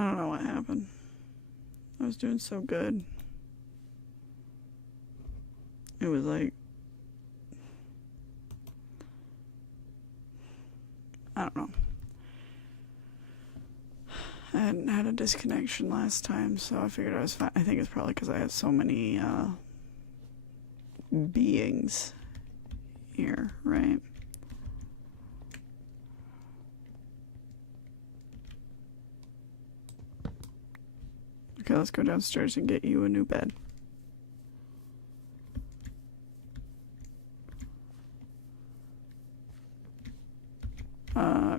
don't know what happened. I was doing so good. It was like, I don't know. I hadn't had a disconnection last time, so I figured I was fine. I think it's probably because I have so many beings here, right? Okay, let's go downstairs and get you a new bed.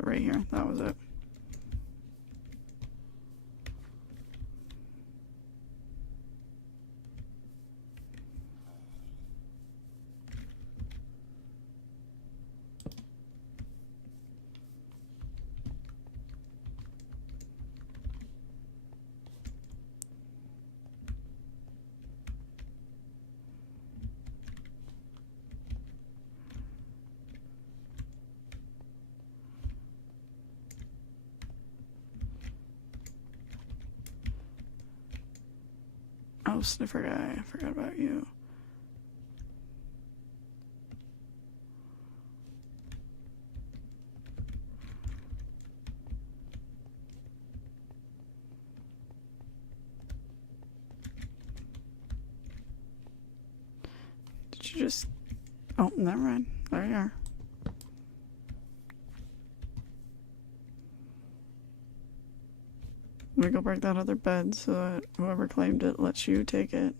Right here. That was it. Oh, sniffer guy, I forgot about you. Did you just... Oh, never mind. There you are. Let me go break that other bed so that whoever claimed it lets you take it.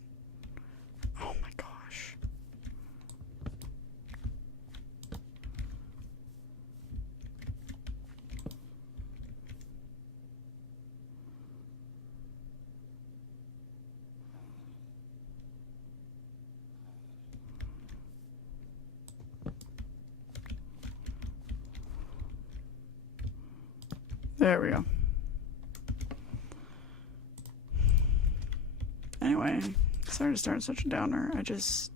Oh my gosh. There we go. Anyway, sorry to start such a downer. I just...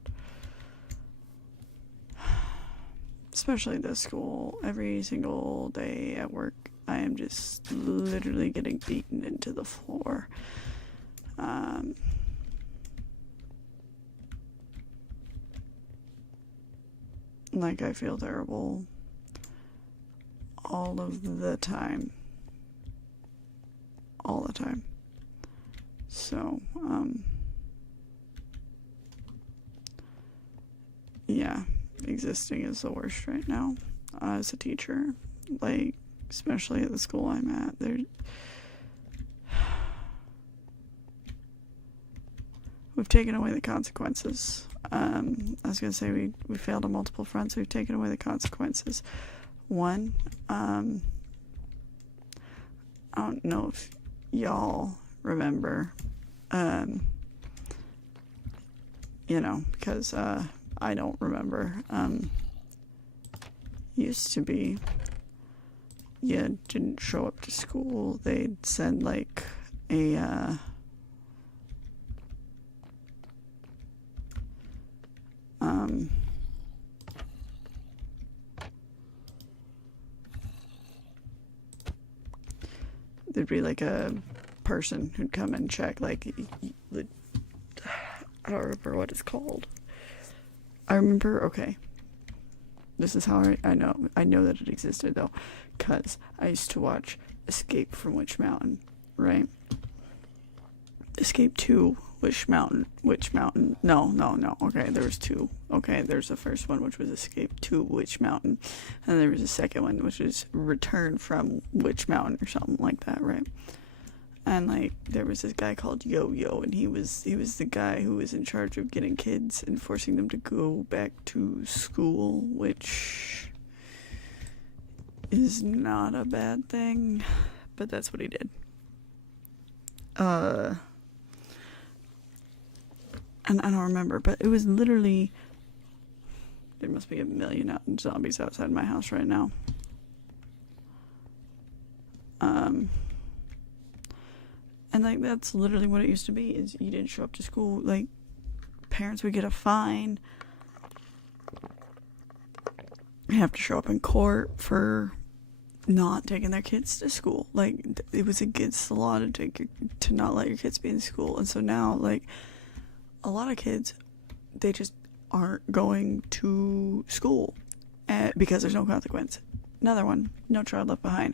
Especially this school, every single day at work, I am just literally getting beaten into the floor. Like I feel terrible all of the time. All the time. So, yeah, existing is the worst right now as a teacher, like, especially at the school I'm at. We've taken away the consequences. I was going to say we failed on multiple fronts. We've taken away the consequences. One, I don't know if y'all remember, because I don't remember. Used to be, you didn't show up to school, they'd send like a there'd be like a person who'd come and check, like, I don't remember what it's called. I remember, okay, this is how I know that it existed though, because I used to watch Escape from Witch Mountain, right? Escape to Witch Mountain, no, okay, there was two. Okay, there's the first one, which was Escape to Witch Mountain, and there was a second one, which was Return from Witch Mountain, or something like that, right? And like, there was this guy called Yo-Yo, and he was the guy who was in charge of getting kids and forcing them to go back to school, which is not a bad thing, but that's what he did. And I don't remember, but it was literally, there must be 1 million zombies outside my house right now. And like, that's literally what it used to be, is you didn't show up to school, like, parents would get a fine. You have to show up in court for not taking their kids to school. Like, it was against the law to not let your kids be in school. And so now, like, a lot of kids, they just aren't going to school because there's no consequence. Another one, No Child Left Behind.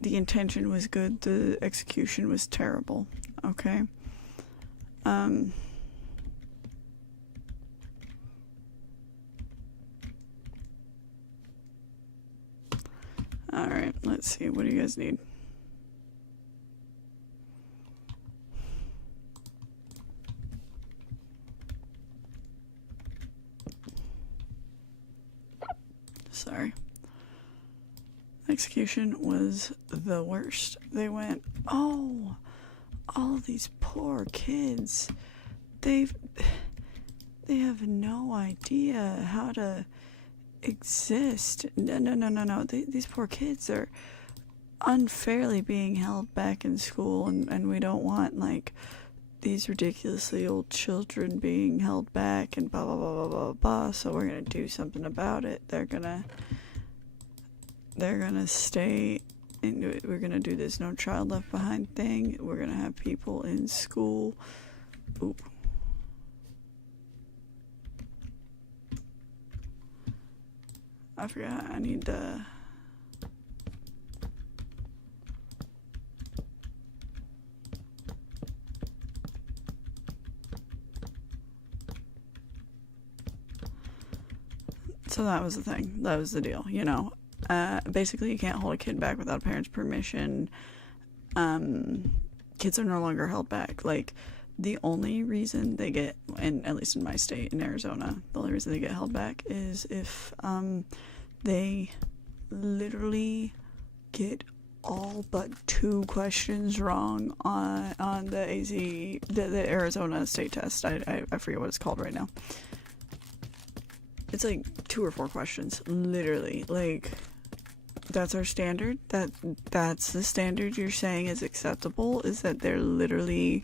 The intention was good, the execution was terrible. Okay? Alright, let's see. What do you guys need? Sorry. Execution was the worst. They went, oh, all these poor kids. They have no idea how to exist. No. These poor kids are unfairly being held back in school, and we don't want, like, these ridiculously old children being held back and blah blah blah blah blah blah. So we're gonna do something about it. They're gonna stay into it. We're gonna do this No Child Left Behind thing. We're gonna have people in school. Oop. I forgot. I need to. So that was the thing. That was the deal, you know. Basically, you can't hold a kid back without a parent's permission. Kids are no longer held back. Like, the only reason they get, and at least in my state, in Arizona, the only reason they get held back is if they literally get all but 2 questions wrong on the the Arizona state test. I forget what it's called right now. It's like 2 or 4 questions, literally. Like, that's our standard. That's the standard you're saying is acceptable, is that they're literally,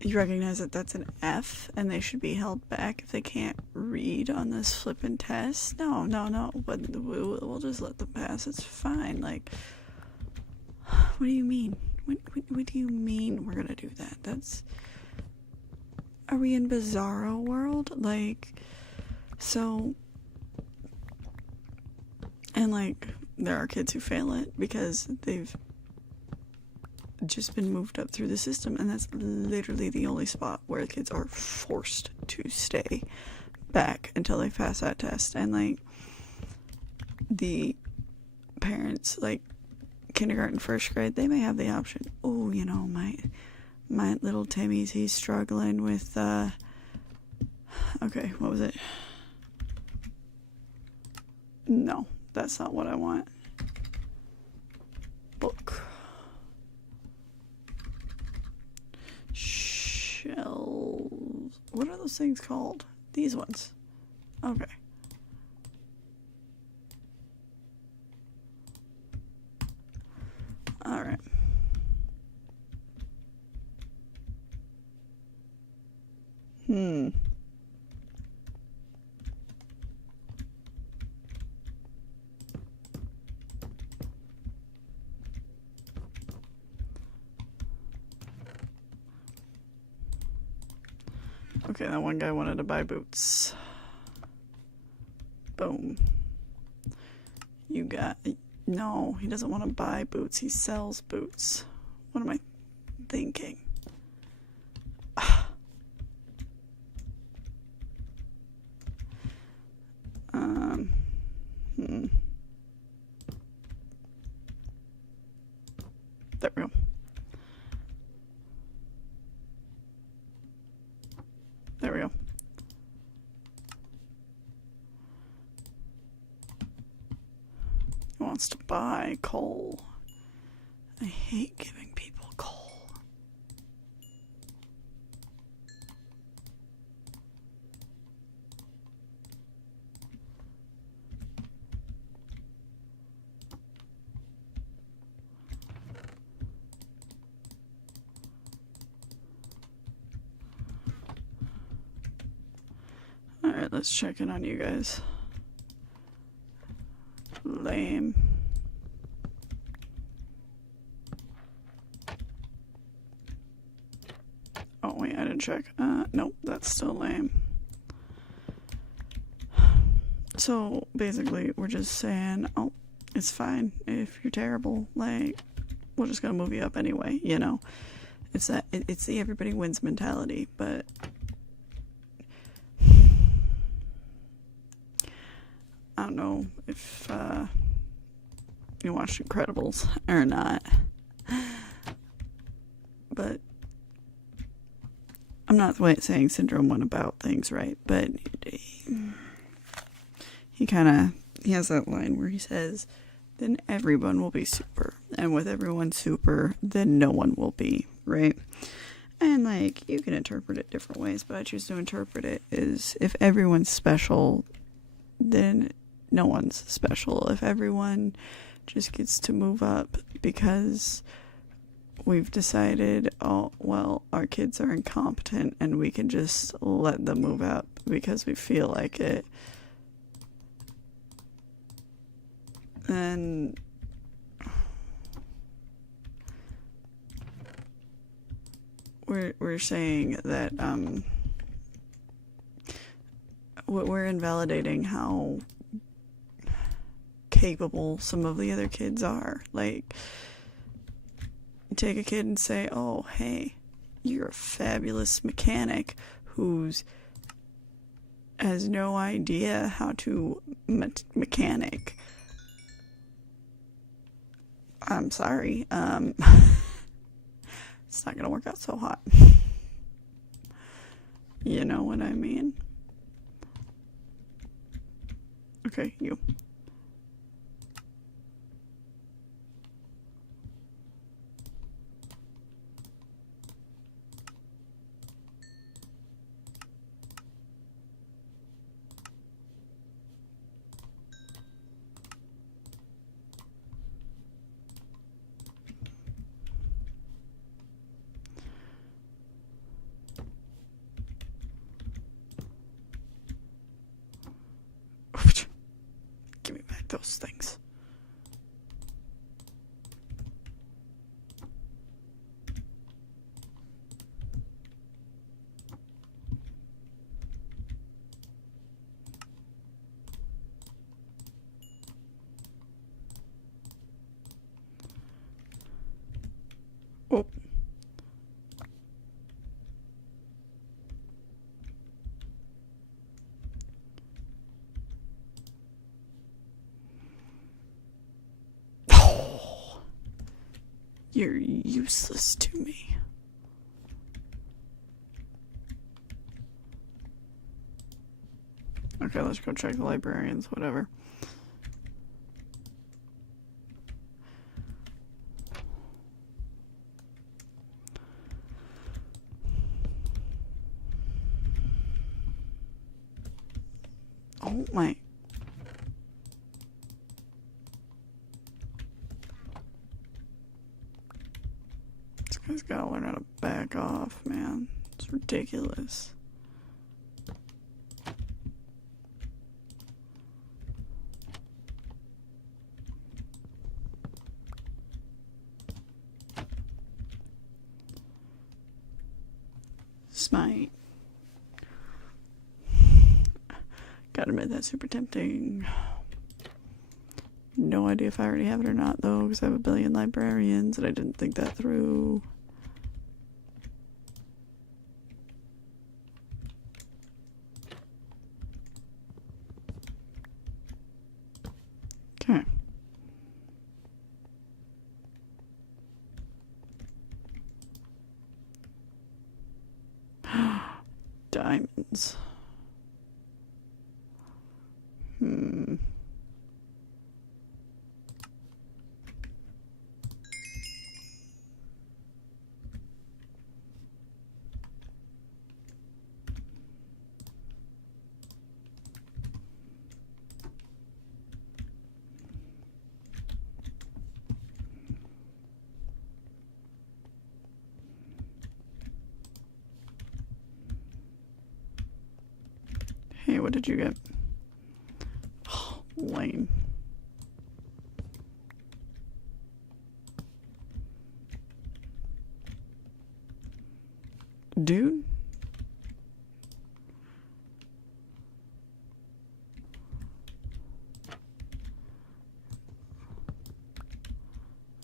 you recognize that that's an F and they should be held back if they can't read on this flippin' test. No, but we'll just let them pass. It's fine. Like, what do you mean? What do you mean we're gonna do that? Are we in Bizarro world? Like, so, and like, there are kids who fail it because they've just been moved up through the system, and that's literally the only spot where kids are forced to stay back until they pass that test. And like, the parents, like kindergarten, first grade, they may have the option, oh, you know, my little Timmy's, he's struggling with, okay, what was it? No, that's not what I want. Book. Shells. What are those things called? These ones. Okay. Alright. Okay, that one guy wanted to buy boots. Boom. You got... No, he doesn't want to buy boots. He sells boots. What am I thinking? There we go. There we go. He wants to buy coal. I hate giving people coal. Alright, let's check in on you guys. Lame. Oh wait, I didn't check. Nope, that's still lame. So basically, we're just saying, oh, it's fine if you're terrible. Like, we're just gonna move you up anyway. You know, it's the everybody wins mentality. But I don't know if you watched Incredibles or not, but I'm not saying Syndrome went about things right, but he has that line where he says, then everyone will be super, and with everyone super, then no one will be, right? And like, you can interpret it different ways, but I choose to interpret it as, if everyone's special, then no one's special. If everyone just gets to move up because we've decided, oh, well, our kids are incompetent and we can just let them move up because we feel like it, then we're saying that we're invalidating how capable some of the other kids are. Like, you take a kid and say, oh, hey, you're a fabulous mechanic who's has no idea how to mechanic. I'm sorry. It's not gonna work out so hot. You know what I mean? Okay, you. Give me back those things. Oh. You're useless to me. Okay, let's go check the librarians, whatever. Oh my. This guy's gotta learn how to back off, man. It's ridiculous. Smite. Gotta admit, that's super tempting. No idea if I already have it or not, though, because I have a billion librarians and I didn't think that through. Okay. Diamonds. Hey, what did you get? Oh, lame. Dude?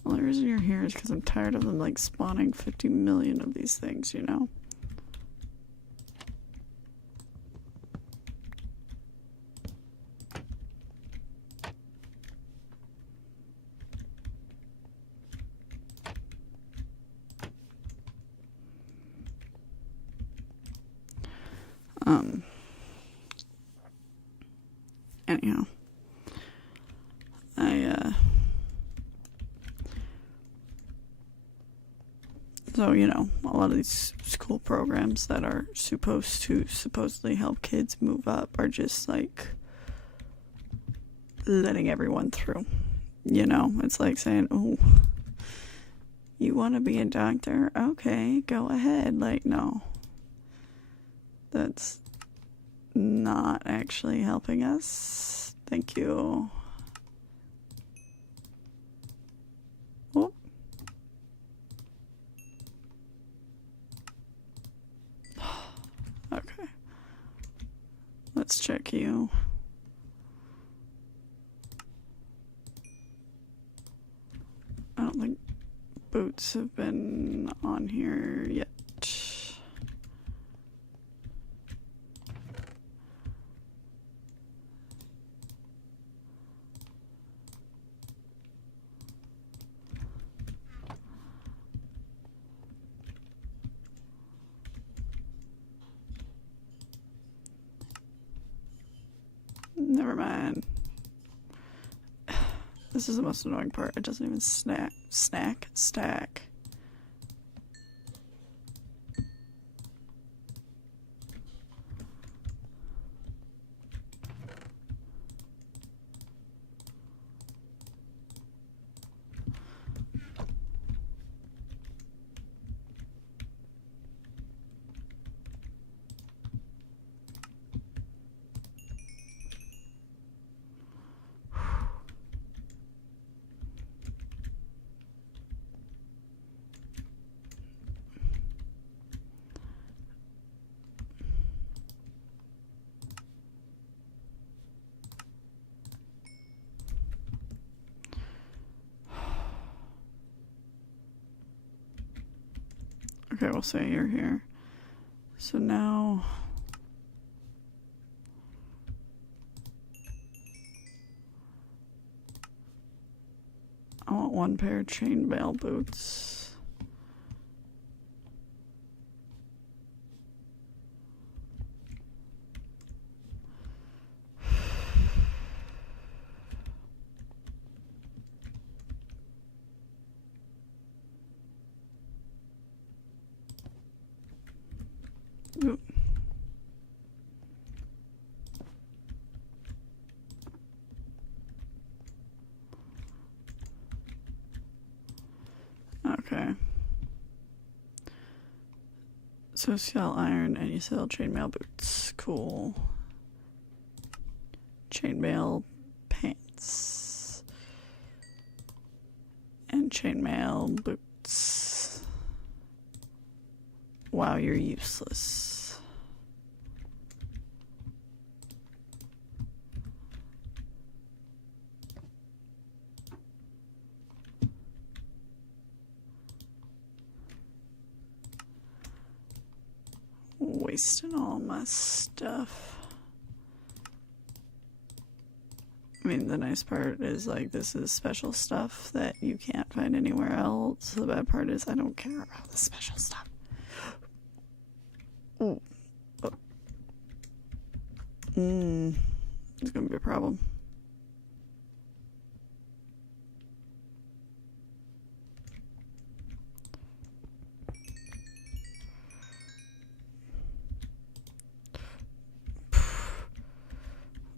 Well, the reason you're here is because I'm tired of them, like, spawning 50 million of these things, you know? Anyhow. So, you know, a lot of these school programs that are supposed to supposedly help kids move up are just, like, letting everyone through. You know, it's like saying, oh, you want to be a doctor? Okay, go ahead. Like, no. That's not actually helping us. Thank you. Oh. Okay. Let's check you. I don't think boots have been on here yet. Never mind. This is the most annoying part. It doesn't even stack. Okay, we'll say you're here. So now I want one pair of chainmail boots. Ooh. Okay. So you sell iron and you sell chainmail boots. Cool. Chainmail pants. And chainmail boots. Wow, you're useless. Wasting all my stuff. I mean, the nice part is, like, this is special stuff that you can't find anywhere else. The bad part is I don't care about the special stuff. Ooh. Oh. It's gonna be a problem.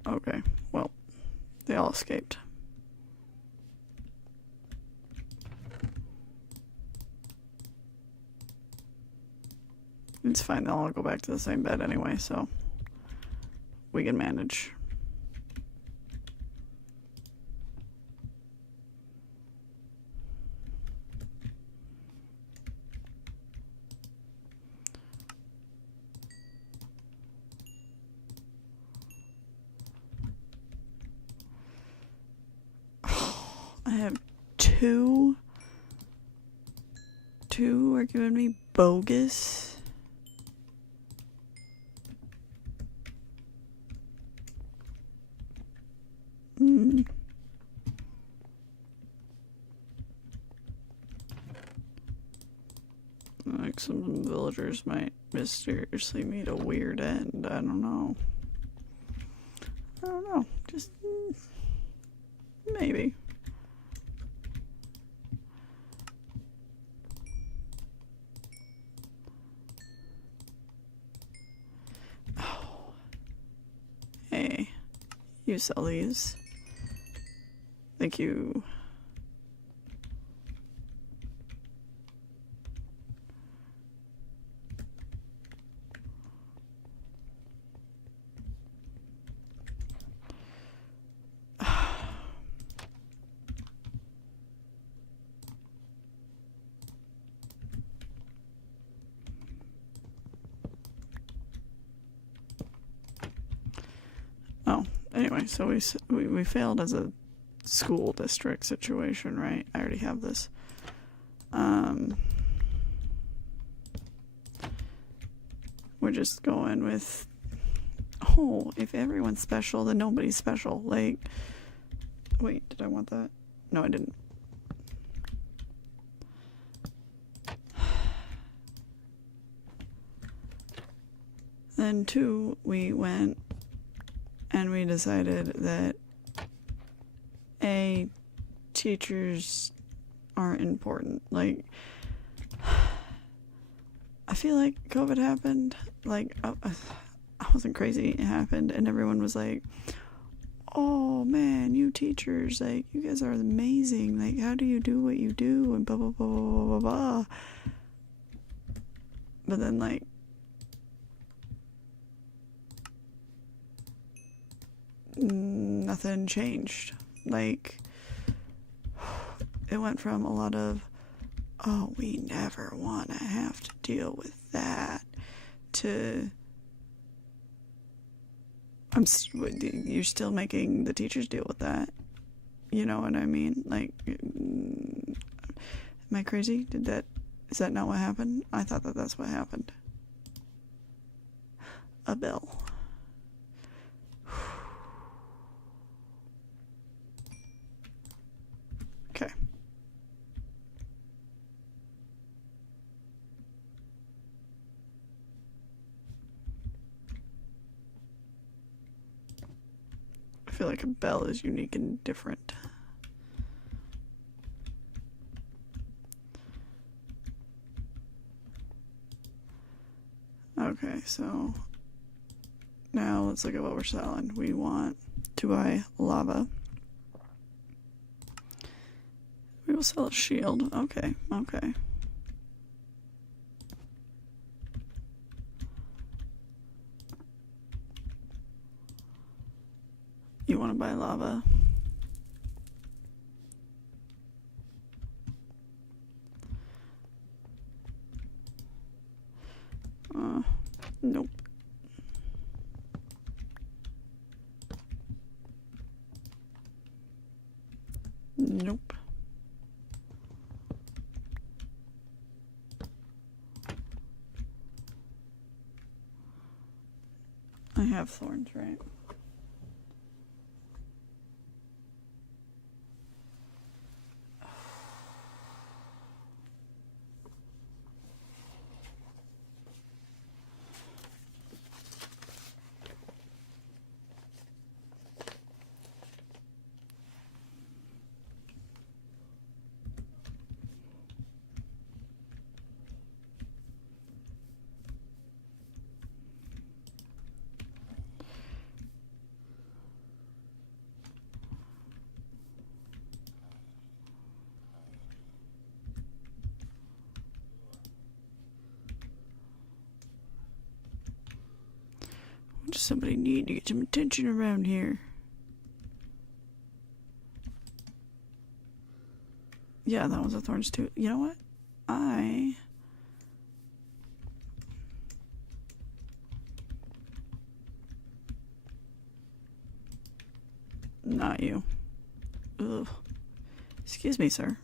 Okay, well, they all escaped. It's fine, they'll all go back to the same bed anyway, so we can manage. two are giving me bogus. Like some villagers might mysteriously meet a weird end. I don't know. Just maybe. Oh. Hey, you sell these. Thank you. Oh, anyway, so we failed as a school district situation, right? I already have this. We're just going with, oh, if everyone's special, then nobody's special. Like, wait, did I want that? No, I didn't. Then 2, we went and we decided that teachers aren't important. Like, I feel like COVID happened. Like, I wasn't crazy. It happened, and everyone was like, "Oh man, you teachers, like, you guys are amazing. Like, how do you do what you do?" And blah blah blah blah blah blah. But then, like, nothing changed. Like, it went from a lot of, oh, we never want to have to deal with that, to, you're still making the teachers deal with that. You know what I mean? Like, am I crazy? Is that not what happened? I thought that that's what happened. A bell. Okay. I feel like a bell is unique and different. Okay, so now let's look at what we're selling. We want to buy lava. We will sell a shield. Okay. You want to buy lava? Nope. Nope. I have thorns, right? What does somebody need to get some attention around here? Yeah, that was a thorns too. You know what? Not you. Ugh. Excuse me, sir.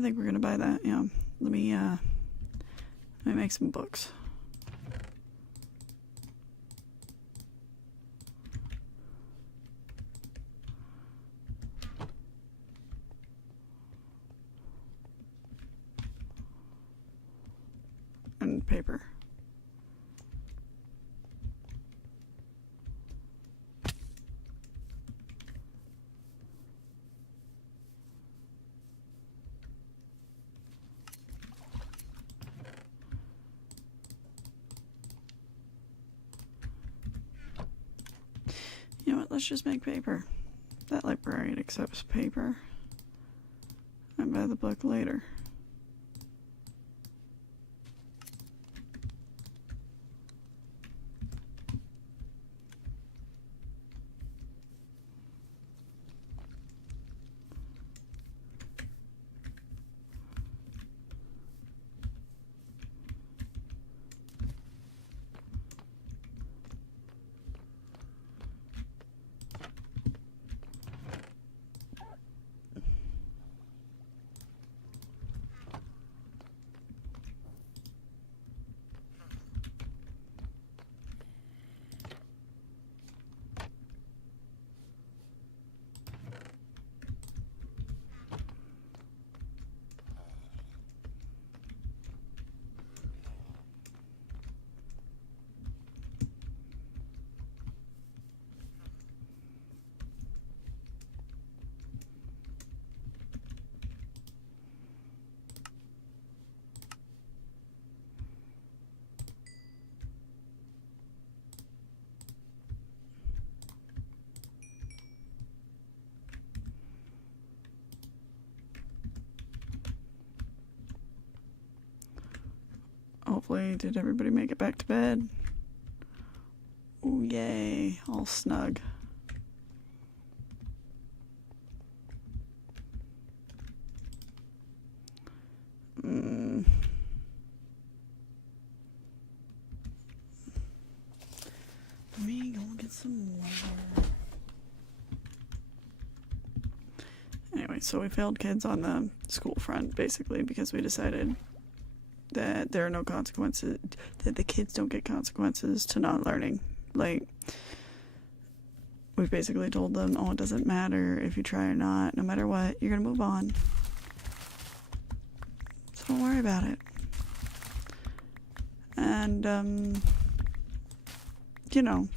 I think we're gonna buy that. Yeah. Let me make some books. And paper. You know what? Let's just make paper. That librarian accepts paper. And buy the book later. Hopefully, did everybody make it back to bed? Oh, yay. All snug. Let me go get some water. Anyway, so we failed kids on the school front, basically, because we decided that there are no consequences, that the kids don't get consequences to not learning. Like, we basically told them, oh, it doesn't matter if you try or not. No matter what, you're going to move on. So don't worry about it. And, you know,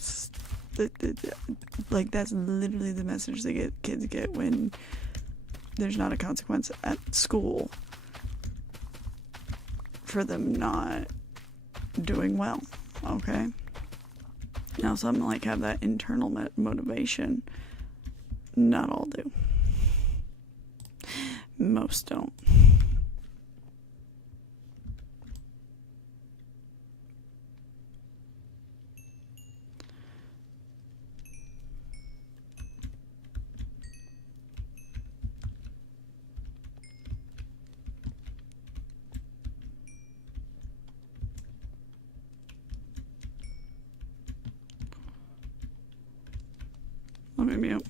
like, that's literally the message that kids get when there's not a consequence at school for them not doing well, okay? Now, some like have that internal motivation. Not all do. Most don't. Let me mute.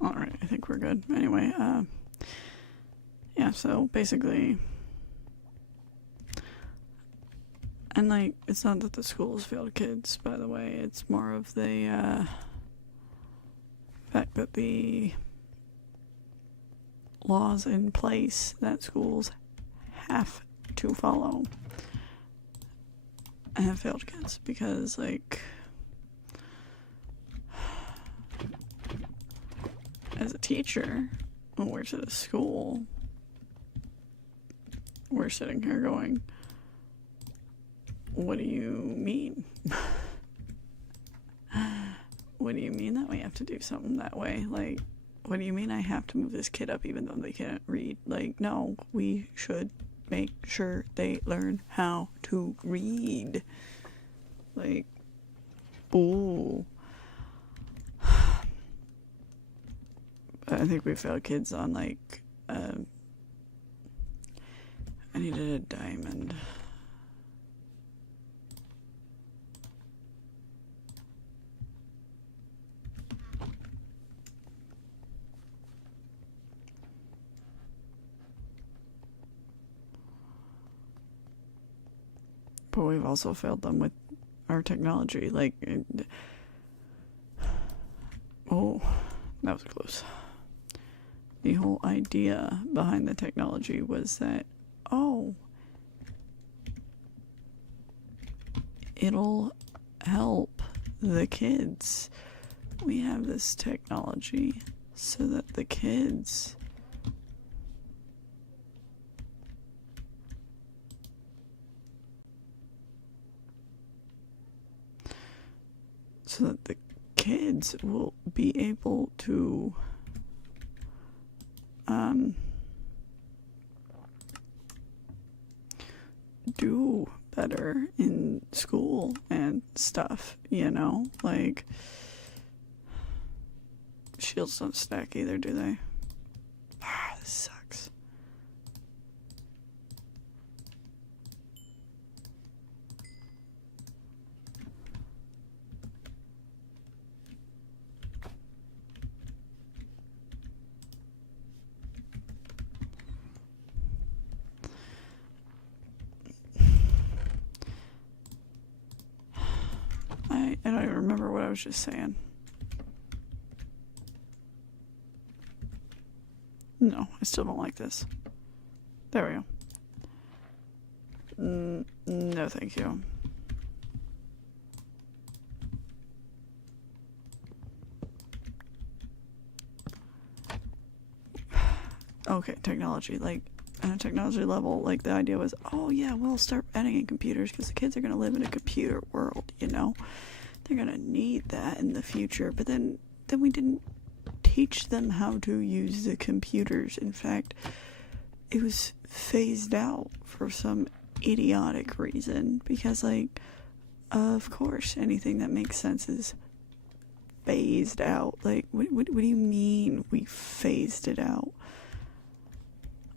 Alright, I think we're good. Anyway, yeah, so basically, and like, it's not that the schools failed kids, by the way, it's more of the fact that the laws in place that schools have to follow have failed kids, because like, as a teacher who works at a school, we're sitting here going, what do you mean? What do you mean that we have to do something that way? Like, what do you mean I have to move this kid up even though they can't read? Like, no, we should make sure they learn how to read. Like, ooh. I think we failed kids on, like, I needed a diamond. But we've also failed them with our technology. Like, oh, that was close. The whole idea behind the technology was that, oh, it'll help the kids. We have this technology so that the kids will be able to do better in school and stuff, you know? Like, shields don't stack either, do they? Ah, this sucks. I don't even remember what I was just saying. No, I still don't like this. There we go. No, thank you. Okay, technology. Like, on a technology level, like, the idea was, oh yeah, we'll start adding in computers because the kids are going to live in a computer world, you know? They're going to need that in the future. But then we didn't teach them how to use the computers. In fact, it was phased out for some idiotic reason, because, like, of course, anything that makes sense is phased out. Like, what do you mean we phased it out?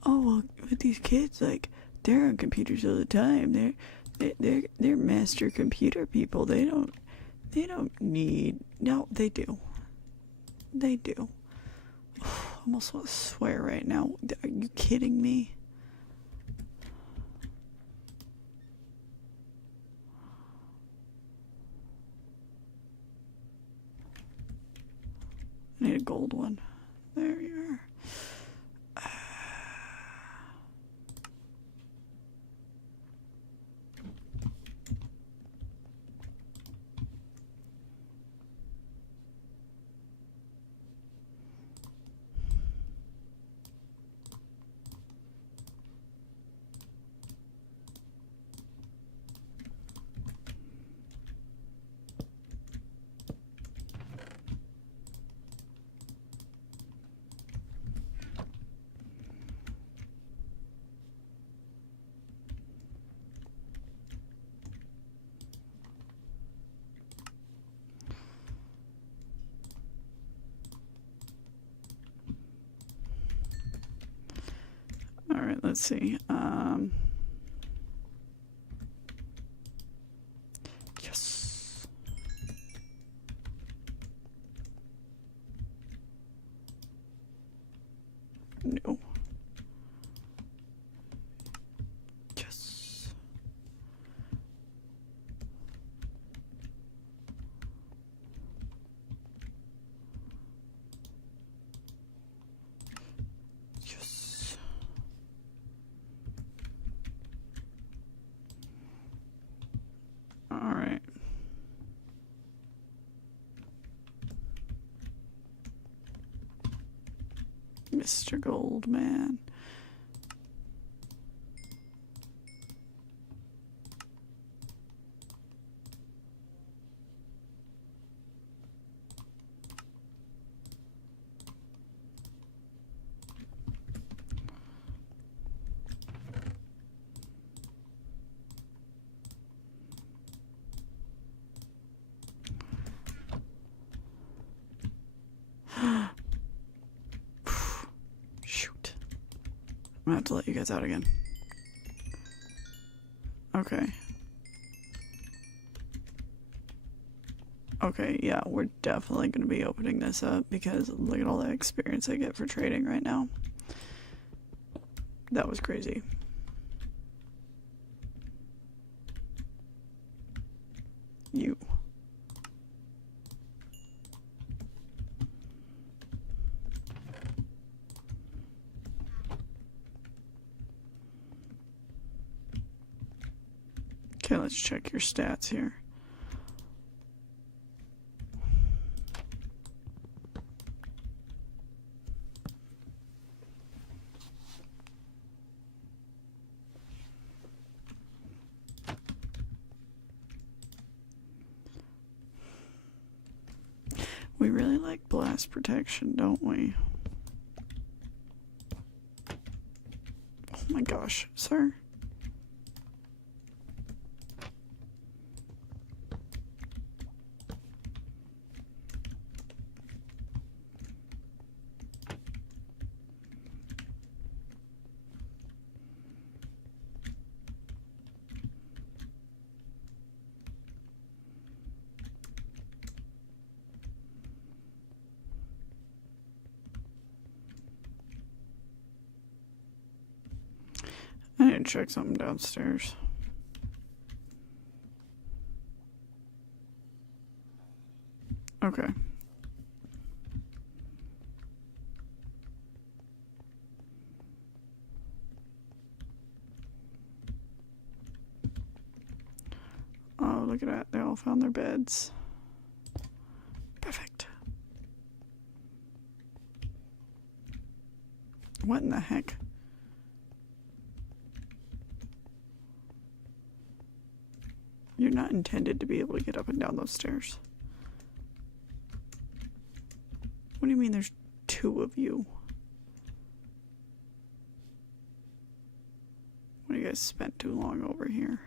Oh, well, with these kids, like, they're on computers all the time. They're master computer people. They don't need. No, they do. They do. I almost want to swear right now. Are you kidding me? I need a gold one. There you are. Alright, let's see. Yes. Mr. Goldman. Shoot. I'm gonna have to let you guys out again. Okay. Okay, yeah, we're definitely gonna be opening this up because look at all the experience I get for trading right now. That was crazy. You. Okay, let's check your stats here. We really like blast protection, don't we? Oh my gosh, sir. I need to check something downstairs. Okay. Oh, look at that. They all found their beds. Perfect. What in the heck? You're not intended to be able to get up and down those stairs. What do you mean there's two of you? What, you guys spent too long over here?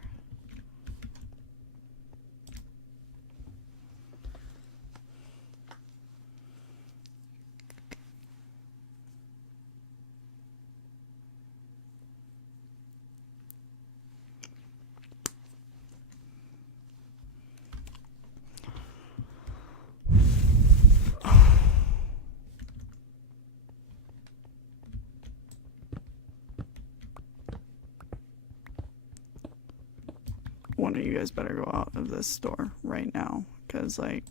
One of you guys better go out of this store right now, because, like,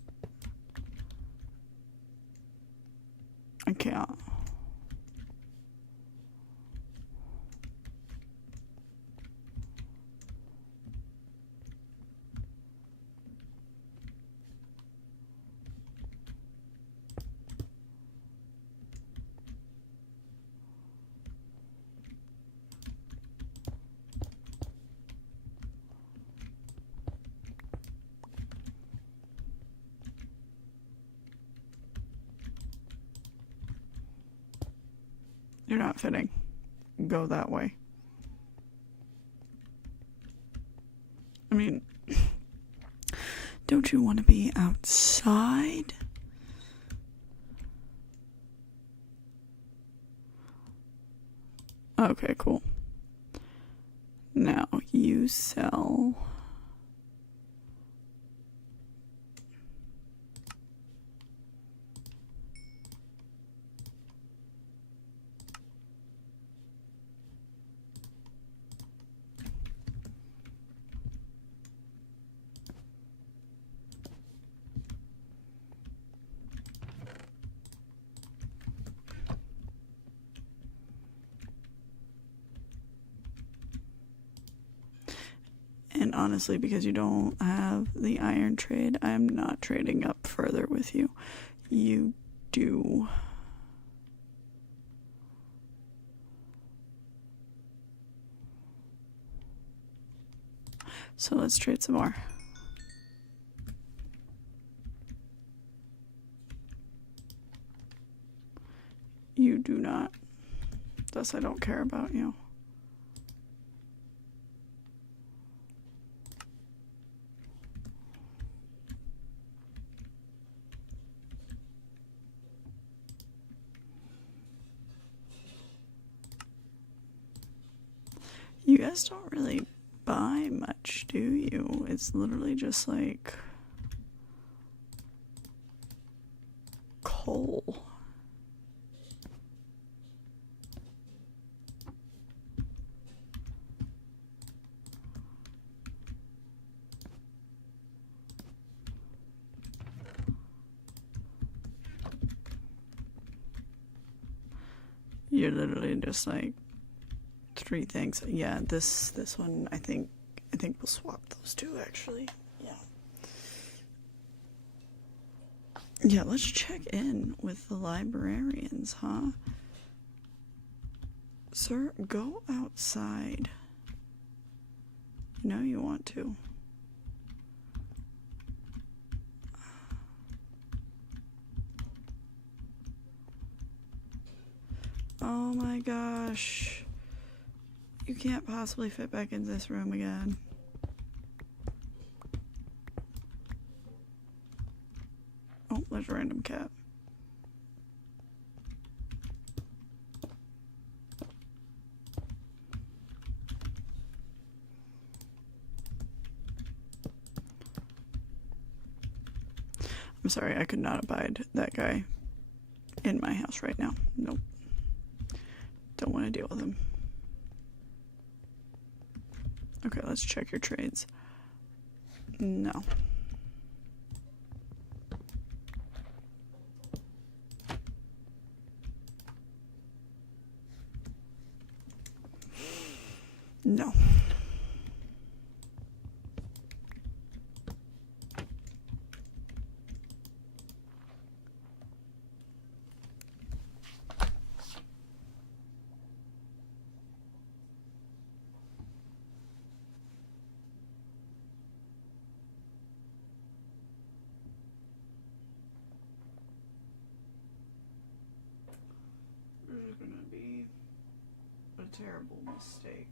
I can't. You're not fitting. Go that way. I mean, don't you want to be outside? Okay, cool. Now you sell. And honestly, because you don't have the iron trade, I'm not trading up further with you. You do. So let's trade some more. You do not. Thus I don't care about you. You guys don't really buy much, do you? It's literally just like coal. You're literally just like 3 things. Yeah, this one I think we'll swap those 2 actually. Yeah. Yeah, let's check in with the librarians, huh? Sir, go outside. You know you want to. Oh my gosh. You can't possibly fit back in this room again. Oh, there's a random cat. I'm sorry, I could not abide that guy in my house right now. Nope. Don't want to deal with him. Okay, let's check your trades. No. No. This is gonna be a terrible mistake.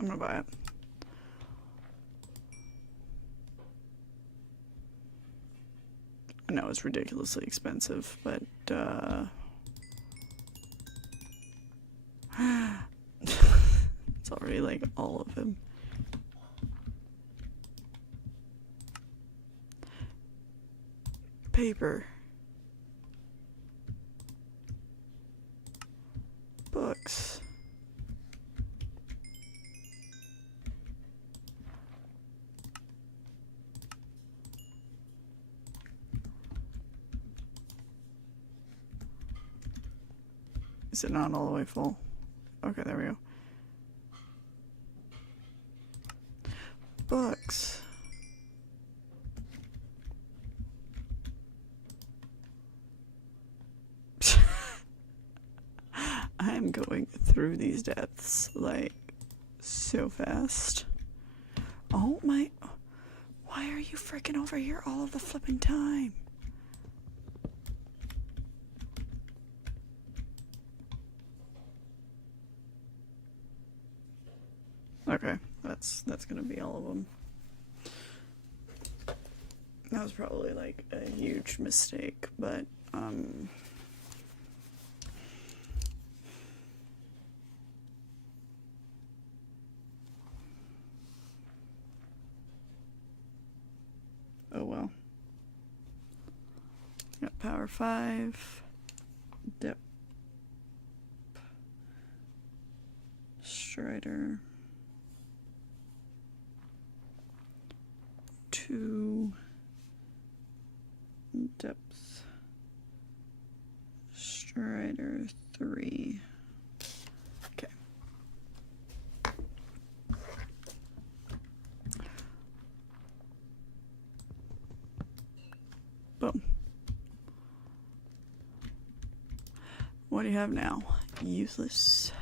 I'm gonna buy it. I know it's ridiculously expensive, but it's already like all of him. Paper. Books. Is it not all the way full? Okay, there we go. Books. I'm going through these depths like so fast. Oh my, why are you freaking over here all of the flipping time? Okay, that's gonna be all of them. That was probably like a huge mistake, but oh well. Got power 5, depth, Strider, 2, depth, Strider 3. Okay. Boom. What do you have now? useless.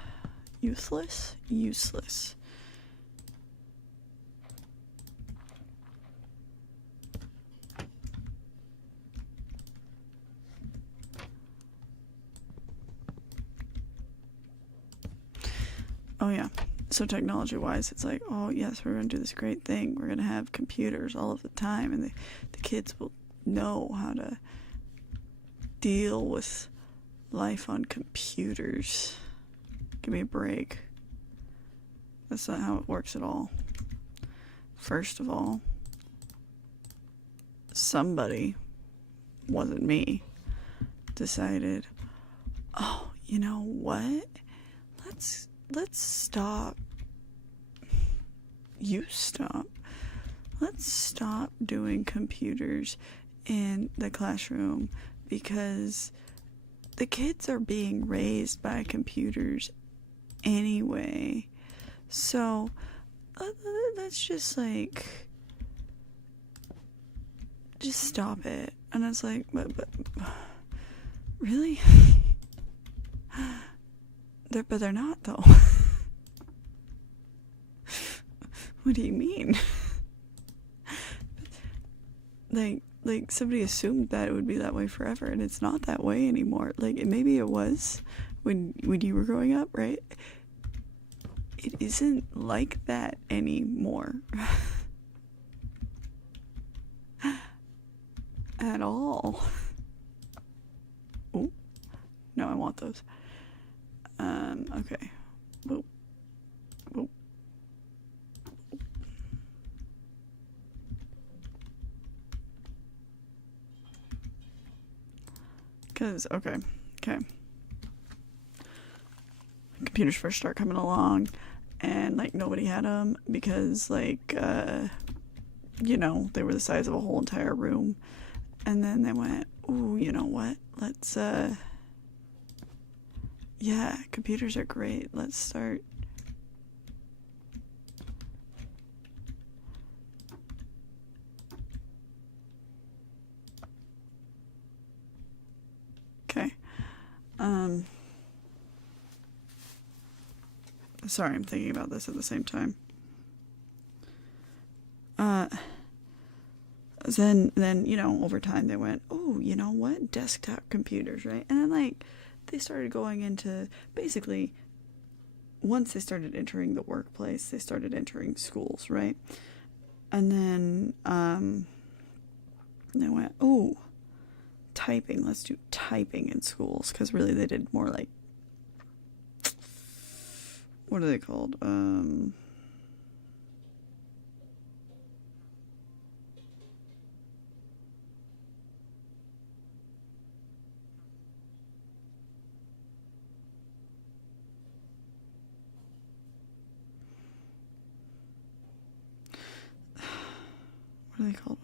Oh yeah, so technology wise, it's like, oh yes, we're going to do this great thing, we're going to have computers all of the time, and the kids will know how to deal with life on computers. Give me a break. That's not how it works at all. First of all, somebody, wasn't me, decided, oh, you know what? Let's stop. You stop. Let's stop doing computers in the classroom because the kids are being raised by computers anyway. So let's just just stop it. And I was like, but really? But they're not though. What do you mean? Like somebody assumed that it would be that way forever, and it's not that way anymore. Like maybe it was when you were growing up, right? It isn't like that anymore. At all. Oh, no, I want those. Okay. Boop. Boop. Because, okay. Computers first start coming along, and, like, nobody had them because, like, they were the size of a whole entire room. And then they went, ooh, you know what? Let's, yeah, computers are great. Let's start. Okay. Sorry, I'm thinking about this at the same time. Then, over time they went, oh, you know what? Desktop computers, right? And then, like, they started going into, basically, once they started entering the workplace, they started entering schools, right? And then, they went, oh, typing, let's do typing in schools, because really they did more like, what are they called?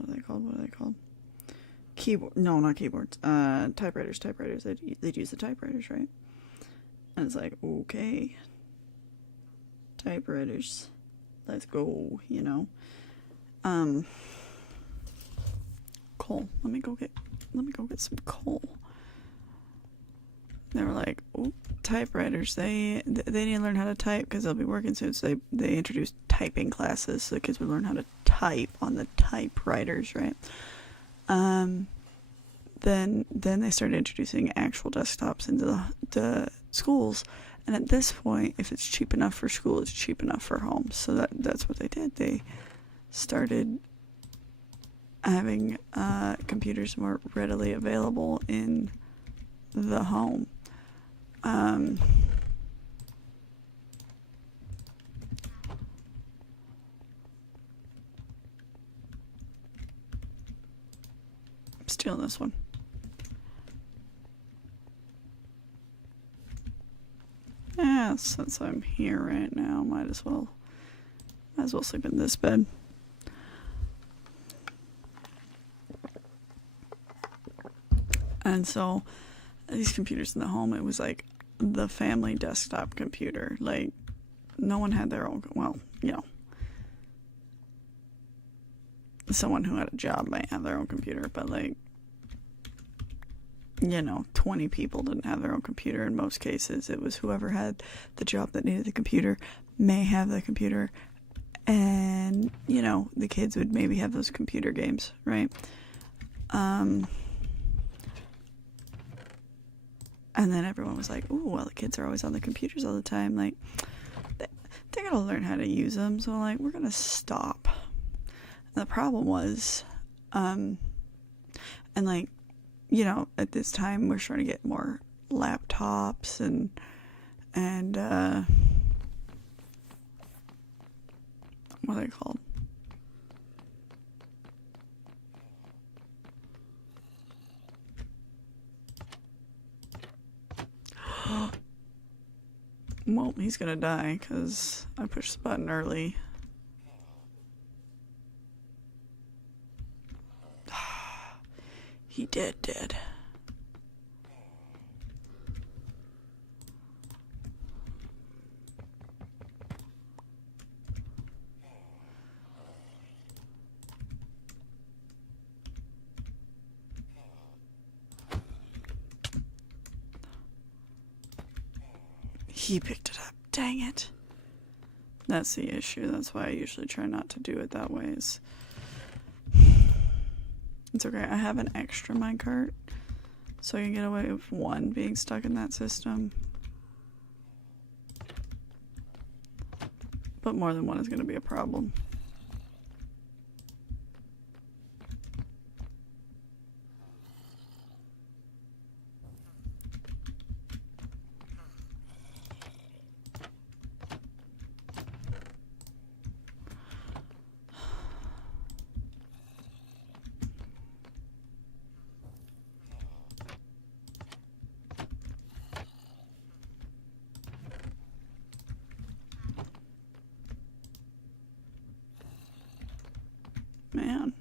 What are they called? Keyboard? No, not keyboards. Typewriters. They'd use the typewriters, right? And it's like, okay, typewriters, let's go. Coal. Let me go get some coal. They were like, oh, typewriters. They need to learn how to type because they'll be working soon. So they introduced typing classes so the kids would learn how to type on the typewriters, right? Then they started introducing actual desktops into the schools, and at this point, if it's cheap enough for school, it's cheap enough for home. So that's what they did. They started having computers more readily available in the home. I'm stealing this one. Yeah, since I'm here right now, might as well sleep in this bed. And so these computers in the home, it was like the family desktop computer. Like, no one had their own, someone who had a job might have their own computer, but like 20 people didn't have their own computer. In most cases, it was whoever had the job that needed the computer may have the computer. And, the kids would maybe have those computer games, right? And then everyone was like, ooh, well, the kids are always on the computers all the time. Like, they're going to learn how to use them. So, like, we're going to stop. And the problem was, and, like, at this time, we're trying to get more laptops and what are they called? Well, he's gonna die because I pushed the button early. He did. He picked it up. Dang it. That's the issue. That's why I usually try not to do it that way. It's okay. I have an extra minecart, so I can get away with one being stuck in that system. But more than one is going to be a problem. Man.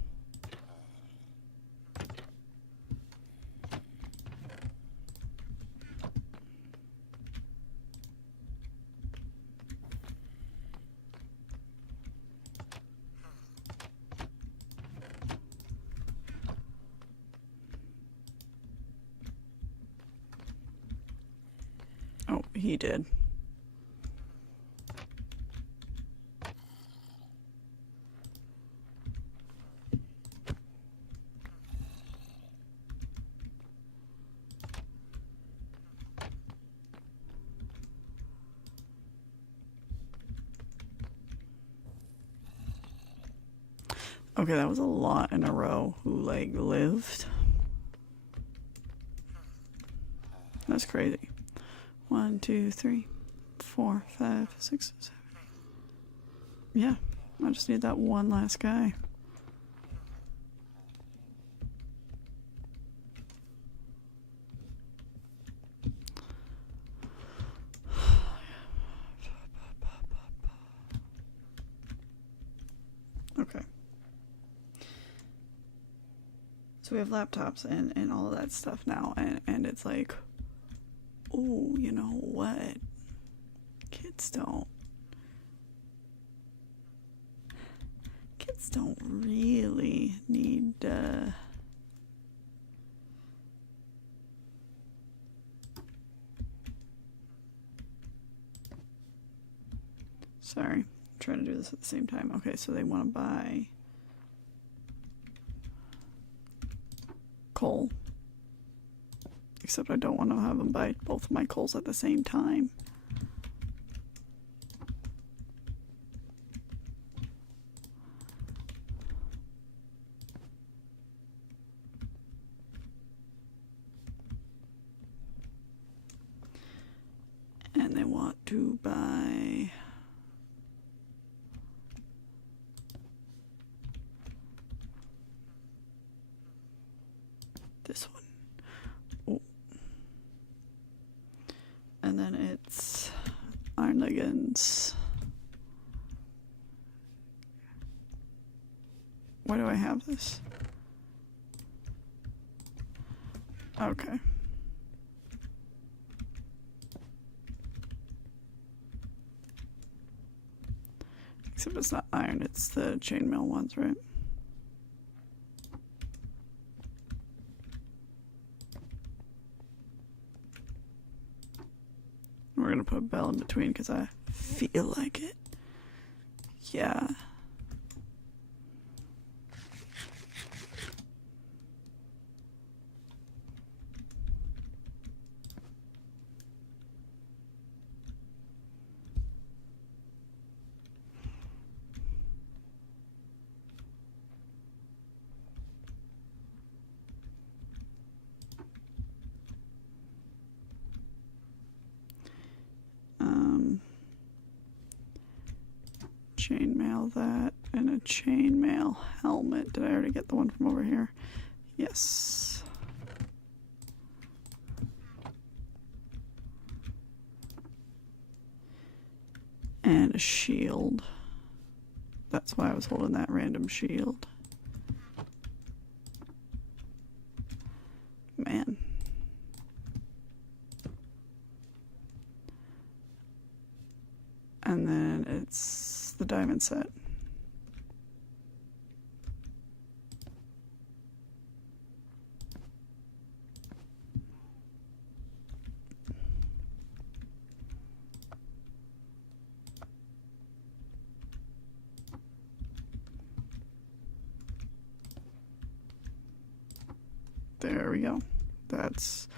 Oh, he did. Okay, that was a lot in a row who, like, lived. That's crazy. 1, 2, 3, 4, 5, 6, 7. Yeah, I just need that one last guy. Okay. So we have laptops and all of that stuff now, and it's like, oh, you know what? Kids don't really need, sorry, I'm trying to do this at the same time. Okay, so they want to buy coal. Except I don't want to have them buy both of my coals at the same time. And they want to buy this one. Oh. And then it's iron leggings. Why do I have this? Okay. Except it's not iron, it's the chainmail ones, right? gonna put a bell in between because I feel like it. Yeah. Chainmail that and a chainmail helmet. Did I already get the one from over here? Yes. And a shield. That's why I was holding that random shield. Man. And then it's the diamond set. There we go. That's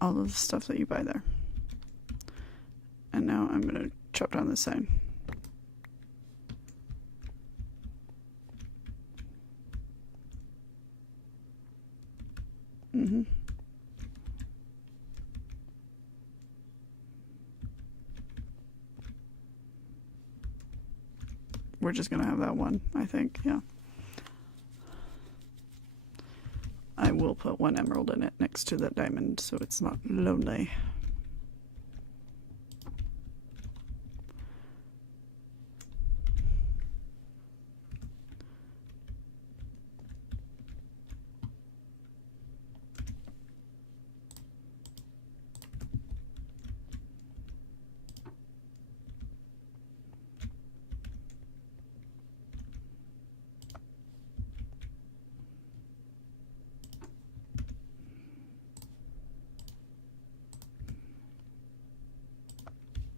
all of the stuff that you buy there. And now I'm going to chop down this side. We're just going to have that one, I think, yeah. I will put one emerald in it next to that diamond so it's not lonely.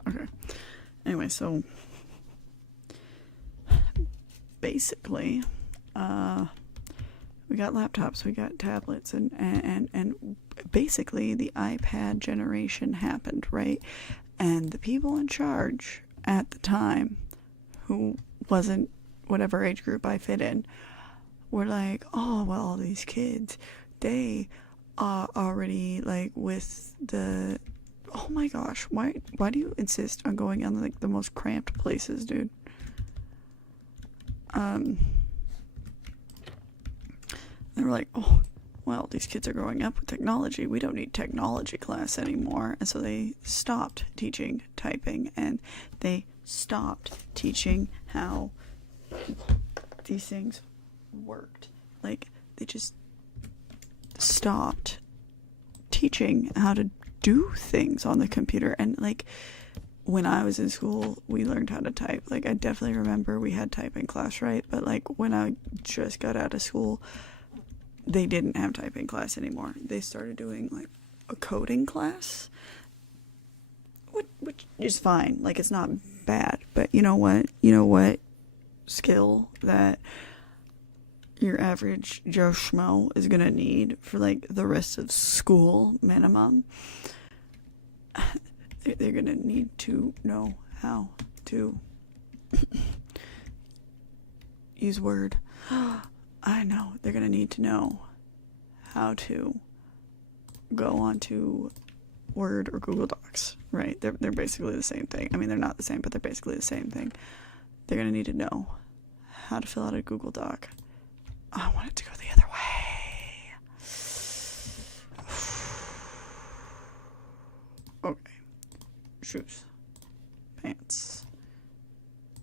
Okay. Anyway, so basically, we got laptops, we got tablets, and basically the iPad generation happened, right? And the people in charge at the time, who wasn't whatever age group I fit in, were like, oh, well, all these kids, they are already like with the, oh my gosh, why do you insist on going on like the most cramped places, dude? They were like, oh, well, these kids are growing up with technology. We don't need technology class anymore. And so they stopped teaching typing and they stopped teaching how these things worked. Like, they just stopped teaching how to do things on the computer. And like, when I was in school, we learned how to type. Like, I definitely remember we had typing class, right? But like, when I just got out of school, they didn't have typing class anymore. They started doing like a coding class, which is fine. Like, it's not bad, but you know what skill that your average Joe Schmo is gonna need for like the rest of school minimum? They're gonna need to know how to use Word. I know, they're gonna need to know how to go onto Word or Google Docs, right? They're basically the same thing. I mean, they're not the same, but they're basically the same thing. They're gonna need to know how to fill out a Google Doc. Oh, I want it to go the other way. Okay. Shoes. Pants.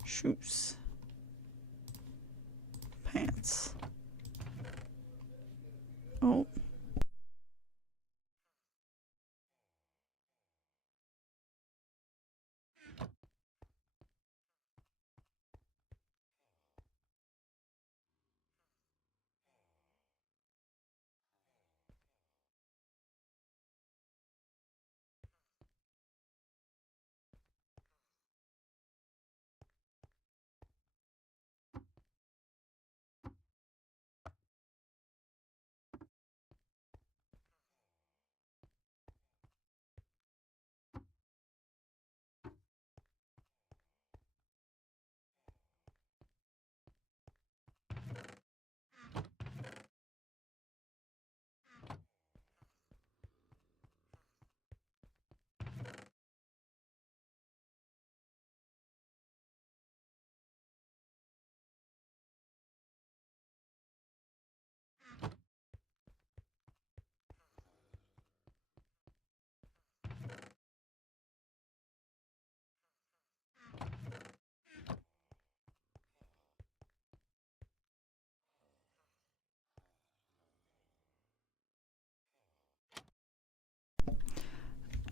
Shoes. Pants. Oh.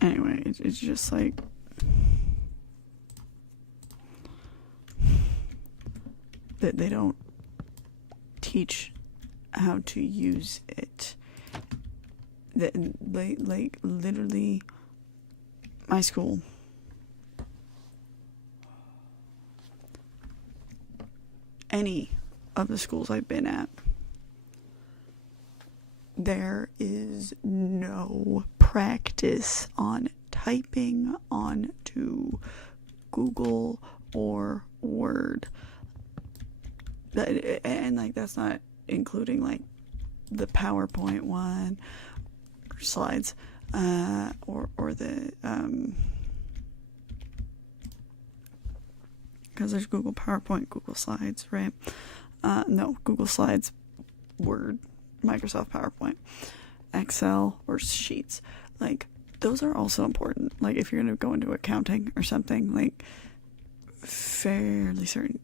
Anyway, it's just like that they don't teach how to use it. That like literally my school, any of the schools I've been at, there is no practice on typing onto Google or Word. And like that's not including like the PowerPoint one or slides, or the because there's Google PowerPoint, Google Slides, right? No, Google Slides, Word, Microsoft PowerPoint, Excel, or Sheets. Like, those are also important. Like, if you're going to go into accounting or something, like, fairly certain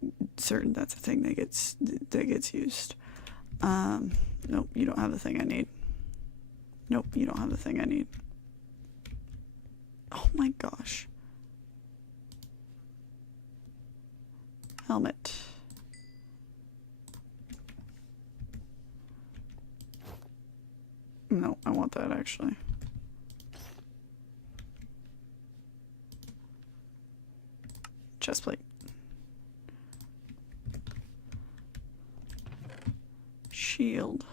that's a thing that gets used. Nope, you don't have the thing I need. Nope, you don't have the thing I need. Oh my gosh. Helmet. No, I want that actually. Chest plate. Shield.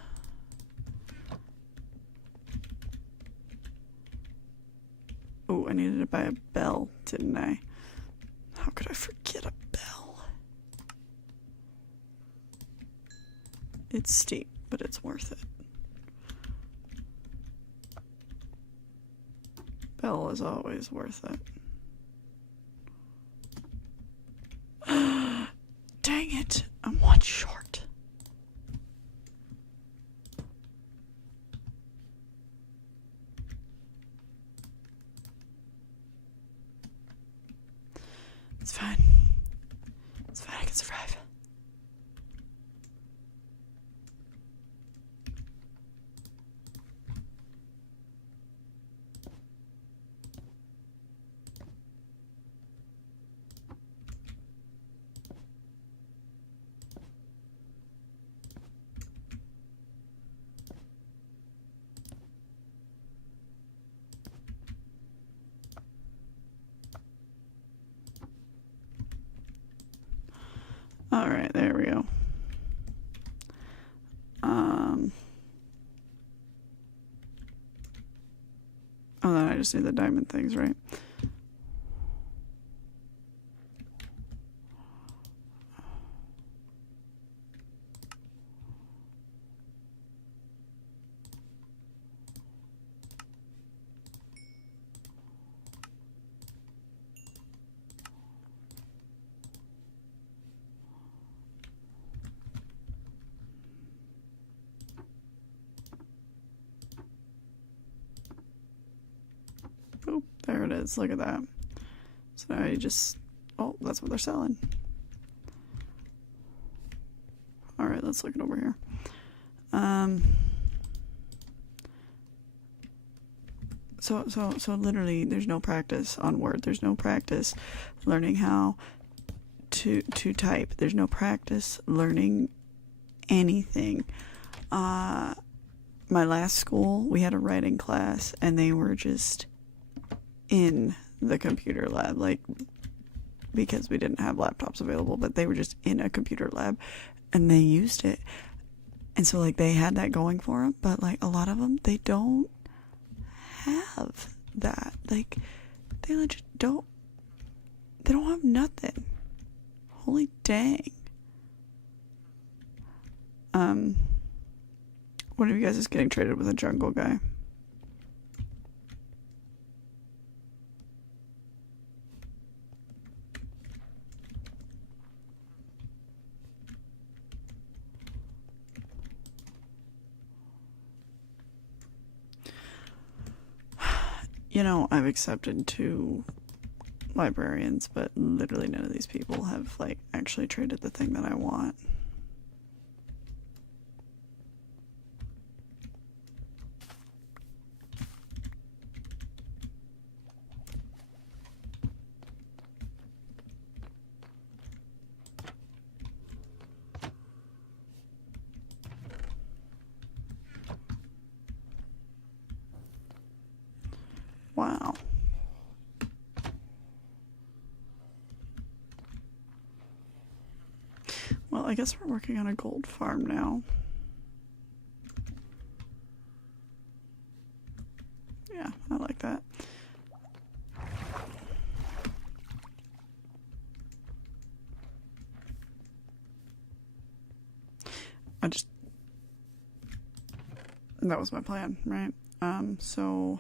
Oh, I needed to buy a bell, didn't I? How could I forget a bell? It's steep, but it's worth it. Bell is always worth it. Dang it, I'm one short. It's fine. It's fine, I can survive. All right, there we go. Oh, then I just need the diamond things, right? Oh, there it is. Look at that. So now you just... Oh, that's what they're selling. Alright, let's look it over here. So literally, there's no practice on Word. There's no practice learning how to type. There's no practice learning anything. My last school, we had a writing class, and they were just in the computer lab, like, because we didn't have laptops available, but they were just in a computer lab, and they used it. And so, like, they had that going for them, but, like, a lot of them, they don't have that. Like, they legit don't, they don't have nothing. Holy dang. One of you guys is getting traded with a jungle guy. You know, I've accepted 2 librarians, but literally none of these people have, like, actually traded the thing that I want. I guess we're working on a gold farm now. Yeah, I like that. That was my plan, right? So...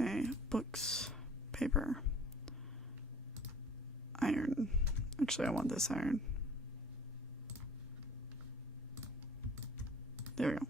Okay, books, paper, iron. Actually, I want this iron. There we go.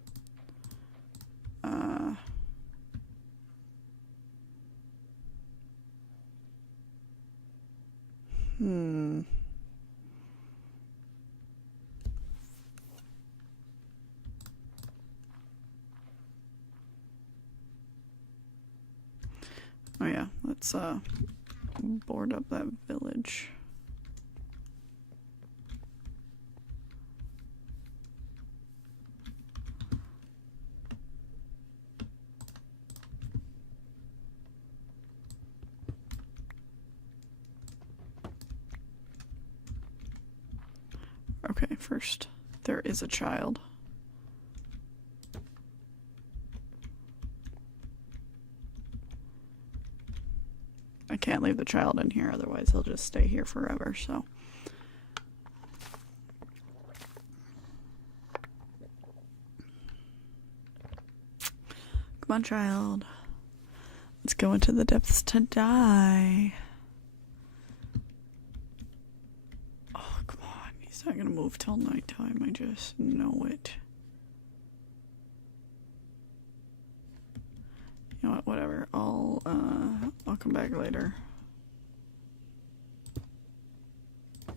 Oh yeah, let's board up that village. Okay, first, there is a child. I can't leave the child in here, otherwise he'll just stay here forever, so. Come on, child. Let's go into the depths to die. Oh, come on. He's not gonna move till nighttime, I just know it. You know what, whatever. I'll come back later. I'm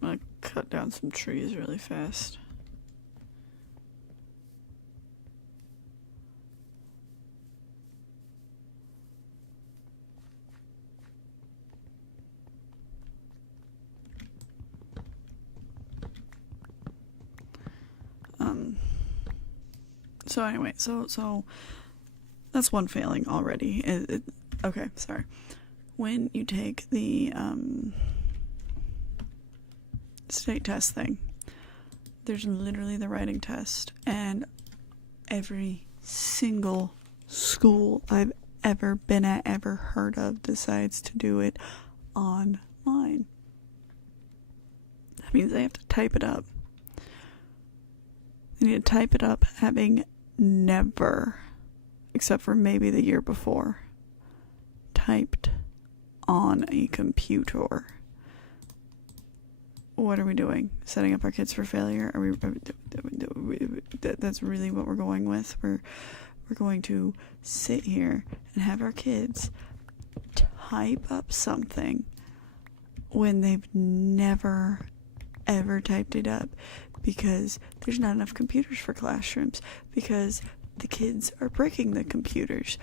gonna cut down some trees really fast. So anyway, so that's one failing already. Okay, sorry. When you take the state test thing, there's literally the writing test, and every single school I've ever been at, ever heard of, decides to do it online. That means they have to type it up. They need to type it up, having never, except for maybe the year before, typed on a computer. What are we doing? Setting up our kids for failure? Are we that's really what we're going with? We're going to sit here and have our kids type up something when they've never ever typed it up, because there's not enough computers for classrooms, because the kids are breaking the computers,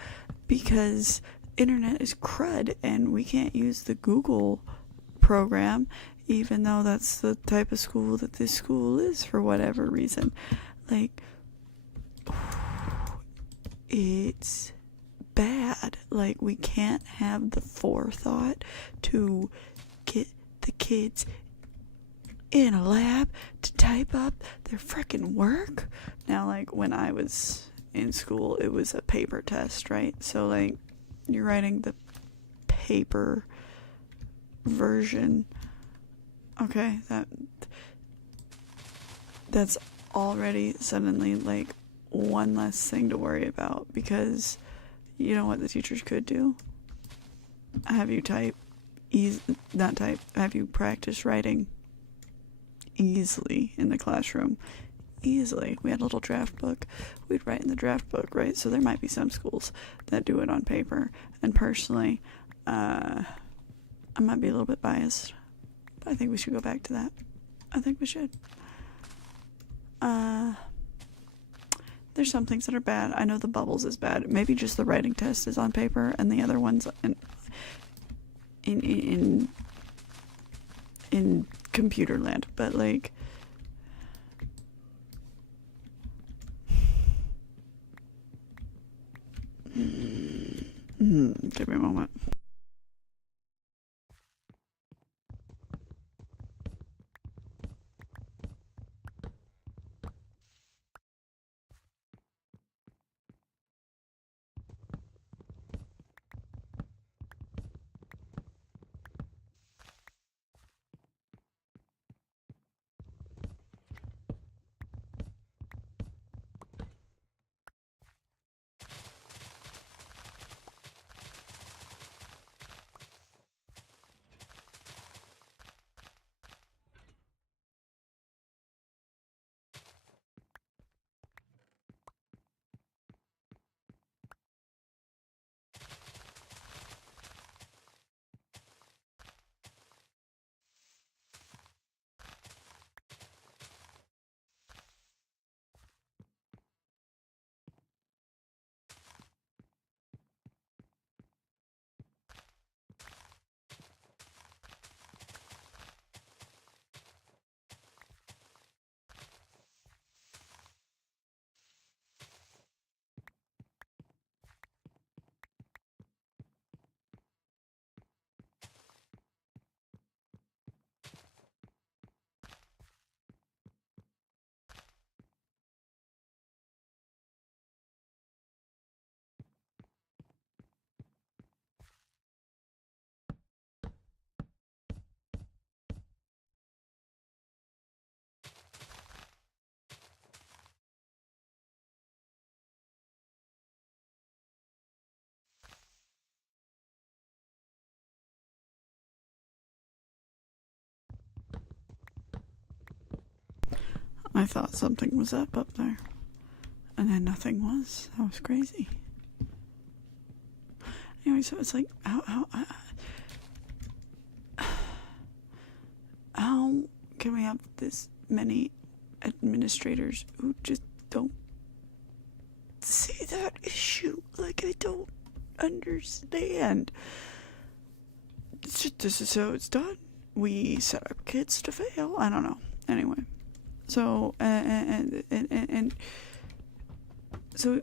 because internet is crud and we can't use the Google program, even though that's the type of school that this school is for whatever reason. Like, it's bad. Like, we can't have the forethought to get the kids in a lab to type up their frickin' work. Now, like, when I was in school, it was a paper test, right? So, like, you're writing the paper version. Okay, that's already suddenly, like, one less thing to worry about, because you know what the teachers could do? Have you have you practice writing easily in the classroom. Easily. We had a little draft book. We'd write in the draft book, right? So there might be some schools that do it on paper. And personally, I might be a little bit biased, but I think we should go back to that. I think we should. There's some things that are bad. I know the bubbles is bad. Maybe just the writing test is on paper and the other ones in computer land, but like Give me a moment. I thought something was up there. And then nothing was. That was crazy. Anyway, so it's like, how can we have this many administrators who just don't see that issue? Like, I don't understand. It's just, this is how it's done. We set our kids to fail. I don't know. Anyway, so and so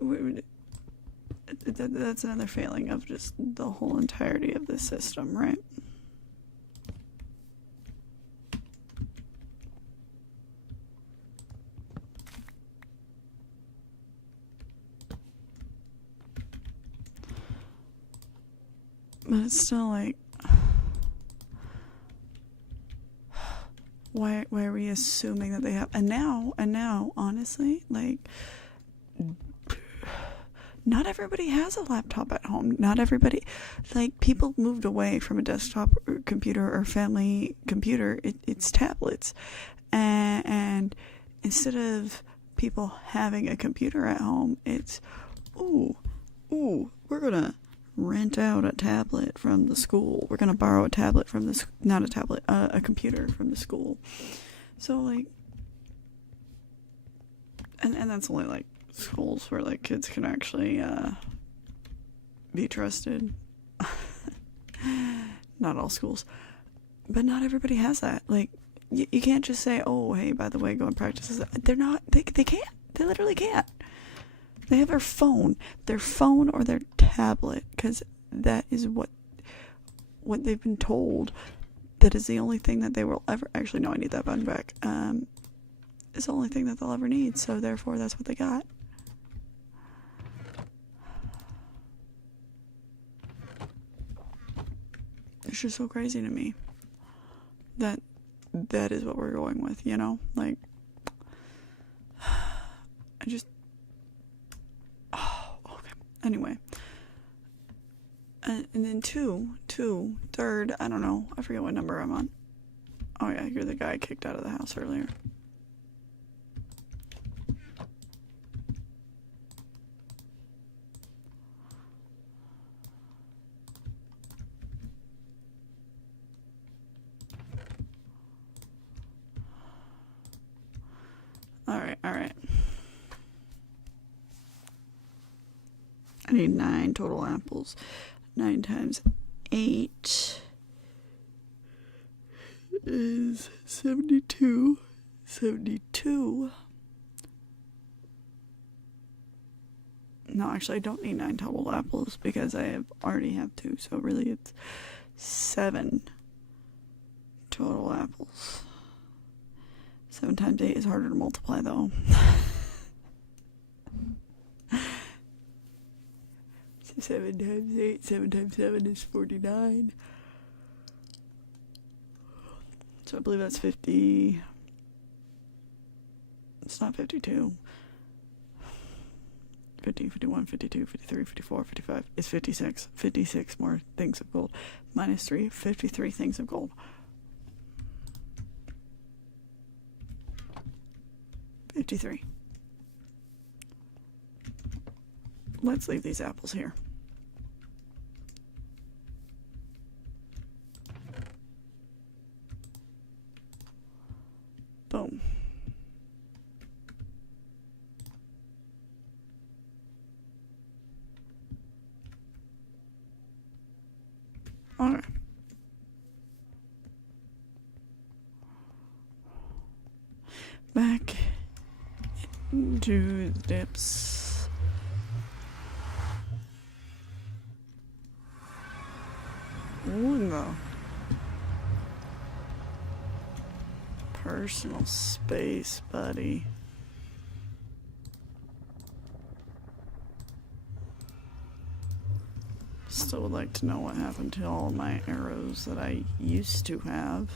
that's another failing of just the whole entirety of the system, right? But it's still like, why are we assuming that they have? And now, honestly, like, not everybody has a laptop at home. Not everybody, like, people moved away from a desktop or computer or family computer. It's tablets, and instead of people having a computer at home, it's we're gonna rent out a tablet from the school. We're gonna borrow a tablet from the not a tablet, a computer from the school. So like, and that's only like schools where like kids can actually be trusted. Not all schools, but not everybody has that. Like, you can't just say, oh, hey, by the way, go and practice this. They're not. They can't. They literally can't. They have their phone or their tablet, because that is what they've been told. That is the only thing that they will ever. Actually, no, I need that button back. It's the only thing that they'll ever need. So therefore, that's what they got. It's just so crazy to me that is what we're going with. You know, like, I just. Anyway, and then third, I don't know, I forget what number I'm on. Oh yeah, you're the guy I kicked out of the house earlier. All right. I need 9 total apples. 9 times 8 is 72. 72. No, actually, I don't need 9 total apples because already have 2. So really, it's 7 total apples. 7 times 8 is harder to multiply, though. So 7 times 8, 7 times 7 is 49. So I believe that's 50. It's not 52. 50, 51, 52, 53, 54, 55. It's 56. 56 more things of gold. Minus 3, 53 things of gold. 53. Let's leave these apples here. Boom. Okay. Back into the dips. Ooh, no. Personal space, buddy. Still would like to know what happened to all my arrows that I used to have.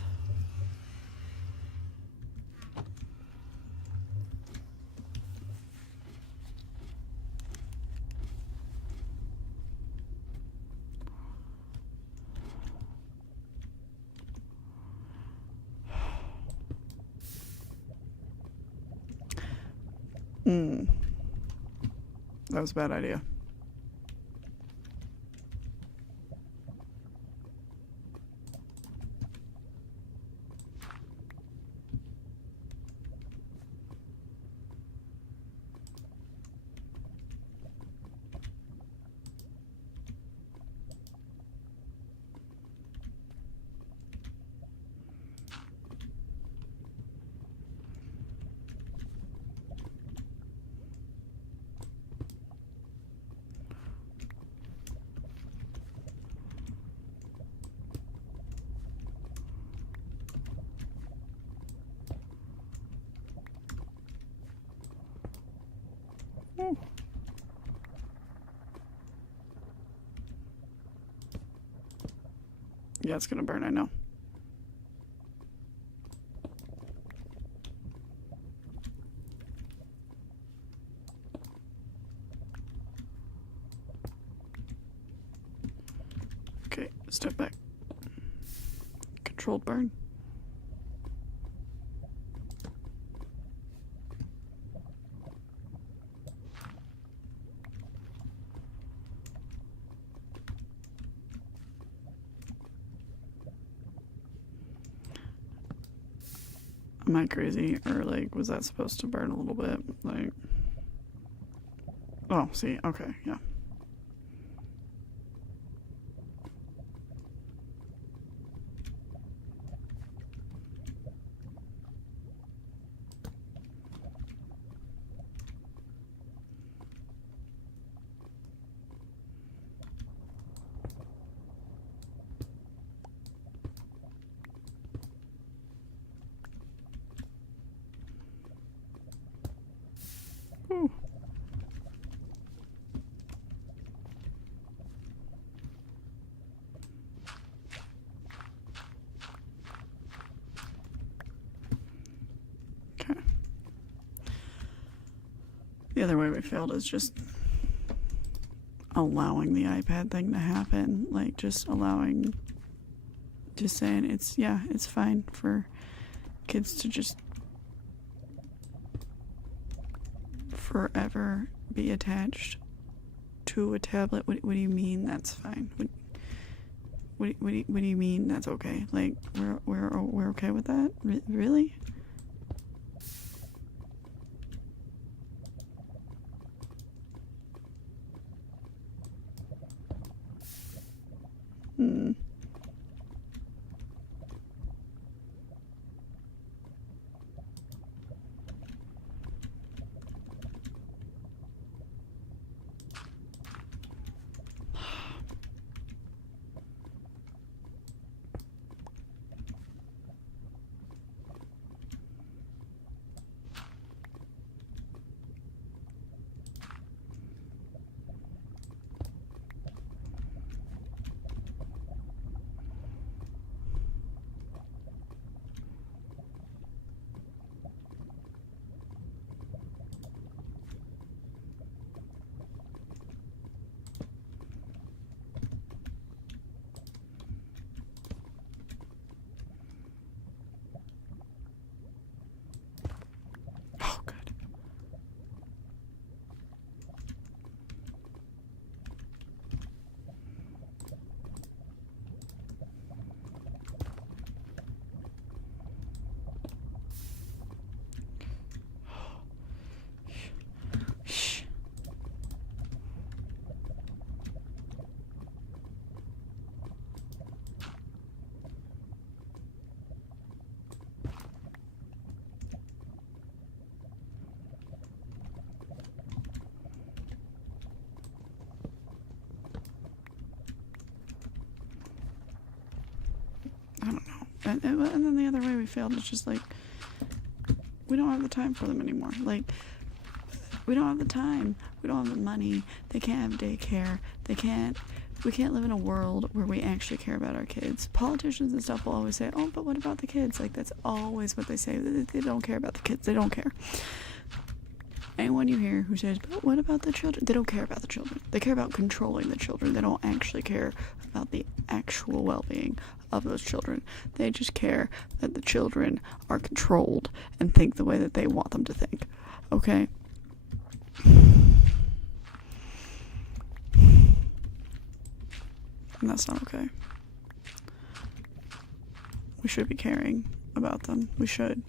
That was a bad idea. Yeah, it's gonna burn, I know. Okay, step back. Controlled burn. Am I crazy? Or, like, was that supposed to burn a little bit? Like, oh, see, okay, yeah. Ooh. Okay. The other way we failed is just allowing the iPad thing to happen. Like, just saying it's fine for kids to just forever be attached to a tablet. What do you mean that's fine? What do you mean that's okay? Like, we're okay with that? Really? And then the other way we failed is just like, we don't have the time for them anymore. Like, we don't have the time. We don't have the money. They can't have daycare. We can't live in a world where we actually care about our kids. Politicians and stuff will always say, oh, but what about the kids? Like, that's always what they say. They don't care about the kids. They don't care. Anyone you hear who says, but what about the children? They don't care about the children. They care about controlling the children. They don't actually care about the actual well-being of those children. They just care that the children are controlled and think the way that they want them to think. Okay? And that's not okay. We should be caring about them. We should.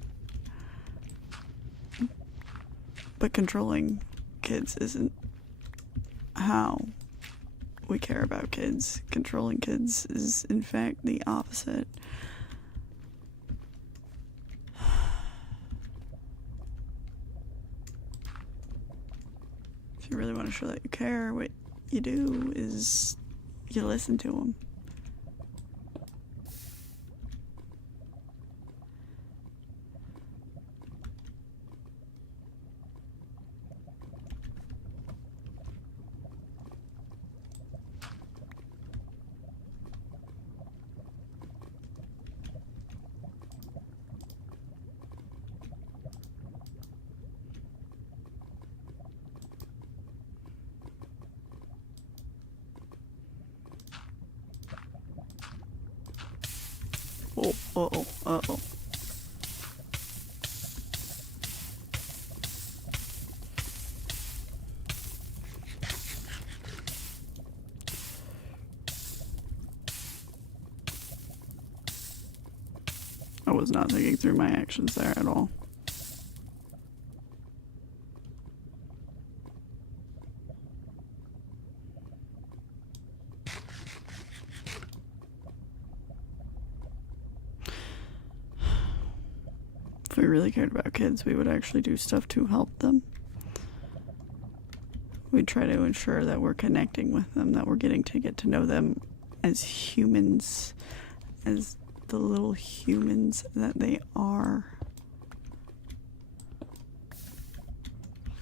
But controlling kids isn't how we care about kids. Controlling kids is, in fact, the opposite. If you really want to show that you care, what you do is you listen to them. Uh-oh. I was not thinking through my actions there at all. If we really cared about kids, we would actually do stuff to help them. We'd try to ensure that we're connecting with them, that we're getting to get to know them as humans, as the little humans that they are.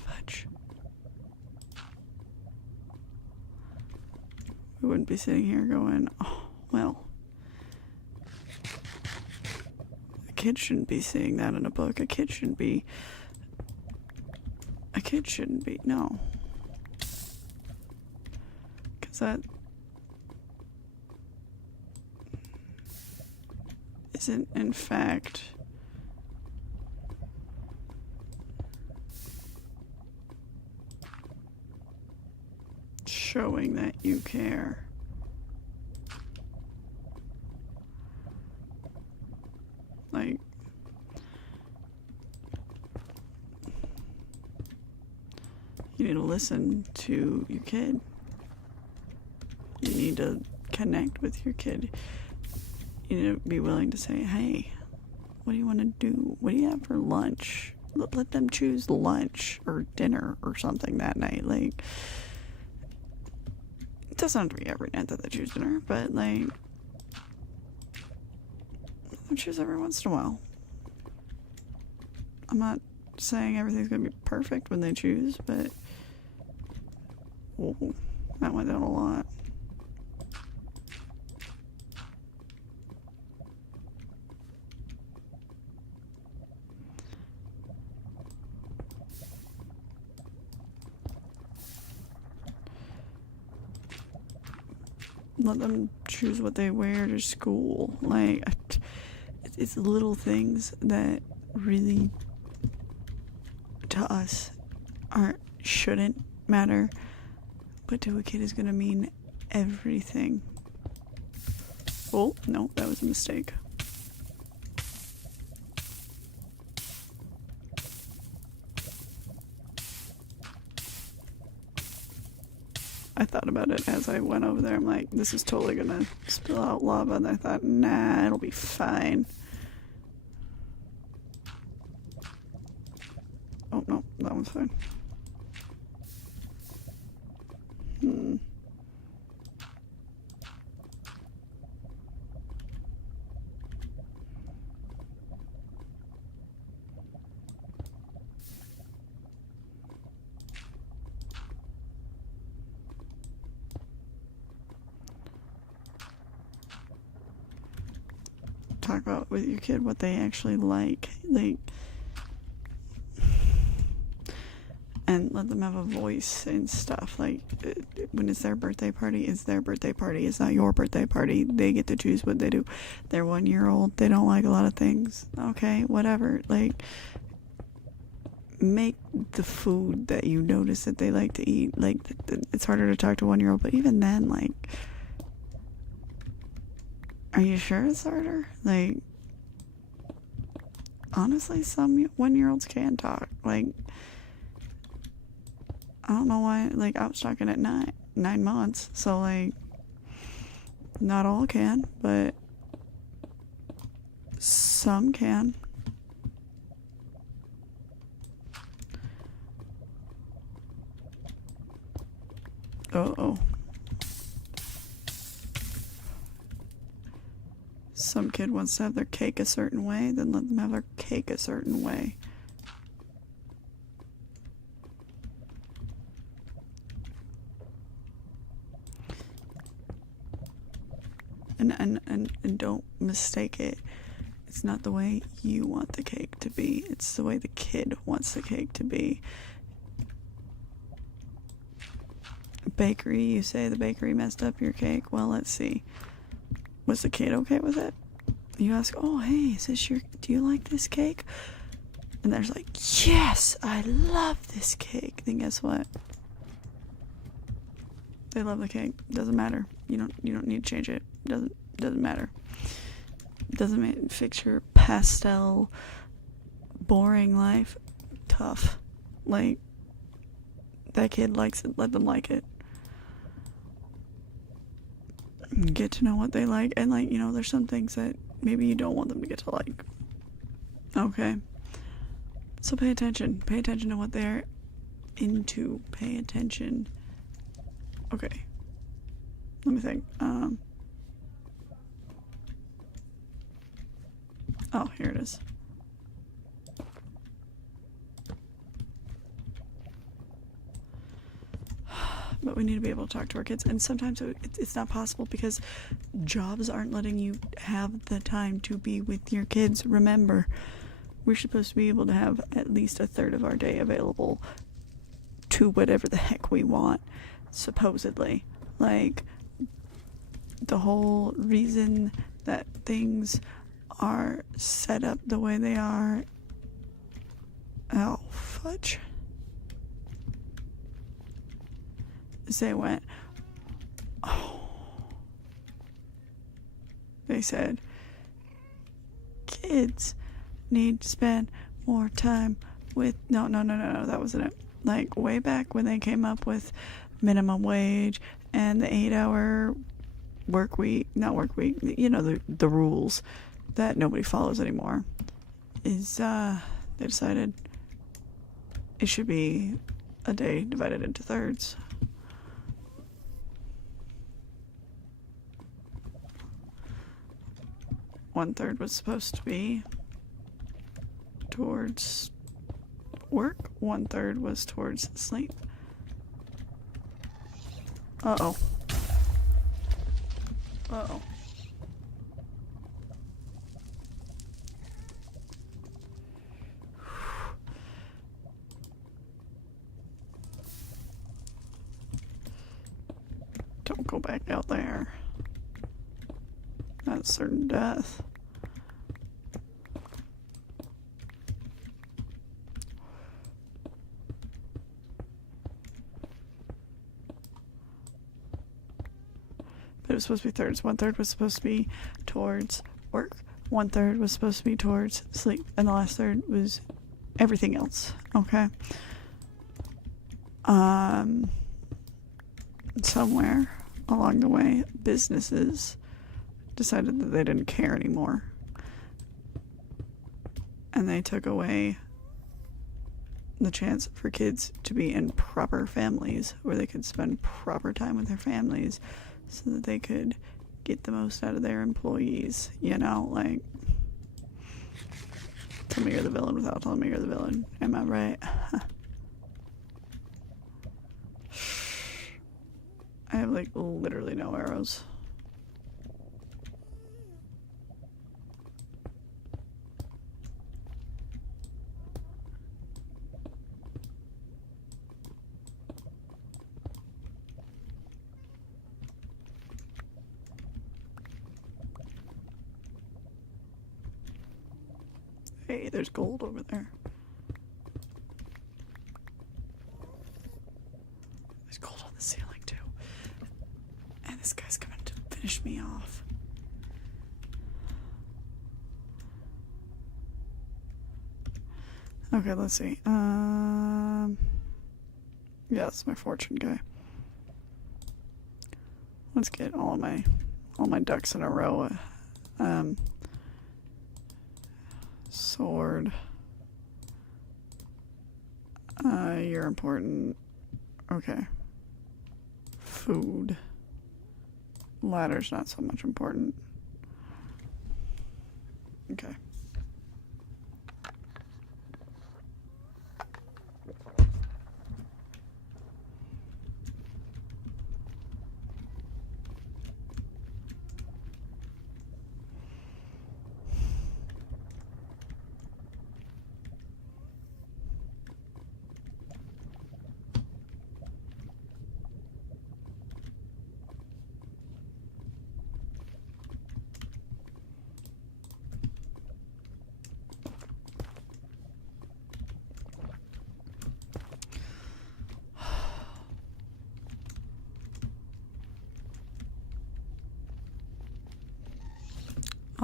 Fudge. We wouldn't be sitting here going, oh, well, a kid shouldn't be seeing that in a book. A kid shouldn't be, no. Because that isn't, in fact, showing that you care. Like, you need to listen to your kid. You need to connect with your kid. You need to be willing to say, hey, what do you want to do? What do you have for lunch? Let them choose lunch or dinner or something that night. Like, it doesn't have to be every night that they choose dinner, but like, let them choose every once in a while. I'm not saying everything's going to be perfect when they choose, but whoa, that went down a lot. Let them choose what they wear to school. Like, it's little things that really, to us, shouldn't matter, but to a kid is gonna mean everything. Oh, no, that was a mistake. I thought about it as I went over there. I'm like, this is totally gonna spill out lava. And I thought, nah, it'll be fine. Oh, no, that one's fine. talk about with your kid what they actually like, and let them have a voice and stuff. Like, when it's their birthday party, it's their birthday party. It's not your birthday party. They get to choose what they do. They're 1 year old. They don't like a lot of things. Okay, whatever. Like, make the food that you notice that they like to eat. Like, it's harder to talk to 1 year old, but even then, like, are you sure it's harder? Like, honestly, some 1 year olds can talk. Like, I don't know why. Like, I was talking at 9 months, so, like, not all can, but some can. Uh-oh. Some kid wants to have their cake a certain way, then let them have their cake a certain way. And don't mistake it. It's not the way you want the cake to be. It's the way the kid wants the cake to be. Bakery, you say the bakery messed up your cake. Well, let's see. Was the kid okay with it? You ask, oh, hey, do you like this cake? And they're like, yes, I love this cake. Then guess what? They love the cake. Doesn't matter. You don't need to change it. Doesn't matter. Doesn't fix your pastel, boring life tough. Like, that kid likes it. Let them like it. Get to know what they like, and, like, there's some things that maybe you don't want them to get to like. Okay. So pay attention. Pay attention to what they're into. Pay attention. Okay. Let me think. Oh, here it is. But we need to be able to talk to our kids, and sometimes it's not possible because jobs aren't letting you have the time to be with your kids. Remember, we're supposed to be able to have at least a third of our day available to whatever the heck we want, supposedly. Like, the whole reason that things are set up the way they are. Oh, fudge. They went, they said, kids need to spend more time with, no, that wasn't it. Like, way back when they came up with minimum wage and the 8-hour work week, the rules that nobody follows anymore, is, they decided it should be a day divided into thirds. One third was supposed to be towards work. 1/3 was towards sleep. Uh-oh. Uh-oh. Don't go back out there. That's certain death. But it was supposed to be thirds. 1/3 was supposed to be towards work. 1/3 was supposed to be towards sleep. And the last third was everything else. Okay? Somewhere along the way, businesses decided that they didn't care anymore. And they took away the chance for kids to be in proper families where they could spend proper time with their families so that they could get the most out of their employees, like, tell me you're the villain without telling me you're the villain. Am I right? I have, like, literally no arrows. Hey, there's gold over there. There's gold on the ceiling too. And this guy's coming to finish me off. Okay, let's see. Yeah, that's my fortune guy. Let's get all my ducks in a row. Sword. You're important. Okay. Food. Ladder's not so much important. Okay.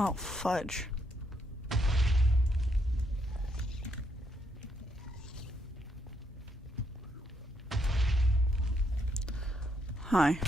Oh, fudge. Hi.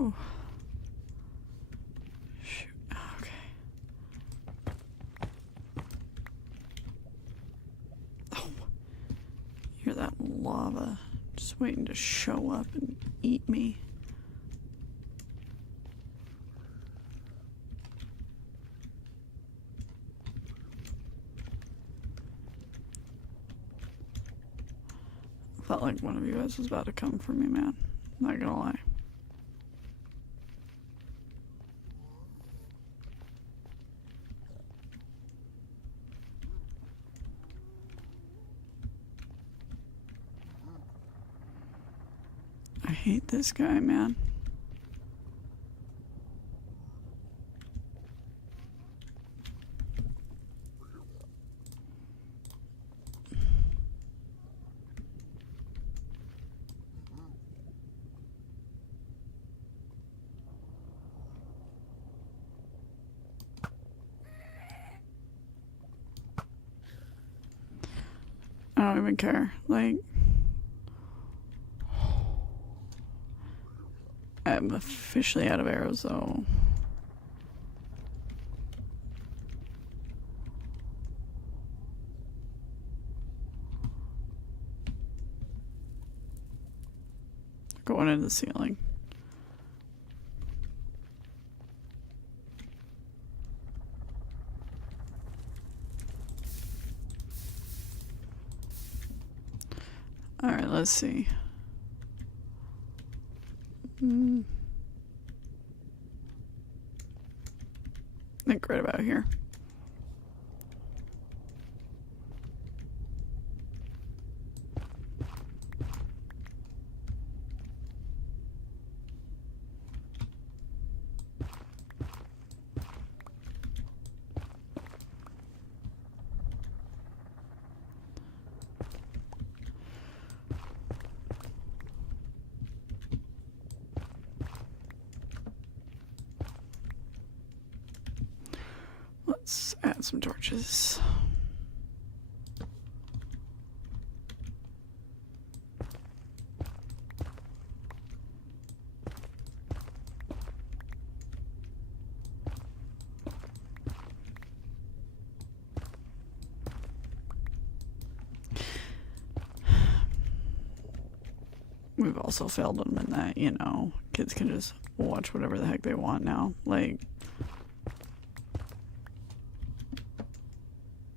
Oh. Shoot. Okay. Oh. Hear that lava just waiting to show up and eat me. Felt like one of you guys was about to come for me, man. Not gonna lie. I hate this guy, man. I don't even care. Like, I'm officially out of arrows, though. Going into the ceiling. Alright, let's see. I think right about here. Let's add some torches. we've also failed them in that, you know, kids can just watch whatever the heck they want now. Like,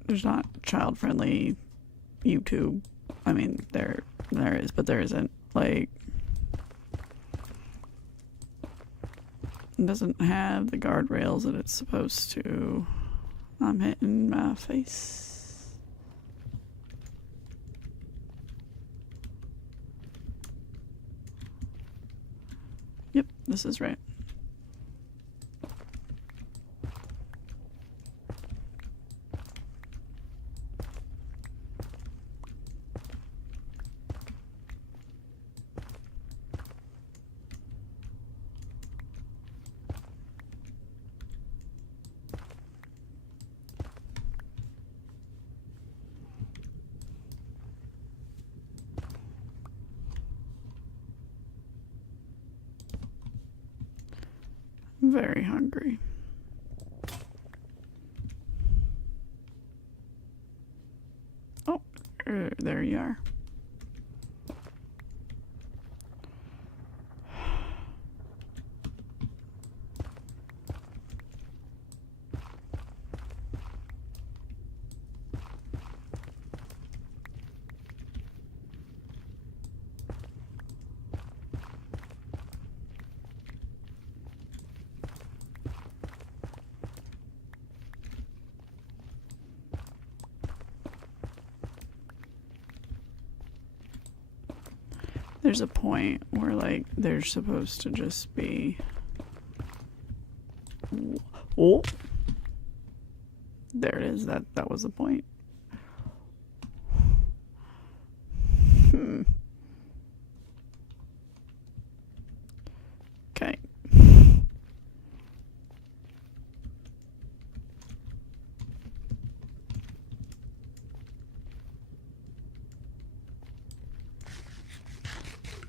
there's not child-friendly YouTube. I mean, there is, but there isn't. Like, it doesn't have the guardrails that it's supposed to. I'm hitting my face. Yep, this is right. I'm very hungry. Oh, there you are. There's a point where, like, they're supposed to just be... Oh! There it is. That was the point. Okay.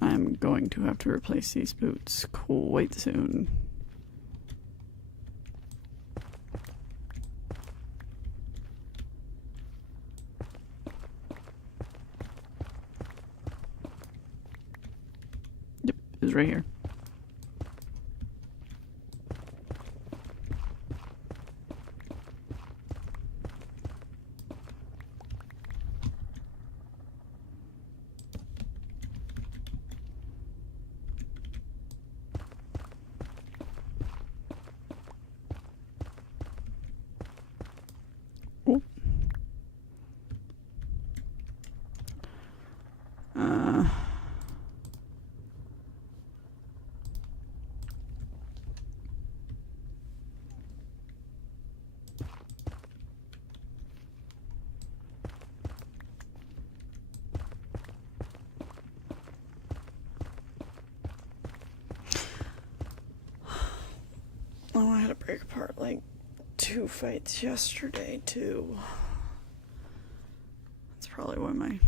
I'm going to have to replace these boots quite soon. Yep, it's right here. Oh. Oh, I had to break apart like 2 fights yesterday too. That's probably why my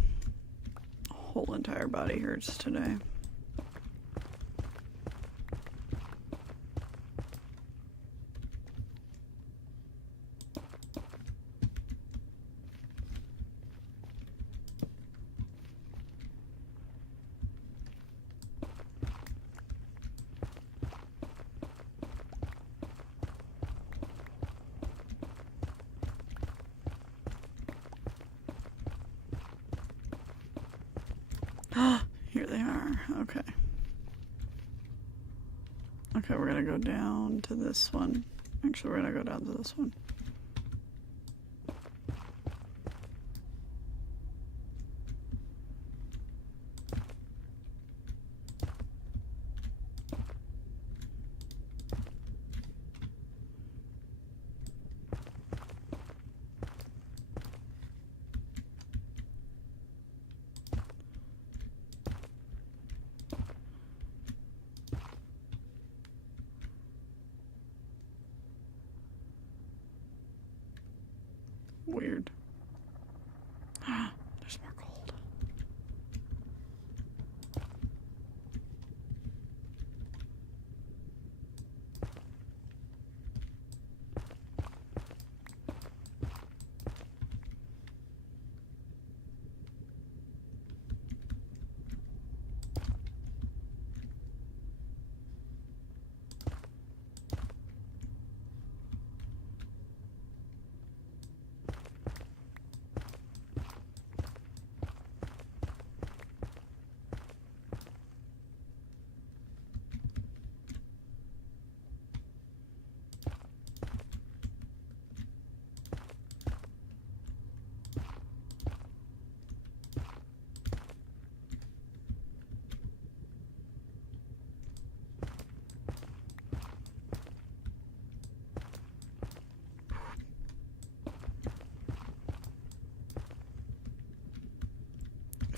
whole entire body hurts today. Here they are. Okay. Okay, we're gonna go down to this one. Actually, we're gonna go down to this one. Weird. There's more gold.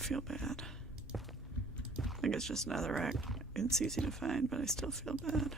feel bad. Like it's just netherrack. It's easy to find, but I still feel bad.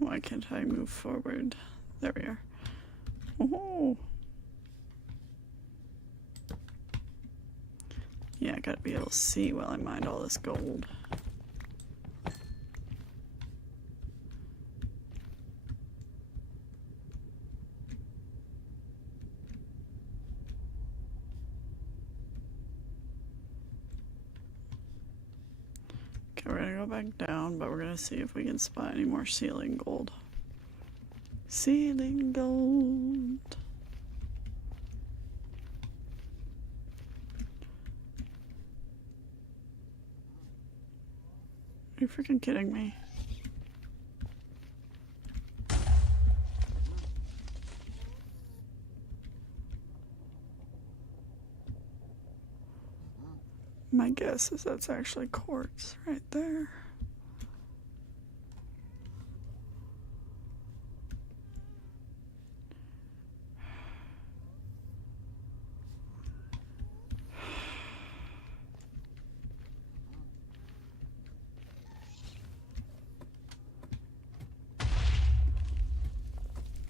Why can't I move forward? There we are. Oh. Yeah, I gotta be able to see while I mine all this gold. Okay, we're gonna go back down, but we're gonna see if we can spot any more ceiling gold. Ceiling gold. Are you freaking kidding me? My guess is that's actually quartz right there.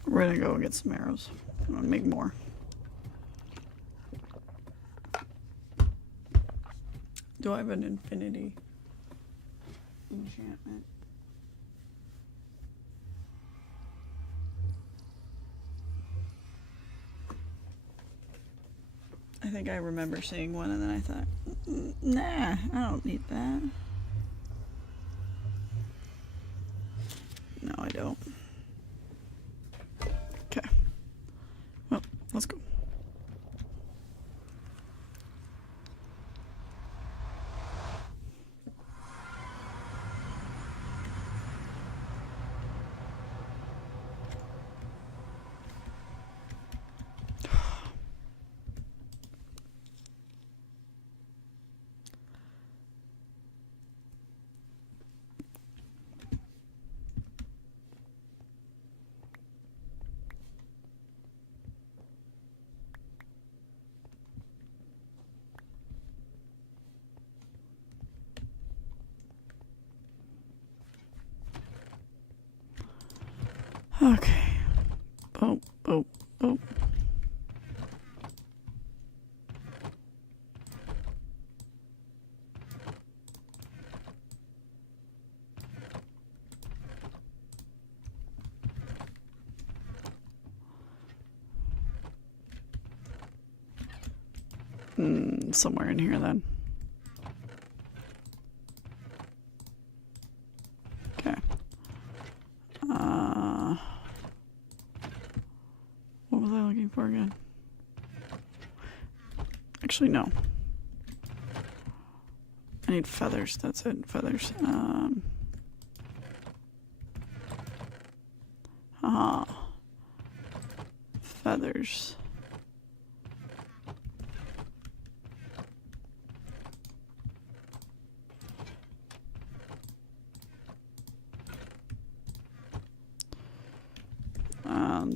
We're gonna go get some arrows. I'm gonna make more. Do I have an infinity enchantment? I think I remember seeing one and then I thought, nah, I don't need that. No, I don't. Okay. Well, let's go. Okay. Oh, oh, oh. Somewhere in here then. Okay. What was I looking for again? Actually, no. I need feathers. That's it. Feathers. Feathers.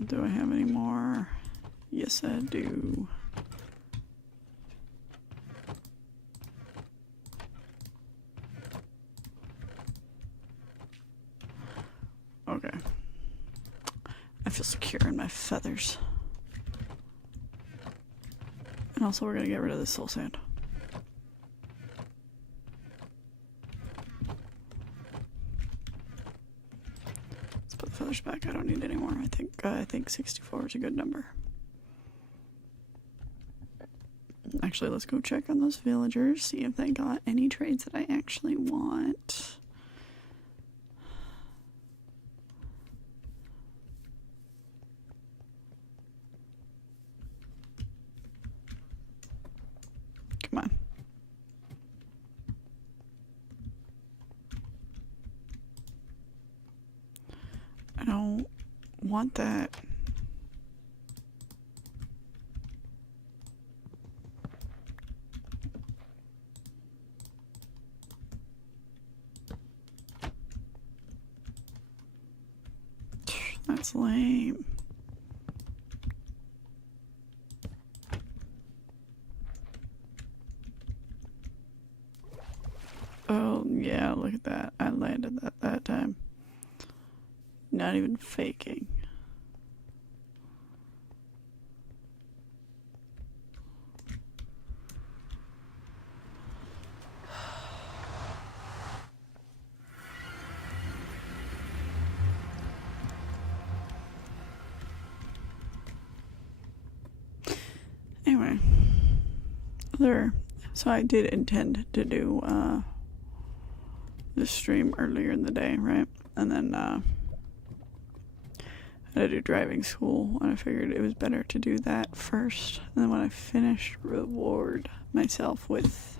Do I have any more? Yes, I do. Okay. I feel secure in my feathers. And also we're gonna get rid of this soul sand. Let's put the feathers flashback. I don't need any more. I think 64 is a good number. Actually, let's go check on those villagers, see if they got any trades that I actually want. Come on. I don't want that. That's lame. Oh, yeah, look at that. I landed that time. Not even faking. Anyway, so I did intend to do this stream earlier in the day, right? And then I had to do driving school, and I figured it was better to do that first, and then when I finished, reward myself with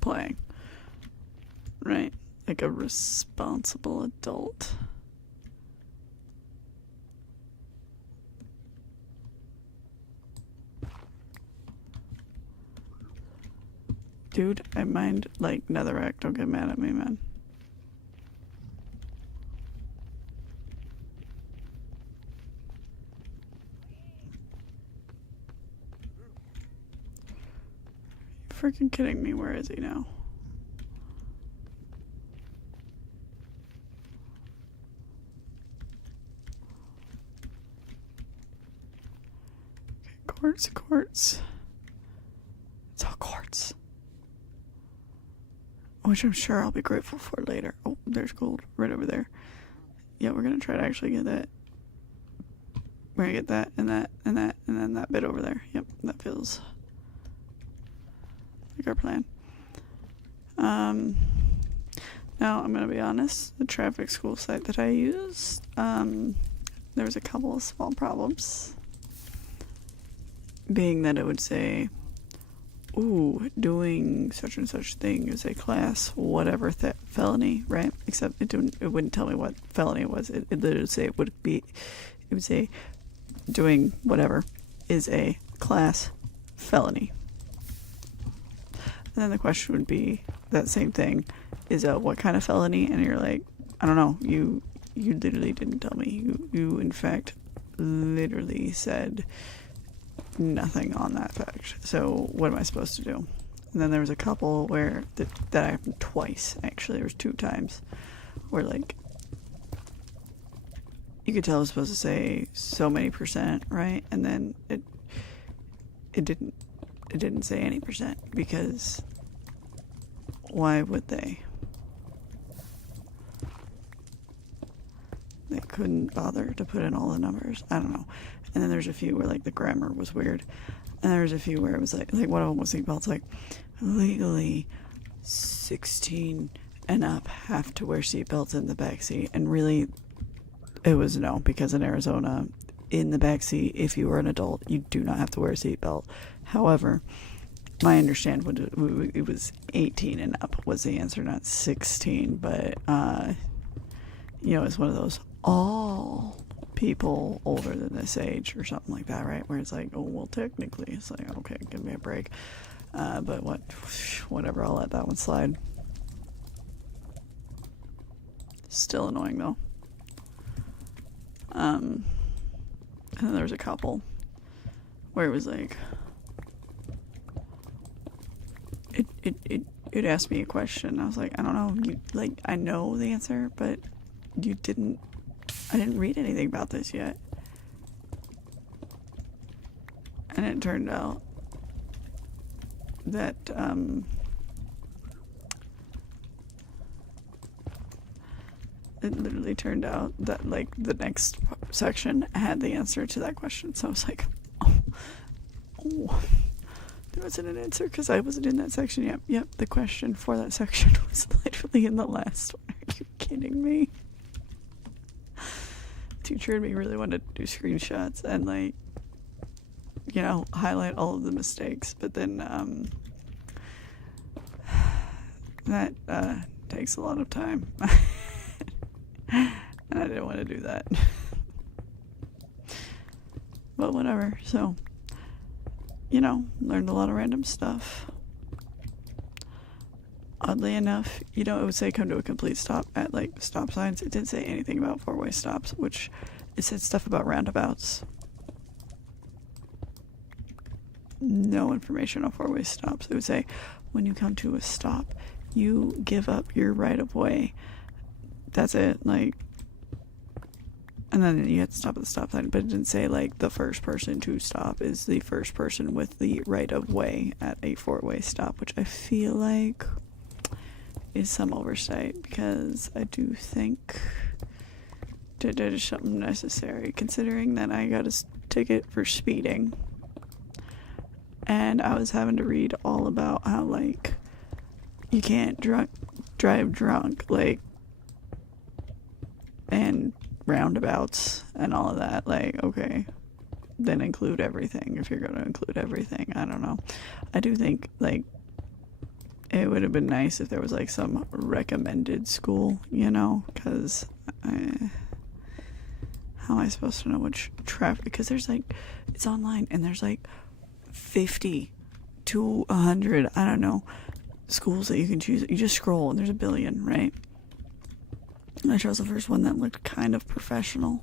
playing, right? Like a responsible adult. Dude, I mind like netherrack. Don't get mad at me, man. You're freaking kidding me. Where is he now? Okay, quartz. It's all quartz. Which I'm sure I'll be grateful for later. Oh, there's gold right over there. Yeah, we're gonna try to actually get that. We're gonna get that and that and that and then that bit over there. Yep, that feels like our plan. Now I'm gonna be honest. The traffic school site that I used, there was a couple of small problems. Being that it would say, ooh, doing such and such thing is a class whatever felony, right? Except it wouldn't tell me what felony it was. It literally say it would say doing whatever is a class felony. And then the question would be that same thing is what kind of felony? And you're like, I don't know. You literally didn't tell me. You in fact literally said nothing on that fact. So what am I supposed to do? And then there was a couple where that happened twice. Actually, there was 2 times where like you could tell it was supposed to say so many %, right? And then it didn't say any %, because why would they? They couldn't bother to put in all the numbers. I don't know. And then there's a few where like the grammar was weird. And there's a few where it was like one of them was seatbelts, like legally 16 and up have to wear seatbelts in the backseat. And really it was no, because in Arizona, in the backseat, if you were an adult, you do not have to wear a seatbelt. However, my understanding it was 18 and up was the answer, not 16. But it's one of those all people older than this age or something like that, right? Where it's like, oh, well, technically, it's like, okay, give me a break. But whatever, I'll let that one slide. Still annoying though. And then there was a couple where it was like, it asked me a question. I was like, I don't know. I know the answer, but I didn't read anything about this yet. And it turned out that it literally turned out that like the next section had the answer to that question. So I was like, oh, there wasn't an answer because I wasn't in that section. Yep, the question for that section was literally in the last one. Are you kidding me? Teacher and me really wanted to do screenshots and like, you know, highlight all of the mistakes, but then that takes a lot of time. And I didn't want to do that. But whatever. So, you know, learned a lot of random stuff. Oddly enough, you know, it would say come to a complete stop at like stop signs. It didn't say anything about four-way stops, which it said stuff about roundabouts. No information on four-way stops. It would say when you come to a stop, you give up your right-of-way. That's it, like, and then you had to stop at the stop sign, but it didn't say like the first person to stop is the first person with the right of way at a four-way stop, which I feel like is some oversight, because I do think that is something necessary, considering that I got a ticket for speeding and I was having to read all about how like you can't drive drunk, like, and roundabouts and all of that. Like, okay, then include everything if you're going to include everything. I don't know. I do think like it would have been nice if there was like some recommended school, you know, because how am I supposed to know which traffic? Because there's like, it's online and there's like 50 to 100, I don't know, schools that you can choose. You just scroll and there's a billion, right? I chose the first one that looked kind of professional,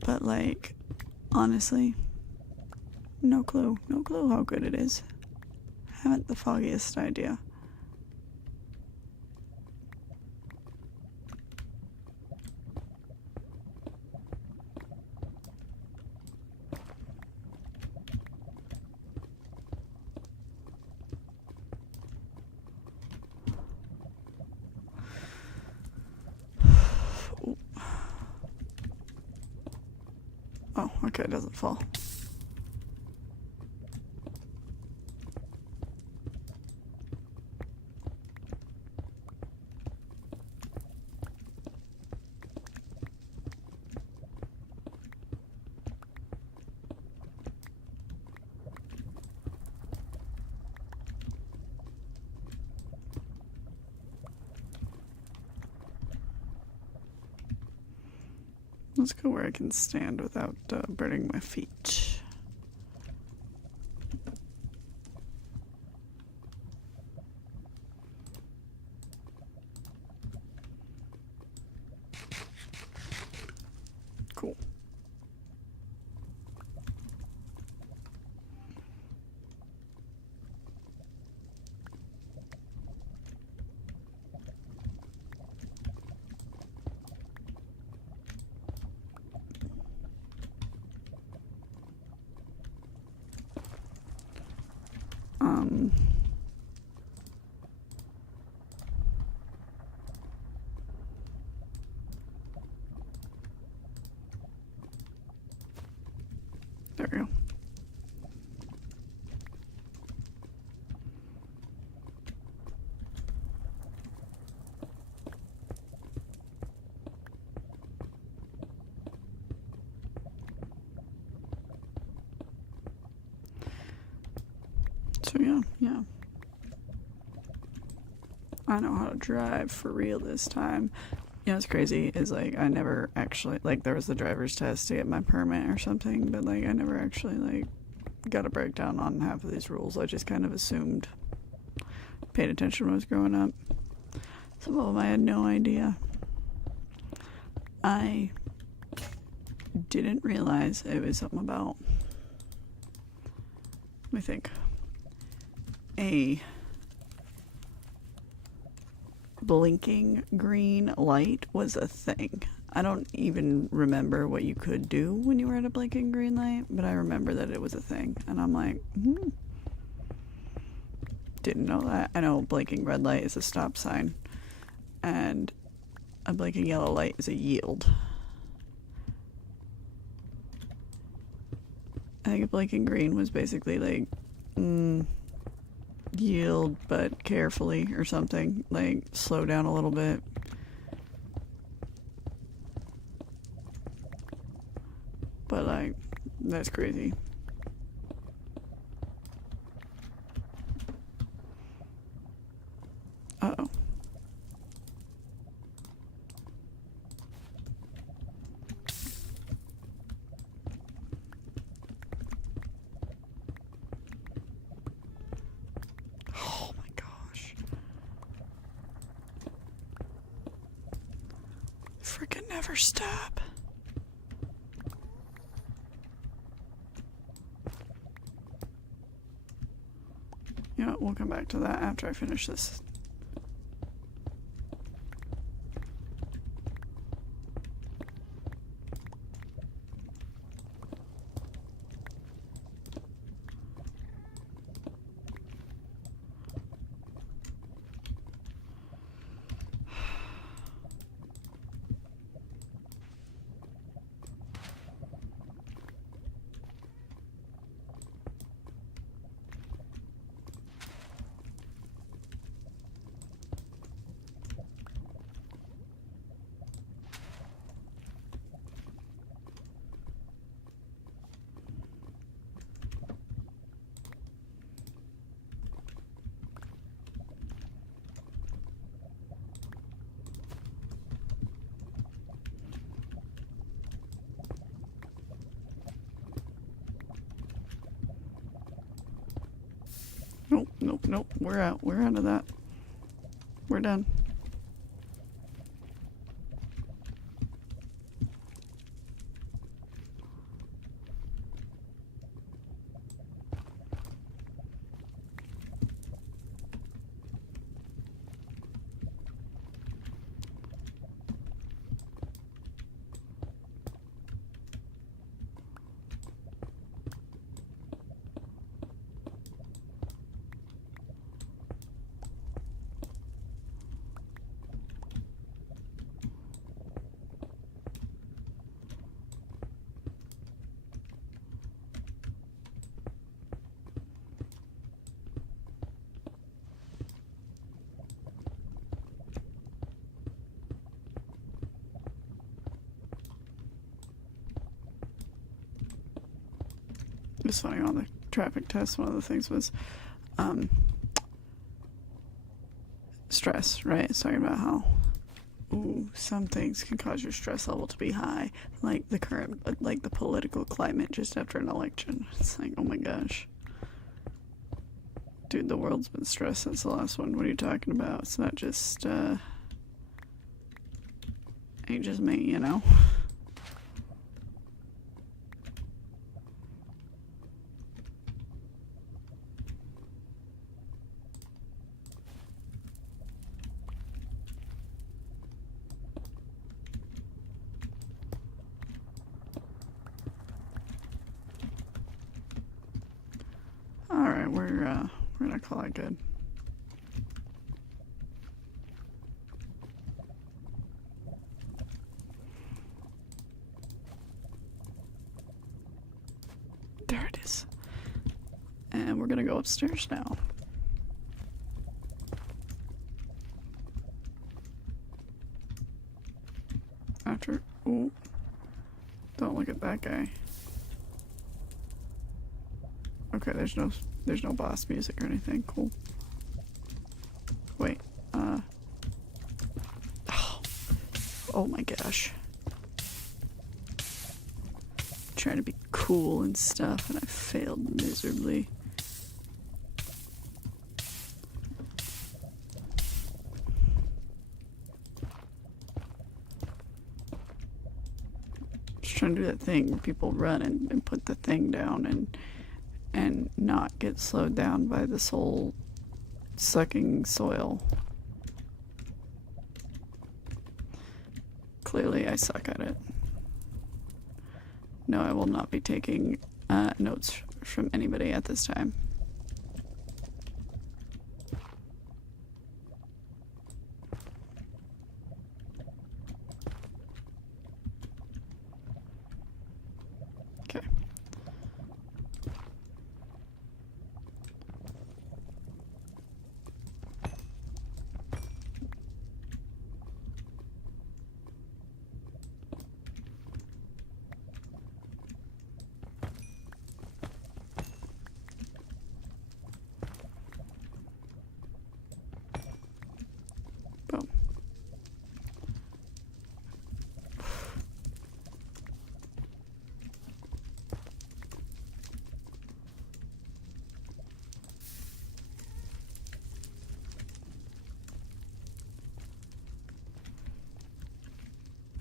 but like, honestly, no clue how good it is. Haven't the foggiest idea. Oh, okay, it doesn't fall. Let's go where I can stand without burning my feet. Cool. There we go. So yeah. I know how to drive for real this time. You know what's crazy is like I never actually, like, there was the driver's test to get my permit or something, but like I never actually like got a breakdown on half of these rules. I just kind of assumed, paid attention when I was growing up. Some of them I had no idea. I didn't realize it was something about, let me think, a blinking green light was a thing. I don't even remember what you could do when you were at a blinking green light, but I remember that it was a thing, and I'm like, didn't know that. I know a blinking red light is a stop sign, and a blinking yellow light is a yield. I think a blinking green was basically like, yield but carefully or something, like slow down a little bit. But like, that's crazy. Uh-oh. Oh my gosh. Freaking never stop. You know what, we'll come back to that after I finish this. Nope, nope, nope. We're out. We're out of that. We're done. It's funny, on the traffic test, one of the things was stress, right? It's talking about how some things can cause your stress level to be high, like the current, like the political climate just after an election. It's like, oh my gosh. Dude, the world's been stressed since the last one. What are you talking about? It's not just, ain't just me, you know? Alright, we're gonna call it good. There it is. And we're gonna go upstairs now. After, don't look at that guy. Okay, there's no boss music or anything. Cool. Wait, oh my gosh. Trying to be cool and stuff, and I failed miserably. Just trying to do that thing where people run and put the thing down and not get slowed down by the soul sucking soil. Clearly I suck at it. No, I will not be taking notes from anybody at this time.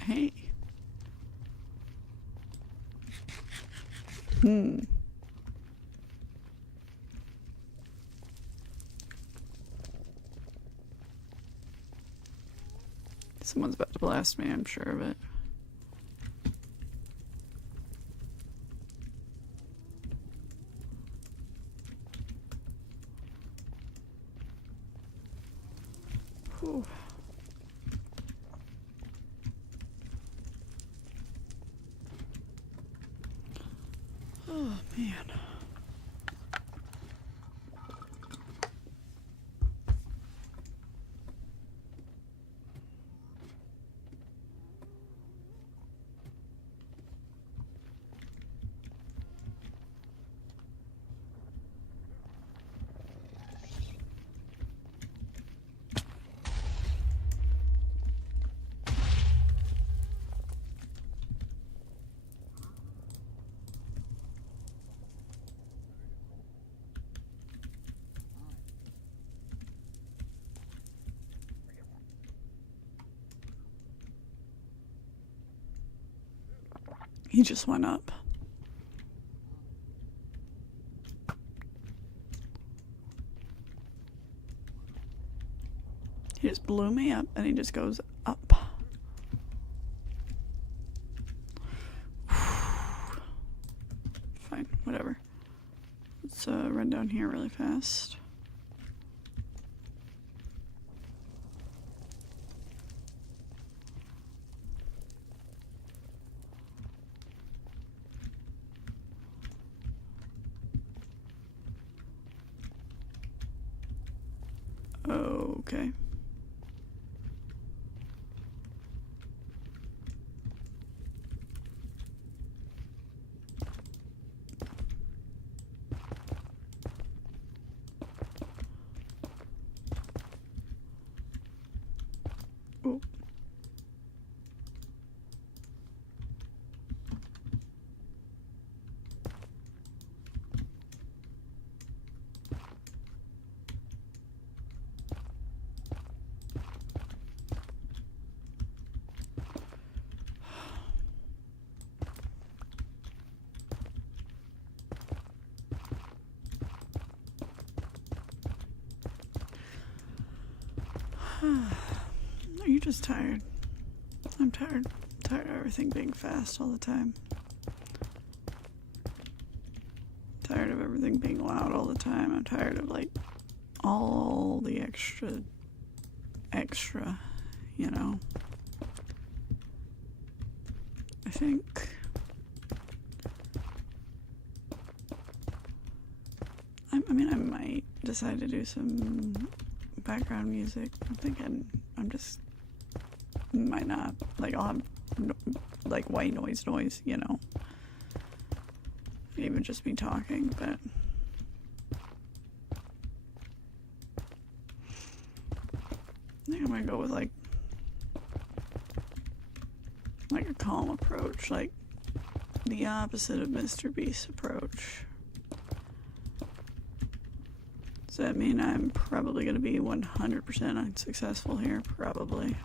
Hey. Someone's about to blast me, I'm sure of it. Whew. Oh, man. He just went up. He just blew me up and he just goes up. Fine, whatever. Let's run down here really fast. Okay. Oh. Are you just tired? I'm tired. Tired of everything being fast all the time. Tired of everything being loud all the time. I'm tired of like all the extra, you know. I think I might decide to do some background music. I'm thinking might not, like I'll have like white noise, you know. Even just me talking, but I think I'm gonna go with like a calm approach, like the opposite of Mr. Beast's approach. Does that mean I'm probably going to be 100% unsuccessful here? Probably.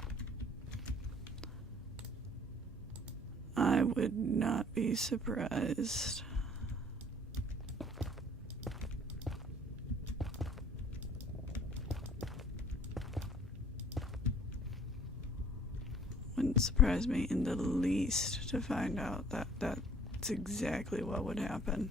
I would not be surprised. Wouldn't surprise me in the least to find out that that's exactly what would happen.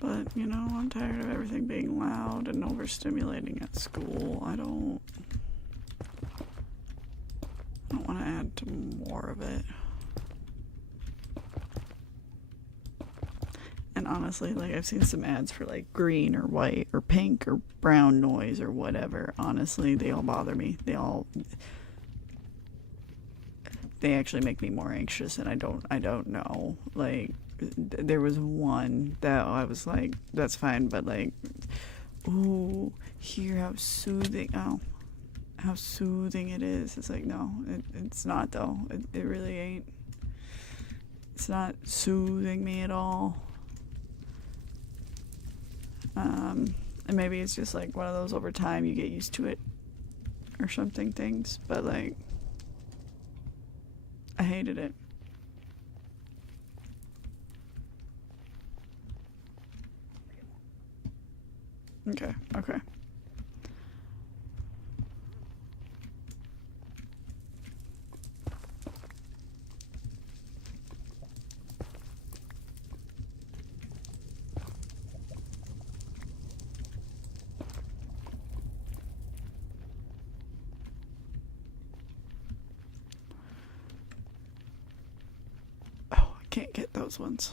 But, you know, I'm tired of everything being loud and overstimulating at school. I don't want to add to more of it. And honestly, like, I've seen some ads for like green or white or pink or brown noise or whatever. Honestly, they all bother me. They actually make me more anxious, and I don't know. Like, there was one that I was like, that's fine, but like, ooh, hear how soothing, how soothing it is. It's like, no, it's not though. It really ain't. It's not soothing me at all. And maybe it's just like one of those over time you get used to it or something things, but like I hated it. Okay, okay. Oh, I can't get those ones.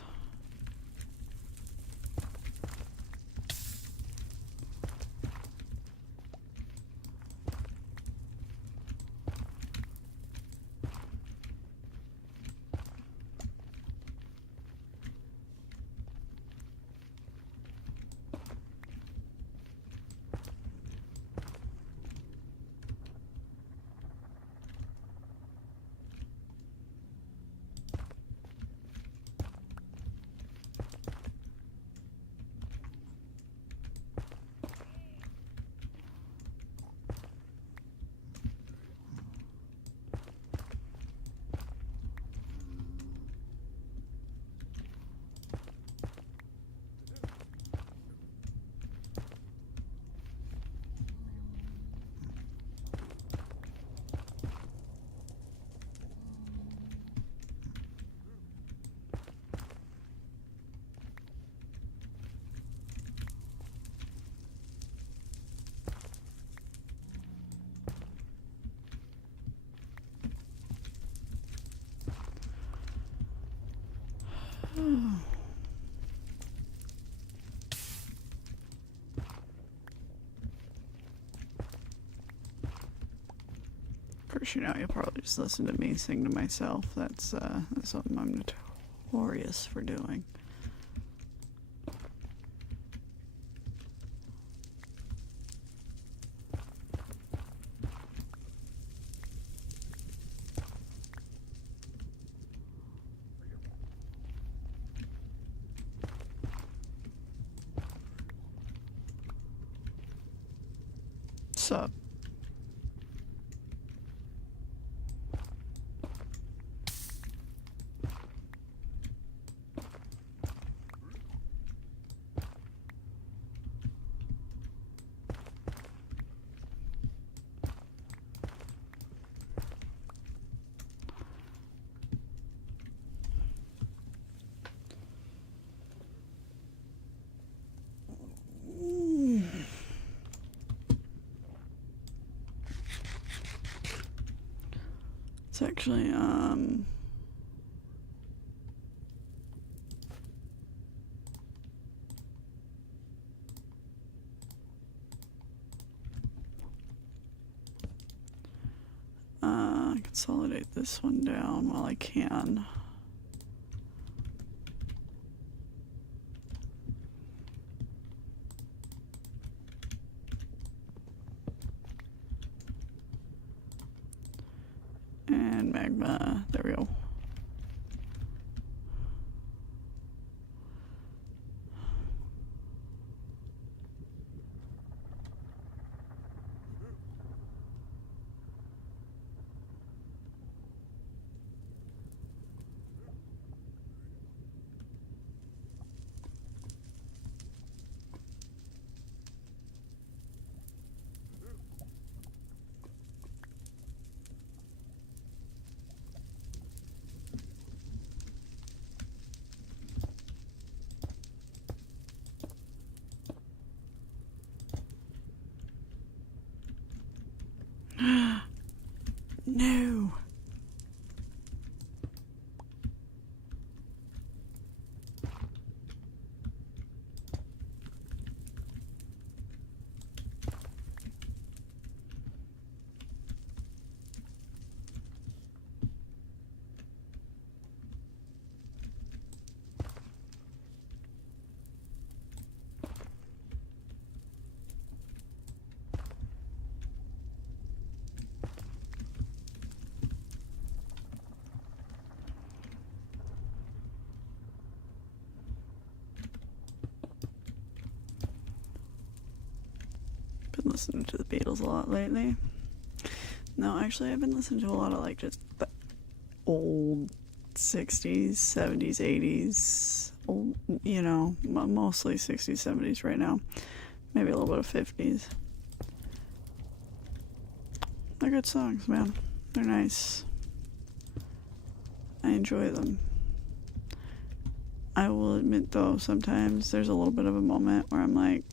Of course, you know, you'll probably just listen to me sing to myself. That's something I'm notorious for doing. Sup? It's actually, consolidate this one down while I can. And magma, there we go. No. listening to the Beatles a lot lately. No, actually, I've been listening to a lot of like just the old 60s, 70s, 80s, old, you know, mostly 60s, 70s right now. Maybe a little bit of 50s. They're good songs, man. They're nice. I enjoy them. I will admit, though, sometimes there's a little bit of a moment where I'm like,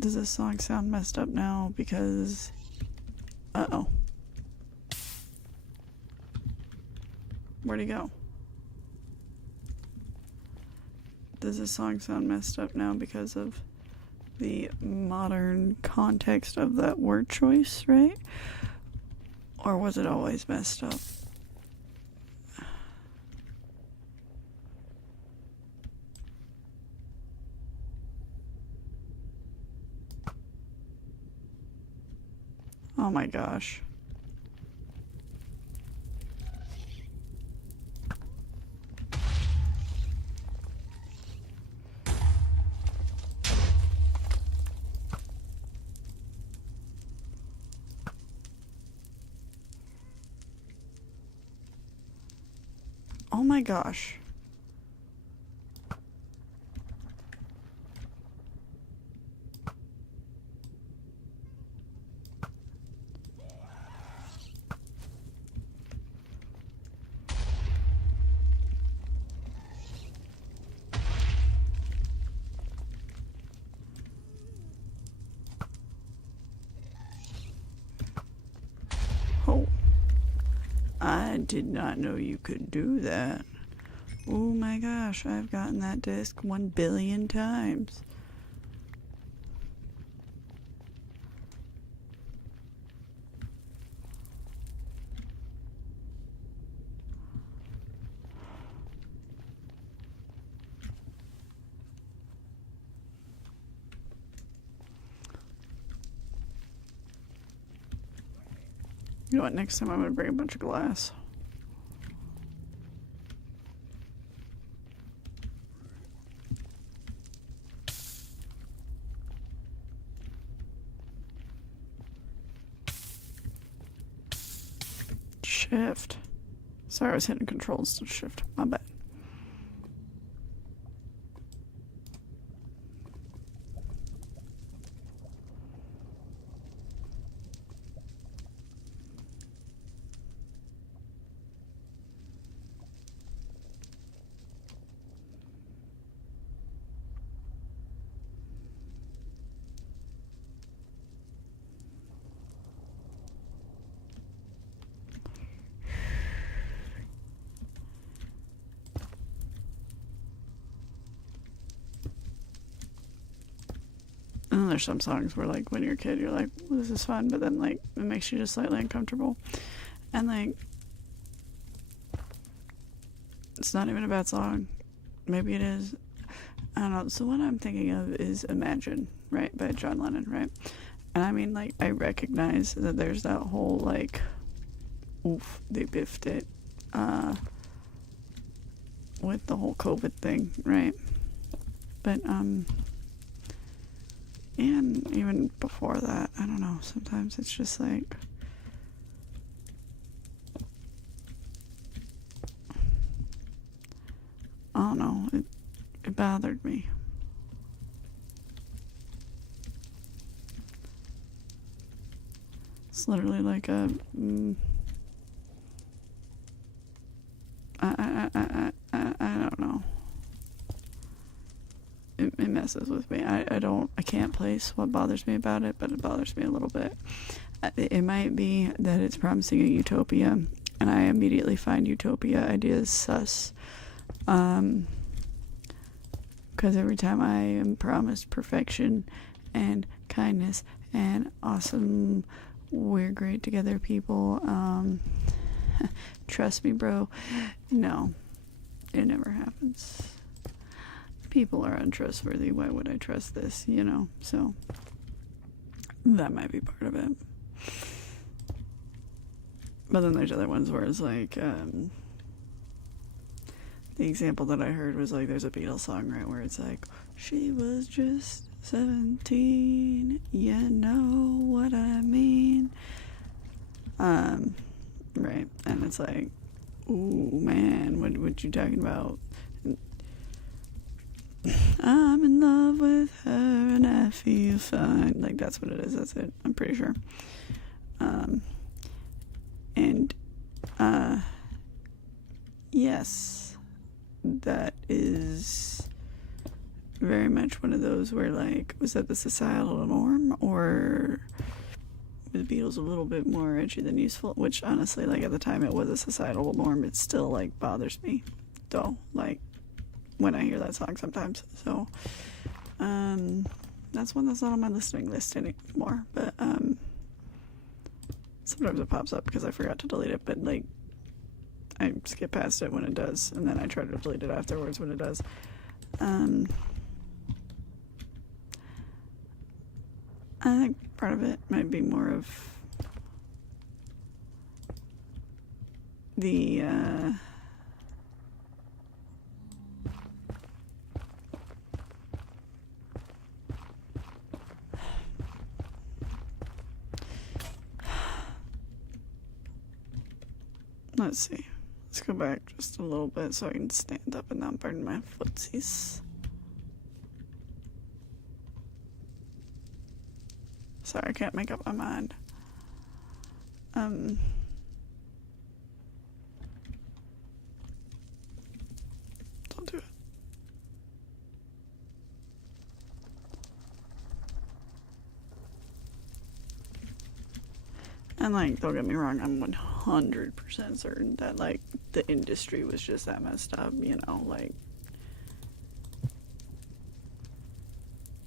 does this song sound messed up now? Because, uh-oh. Where'd he go? Does this song sound messed up now because of the modern context of that word choice, right? Or was it always messed up? Oh my gosh. Oh my gosh. Oh. I did not know you could do that. Oh my gosh, I've gotten that disc 1 billion times. You know what, next time I'm gonna bring a bunch of glass. Shift. Sorry, I was hitting control instead of shift. My bad. And then there's some songs where, like, when you're a kid, you're like, well, this is fun, but then, like, it makes you just slightly uncomfortable. And, like, it's not even a bad song. Maybe it is. I don't know. So what I'm thinking of is Imagine, right, by John Lennon, right? And I mean, like, I recognize that there's that whole, like, oof, they biffed it, with the whole COVID thing, right? But, and even before that, I don't know, sometimes it's just like, I don't know, it bothered me. It's literally like a, I don't know. It messes with me. I can't place what bothers me about it, but it bothers me a little bit. It might be that it's promising a utopia, and I immediately find utopia ideas sus. Because every time I am promised perfection and kindness and awesome, we're great together people, trust me, bro, no, it never happens. People are untrustworthy. Why would I trust this, you know? So that might be part of it. But then there's other ones where it's like, the example that I heard was like, there's a Beatles song, right, where it's like, she was just 17, you know what I mean. Right, and it's like, ooh, man, what you talking about? I'm in love with her and I feel fine. Like, that's what it is. That's it. I'm pretty sure. And, yes, that is very much one of those where, like, was that the societal norm, or the Beatles a little bit more edgy than useful? Which, honestly, like, at the time it was a societal norm. It still, like, bothers me, though, like, when I hear that song sometimes. So, that's one that's not on my listening list anymore, but, sometimes it pops up because I forgot to delete it, but, like, I skip past it when it does, and then I try to delete it afterwards when it does. I think part of it might be more of the, let's see. Let's go back just a little bit so I can stand up and not burn my footsies. Sorry, I can't make up my mind. Don't do it. And, like, don't get me wrong, I'm 100% certain that, like, the industry was just that messed up, you know, like,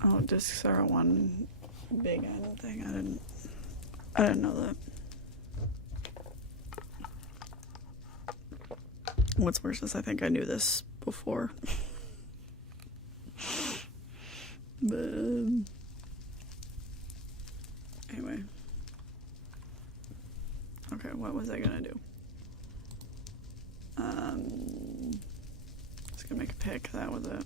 oh, discs are one big annual thing. I didn't know that. What's worse is I think I knew this before. But anyway. Okay, what was I gonna do? I was gonna make a pick, that was it.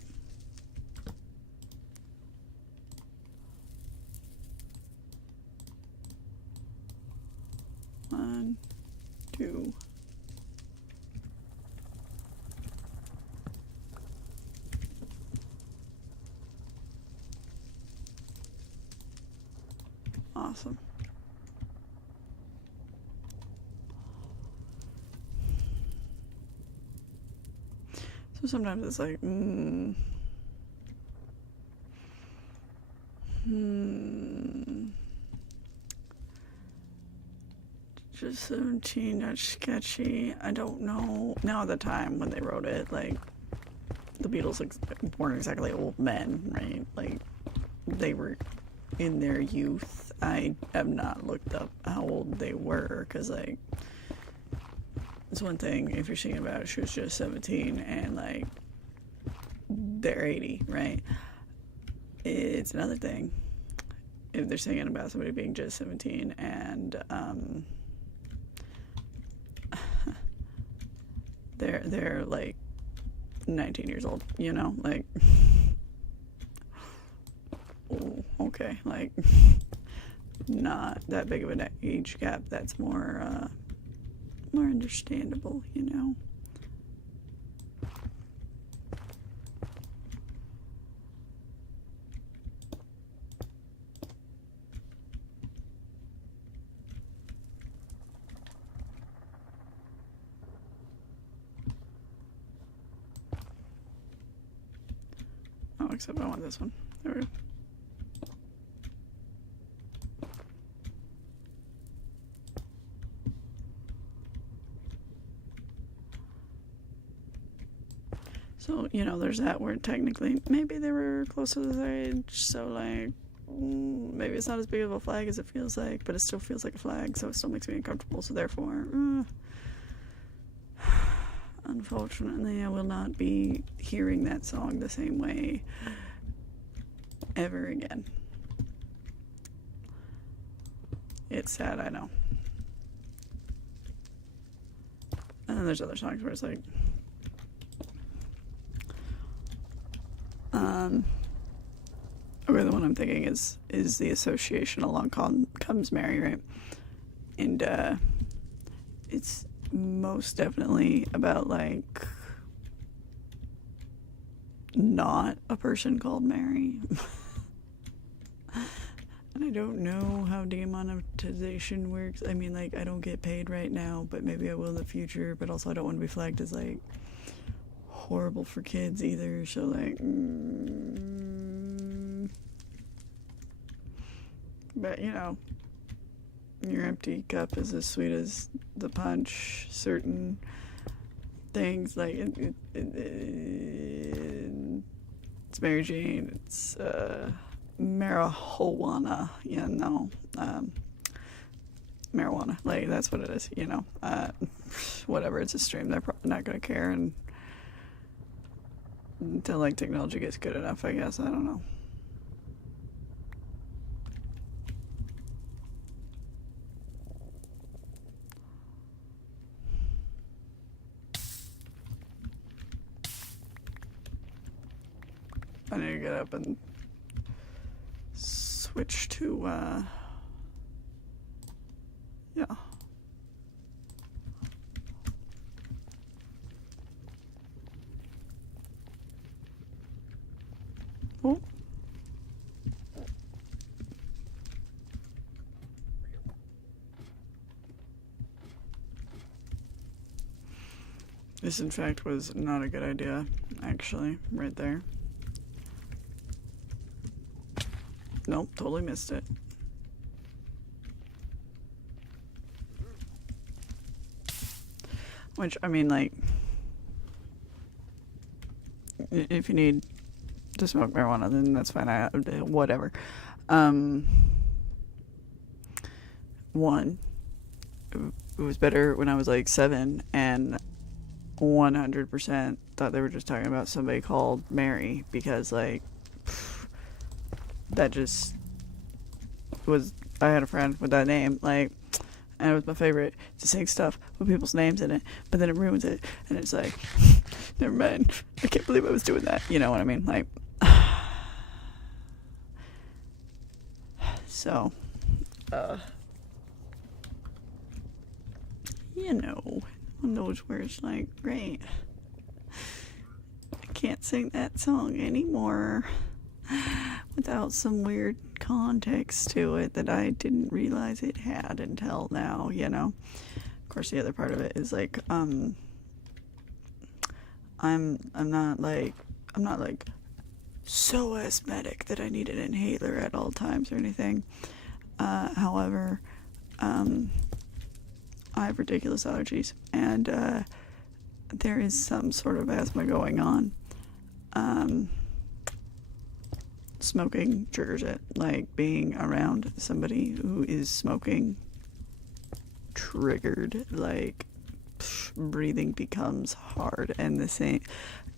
One, two. Awesome. So sometimes it's like, just 17, that's sketchy. I don't know. Now at the time when they wrote it, like, the Beatles weren't exactly old men, right? Like, they were in their youth. I have not looked up how old they were, because, like, it's one thing if you're singing about she was just 17 and, like, they're 80, right? It's another thing if they're singing about somebody being just 17 and they're like 19 years old, you know, like, oh, okay, like, not that big of an age gap. That's more understandable, you know. Oh, except I want this one. There we go. So, you know, there's that where technically maybe they were close to this age, so, like, maybe it's not as big of a flag as it feels like, but it still feels like a flag, so it still makes me uncomfortable, so therefore, unfortunately, I will not be hearing that song the same way ever again. It's sad, I know. And then there's other songs where it's like, Okay, the one I'm thinking is the association Along Comes Mary, right? And it's most definitely about like not a person called Mary. And I don't know how demonetization works. I mean, like, I don't get paid right now, but maybe I will in the future. But also, I don't want to be flagged as like horrible for kids either. So like, but you know, your empty cup is as sweet as the punch. Certain things like it's Mary Jane. It's marijuana, you know, marijuana, like that's what it is, you know. Whatever, it's a stream. They're probably not gonna care, and until like technology gets good enough, I guess. I don't know. I need to get up and switch to yeah. Oh. This in fact was not a good idea, actually, right there. Nope, totally missed it. Which, I mean, like, if you need to smoke marijuana, then that's fine. Whatever. One, it was better when I was like 7, and 100% thought they were just talking about somebody called Mary, because like that just was, I had a friend with that name, like, and it was my favorite to sing stuff with people's names in it, but then it ruins it, and it's like, never mind, I can't believe I was doing that, you know what I mean, like, so, you know, one of those where it's like, great, I can't sing that song anymore without some weird context to it that I didn't realize it had until now, you know. Of course, the other part of it is like, I'm not like so asthmatic that I need an inhaler at all times or anything. However, I have ridiculous allergies, and there is some sort of asthma going on. Smoking triggers it, like being around somebody who is smoking triggered, like breathing becomes hard, and the same,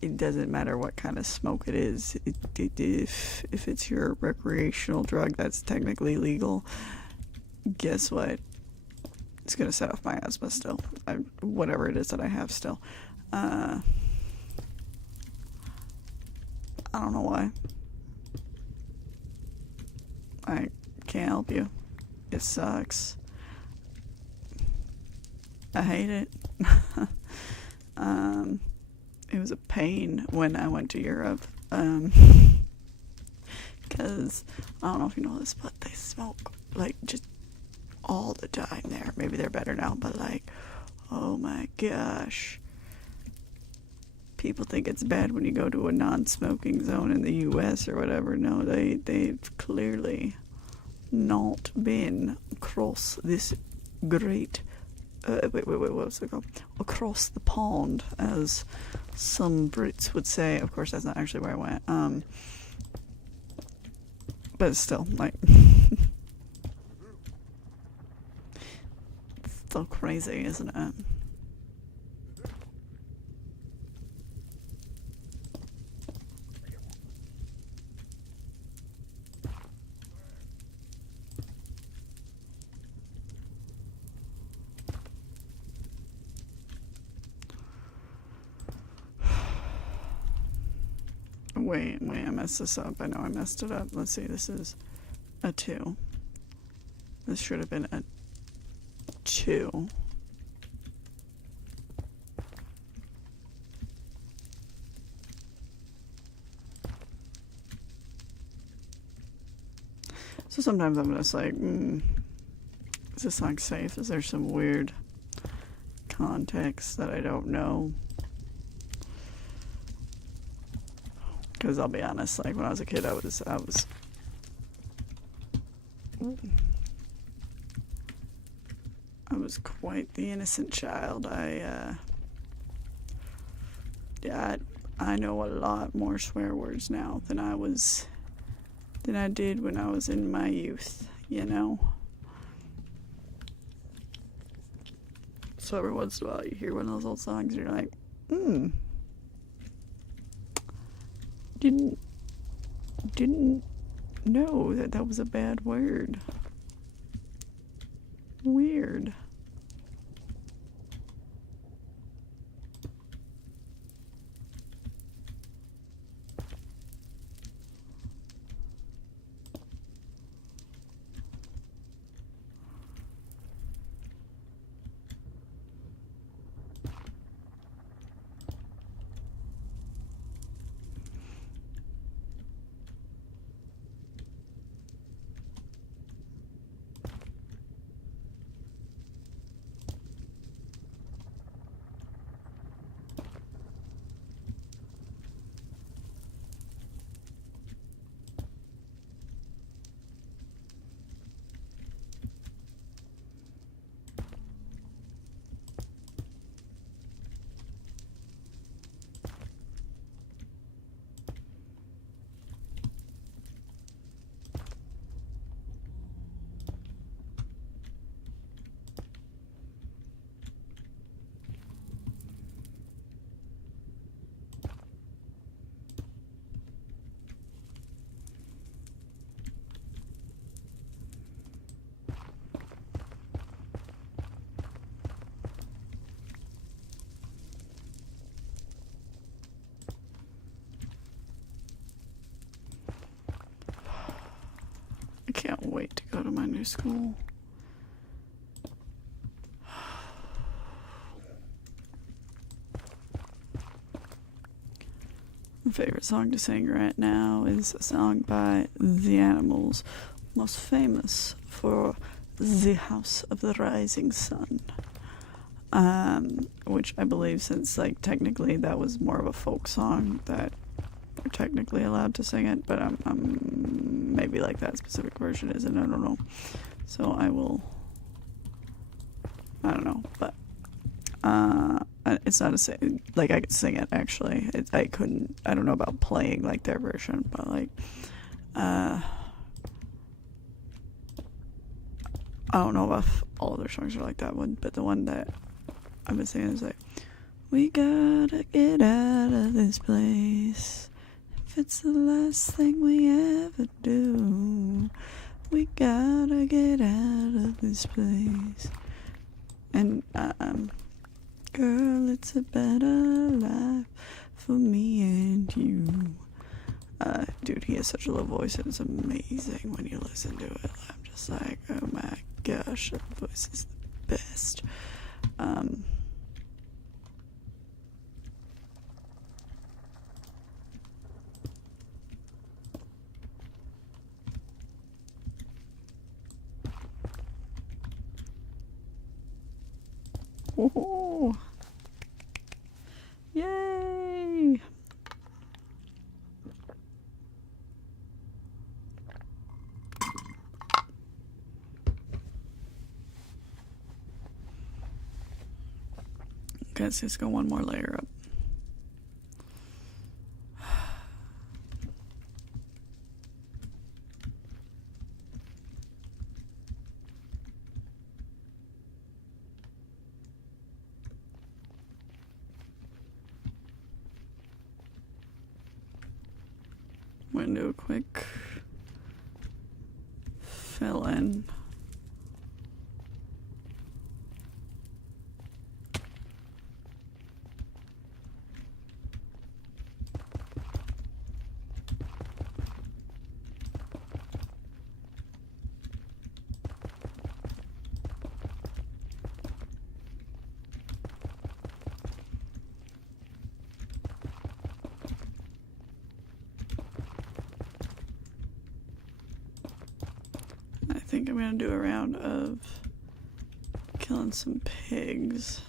it doesn't matter what kind of smoke it is. If it's your recreational drug that's technically legal, guess what? It's gonna set off my asthma still. Whatever it is that I have still. I don't know why. I can't help you. It sucks. I hate it. It was a pain when I went to Europe. Because I don't know if you know this, but they smoke like just all the time there. Maybe they're better now, but like, oh my gosh. People think it's bad when you go to a non-smoking zone in the US or whatever. No, they've clearly not been across this great what's it called? Across the pond, as some Brits would say. Of course, that's not actually where I went. But still, like, it's still crazy, isn't it? Wait, I messed this up. I know I messed it up. Let's see, this is a 2. This should have been a 2. So sometimes I'm just like, is this song safe? Is there some weird context that I don't know? Because I'll be honest, like when I was a kid, I was quite the innocent child. I know a lot more swear words now than I did when I was in my youth, you know? So every once in a while you hear one of those old songs and you're like, didn't know that was a bad word. Weird. I can't wait to go to my new school. My favorite song to sing right now is a song by The Animals, most famous for The House of the Rising Sun. Which I believe, since like technically that was more of a folk song, that we're technically allowed to sing it, but maybe like that specific version isn't, I don't know. So I don't know, but it's not a sing, like I could sing it actually. I don't know about playing like their version, but like I don't know if all of their songs are like that one, but the one that I've been singing is like, we gotta get out of this place. If it's the last thing we ever do, we gotta get out of this place. And girl, it's a better life for me and you. Dude, he has such a low voice and it's amazing when you listen to it. I'm just like, oh my gosh, that voice is the best. Oh, yay! Okay, let's just go one more layer up. I'm going to do a quick fill in. think I'm gonna do a round of killing some pigs.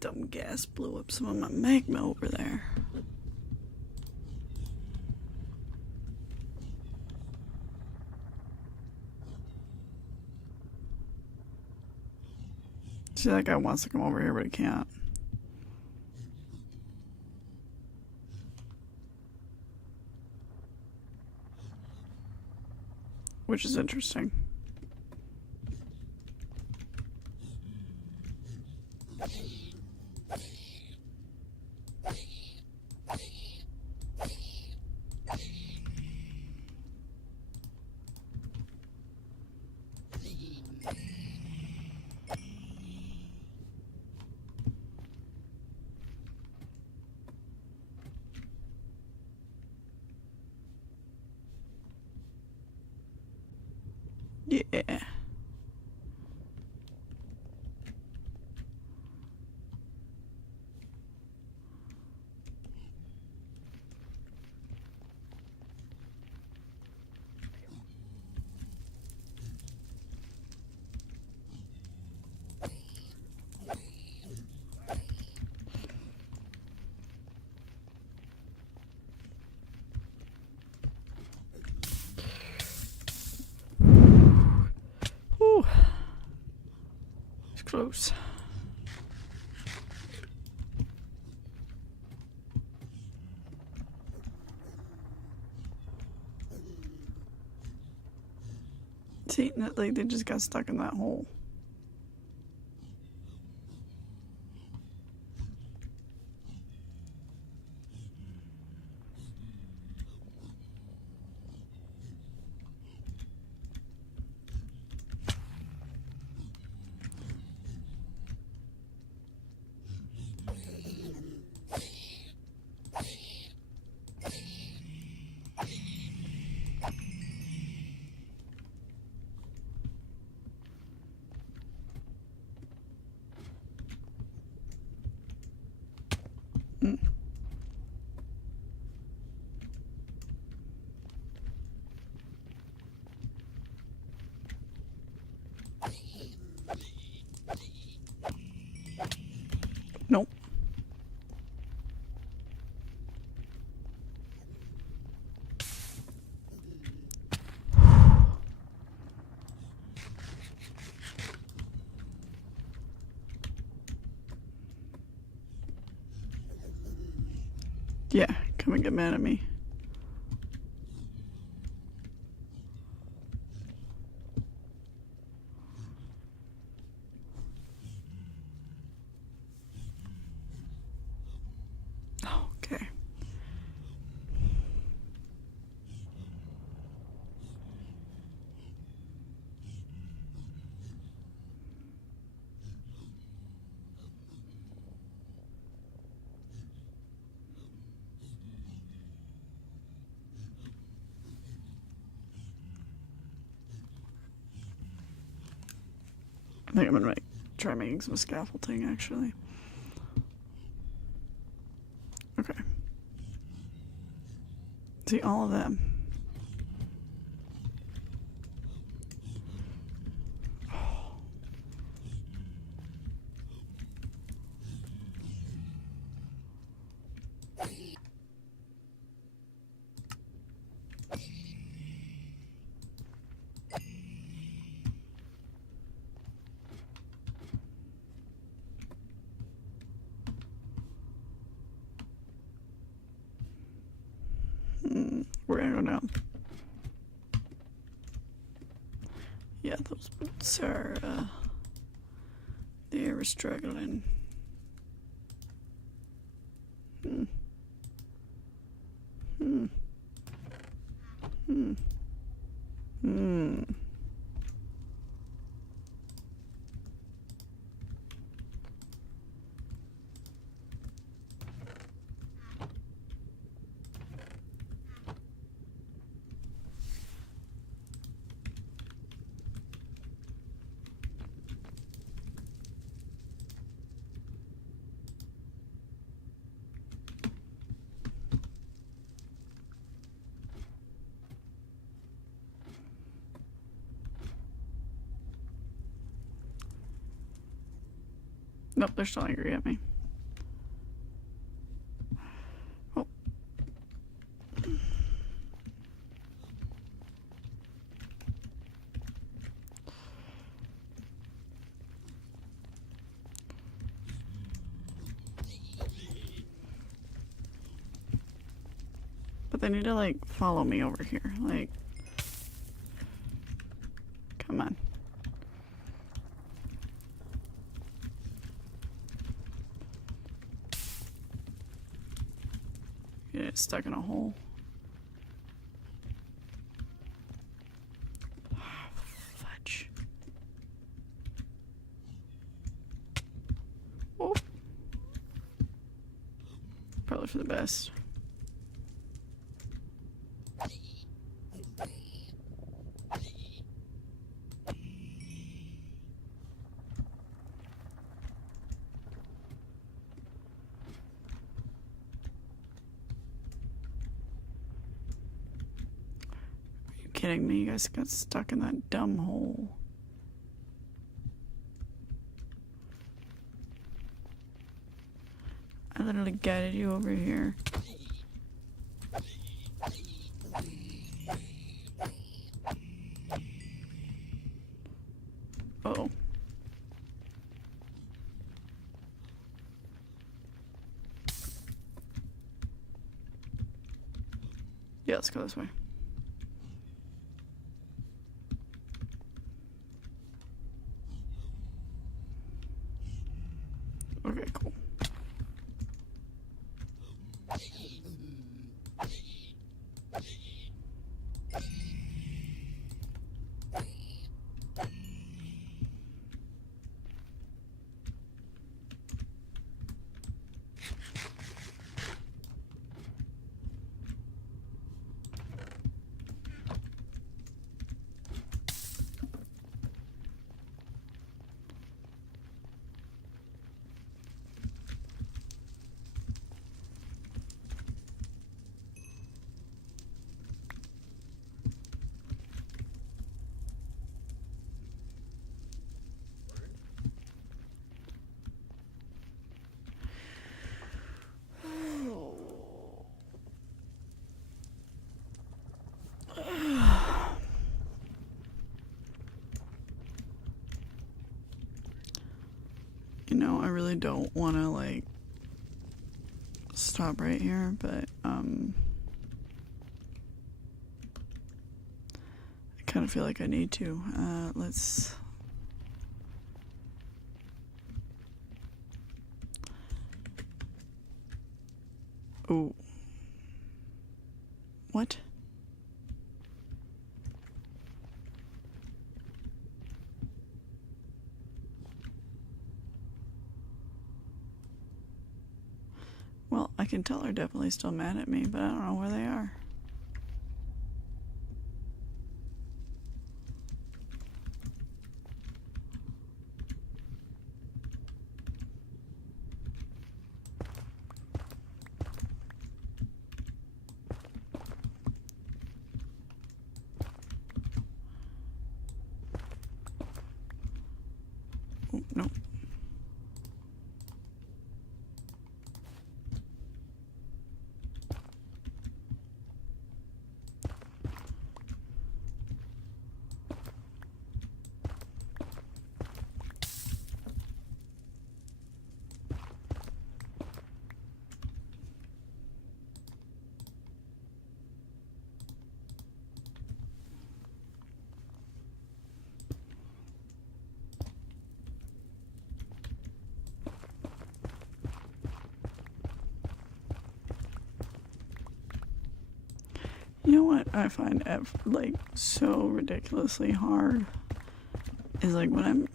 Dumb gas blew up some of my magma over there. See, that guy wants to come over here, but he can't. Which is interesting. Yeah. Whew. It's close. See, like they just got stuck in that hole. Mm. Nope. Yeah, come and get mad at me. Oh, okay. I think I'm gonna try making some scaffolding actually. Okay. See all of them. We're gonna go down. Yeah, those boots are, they were struggling. Hmm. Hmm. Hmm. Hmm. Nope, they're still angry at me. Oh. But they need to, like, follow me over here. Like, come on. Get stuck in a hole. Fudge. Oh. Probably for the best. Kidding me? You guys got stuck in that dumb hole. I literally guided you over here. Uh-oh. Yeah, let's go this way. Okay, cool. You know, I really don't want to, like, stop right here, but, I kind of feel like I need to. Let's... Oh. What? Well, I can tell they're definitely still mad at me, but I don't know where they are. Oh, no. You know what I find like so ridiculously hard is like when I'm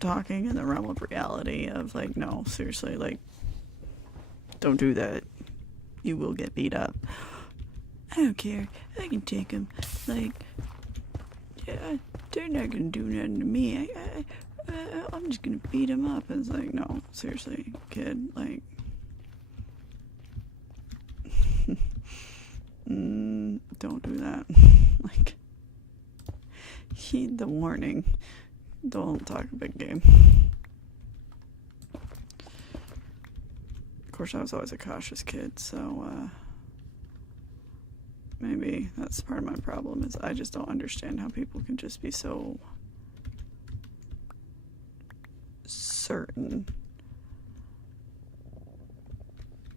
talking in the realm of reality of like, no, seriously, like, don't do that. You will get beat up. I don't care. I can take them. Like, yeah, they're not gonna do nothing to me. I'm just gonna beat them up. And it's like, no, seriously, kid, like, don't do that. Like, heed the warning. Don't talk a big game. Of course, I was always a cautious kid, so maybe that's part of my problem is I just don't understand how people can just be so certain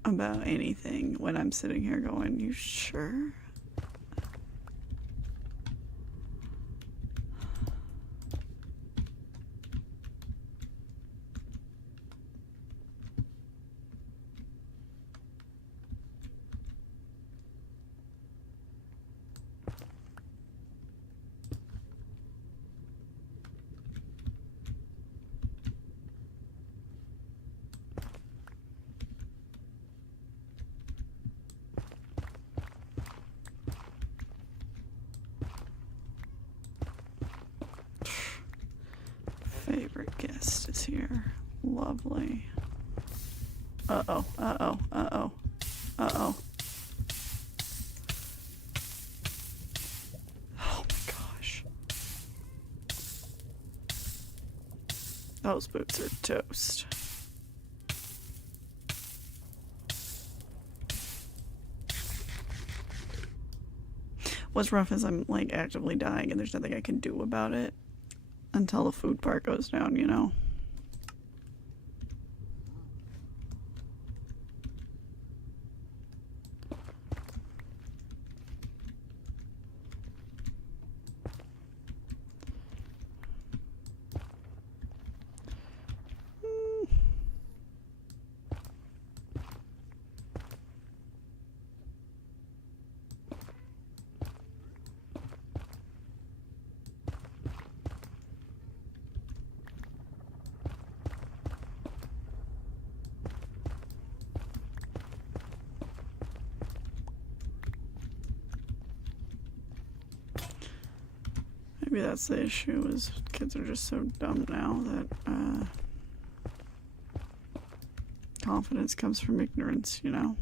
about anything when I'm sitting here going, you sure? Favorite guest is here. Lovely. Uh-oh, uh-oh, uh-oh, uh-oh. Oh my gosh. Those boots are toast. What's rough is I'm like actively dying and there's nothing I can do about it until the food part goes down, you know? Maybe that's the issue, is kids are just so dumb now that confidence comes from ignorance, you know?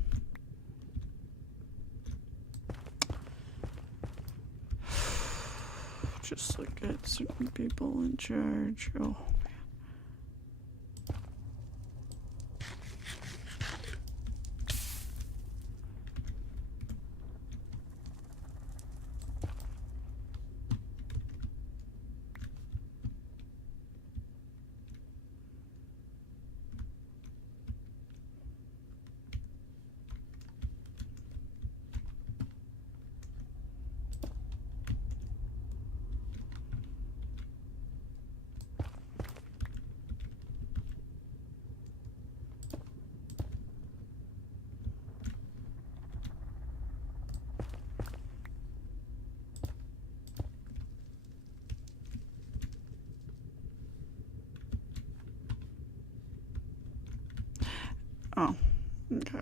Just look at certain people in charge. Oh. Oh, okay.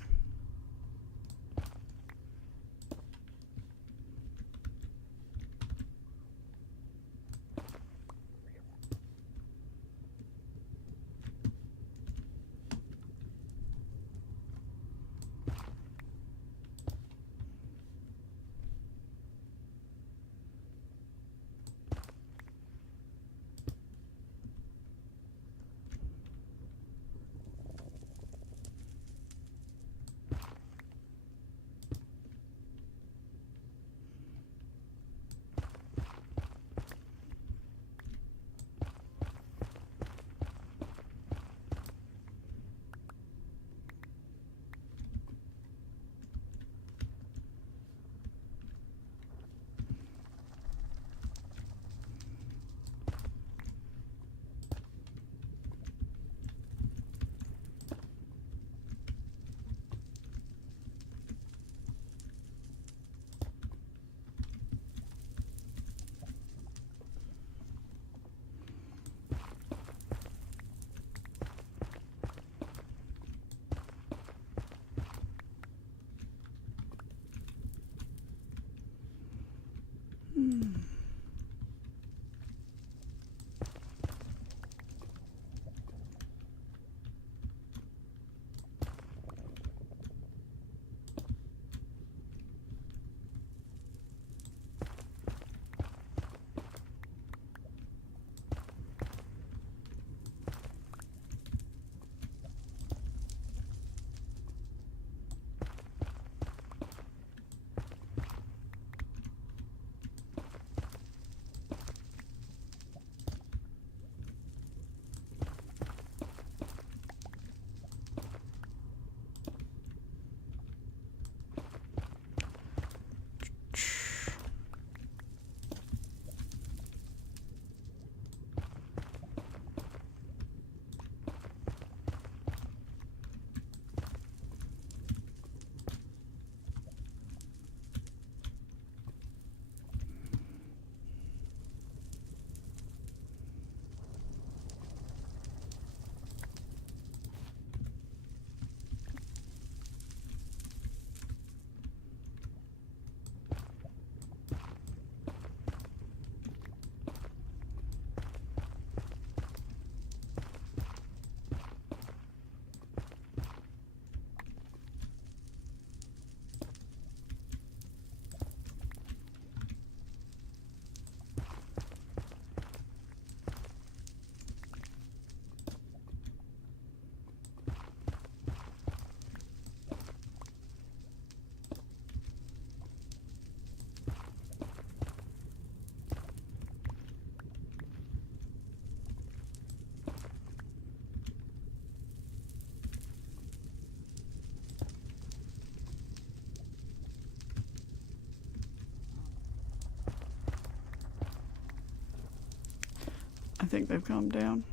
think they've calmed down.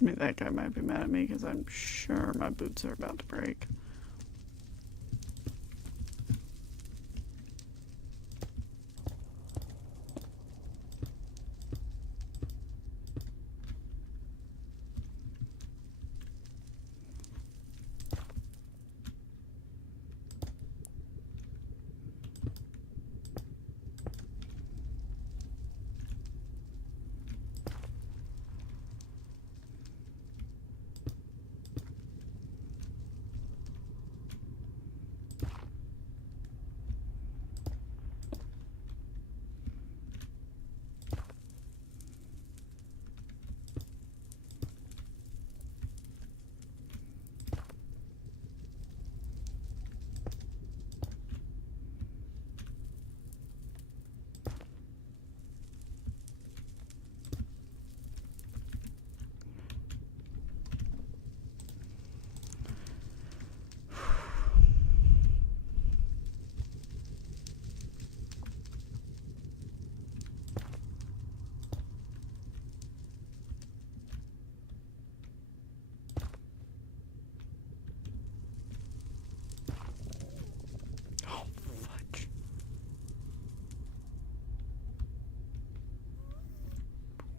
I mean, that guy might be mad at me because I'm sure my boots are about to break.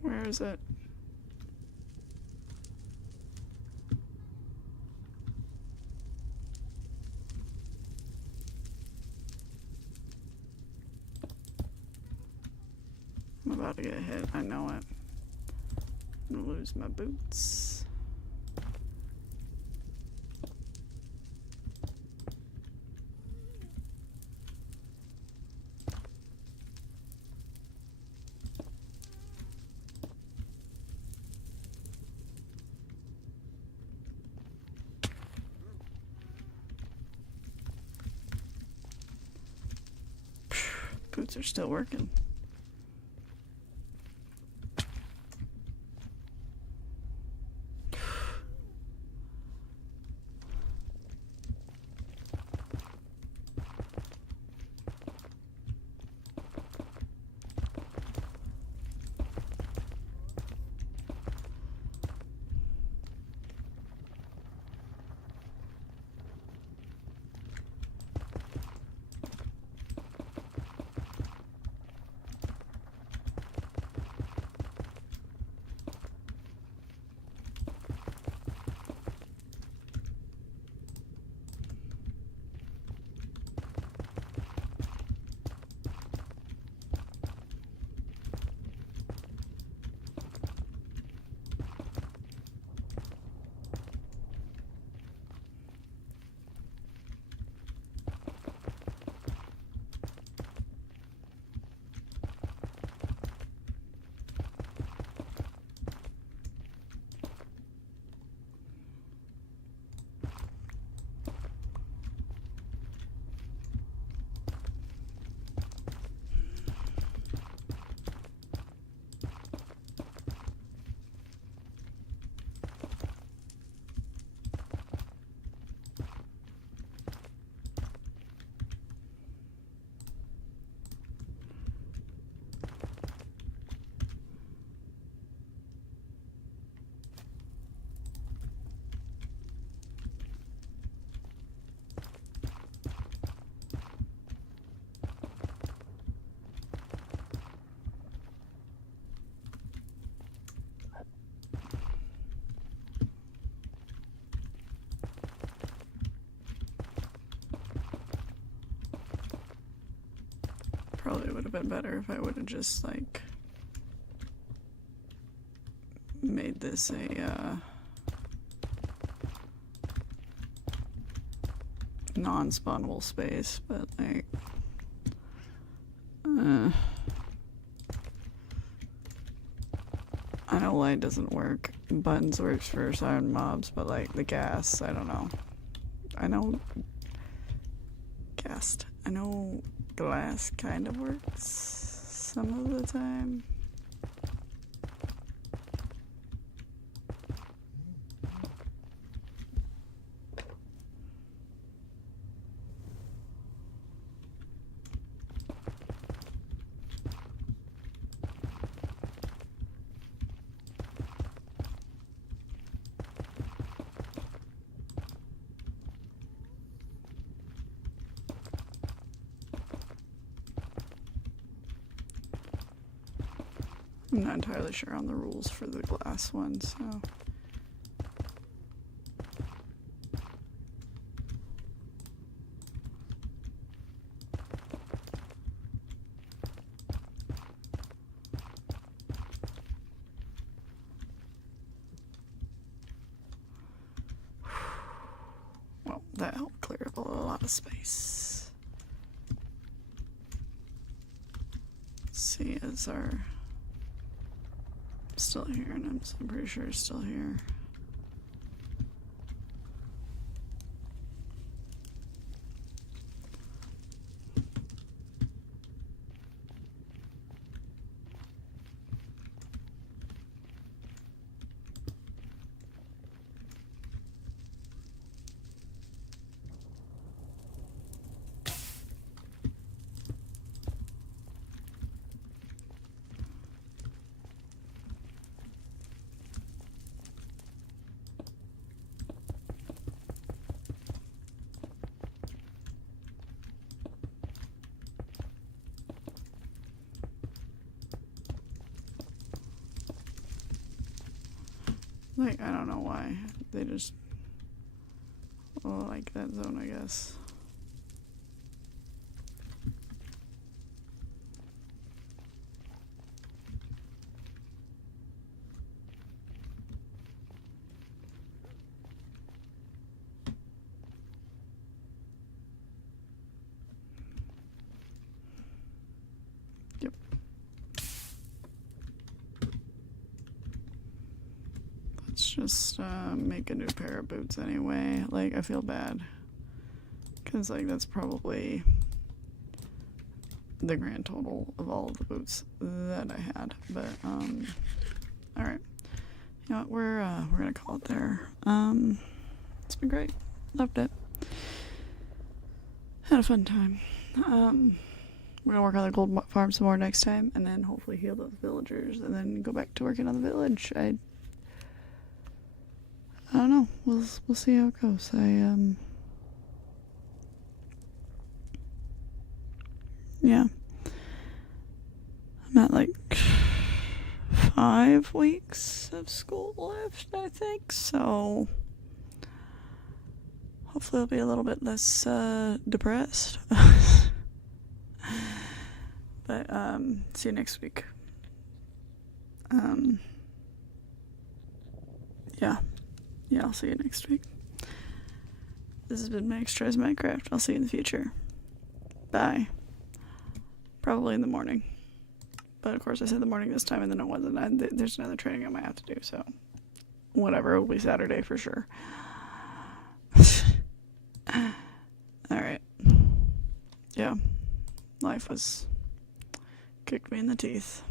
Where is it? I'm about to get hit. I know it. I'm gonna lose my boots. Boots are still working. Probably would have been better if I would have just, like, made this a, non-spawnable space, but, like, I know light doesn't work. Buttons works for silent mobs, but, like, the gas, I don't know. I know glass kind of works some of the time. I'm not entirely sure on the rules for the glass one, so. Well, that helped clear up a lot of space. Let's see, is our still here? And I'm pretty sure it's still here. Like, I don't know why. They just like that zone, I guess. Yep. Let's just make a new pair of boots anyway. Like, I feel bad. Because, like, that's probably the grand total of all of the boots that I had. But, alright. You know what, we're gonna call it there. It's been great. Loved it. Had a fun time. We're gonna work on the gold farm some more next time, and then hopefully heal those villagers, and then go back to working on the village. I don't know. We'll see how it goes. Yeah. I'm at like 5 weeks of school left, I think, so hopefully I'll be a little bit less depressed. But see you next week. Yeah, I'll see you next week. This has been Max Tries Minecraft. I'll see you in the future. Bye. Probably in the morning. But of course I said the morning this time and then it wasn't. There's another training I might have to do, so whatever, it'll be Saturday for sure. Alright. Yeah. Life was kicked me in the teeth.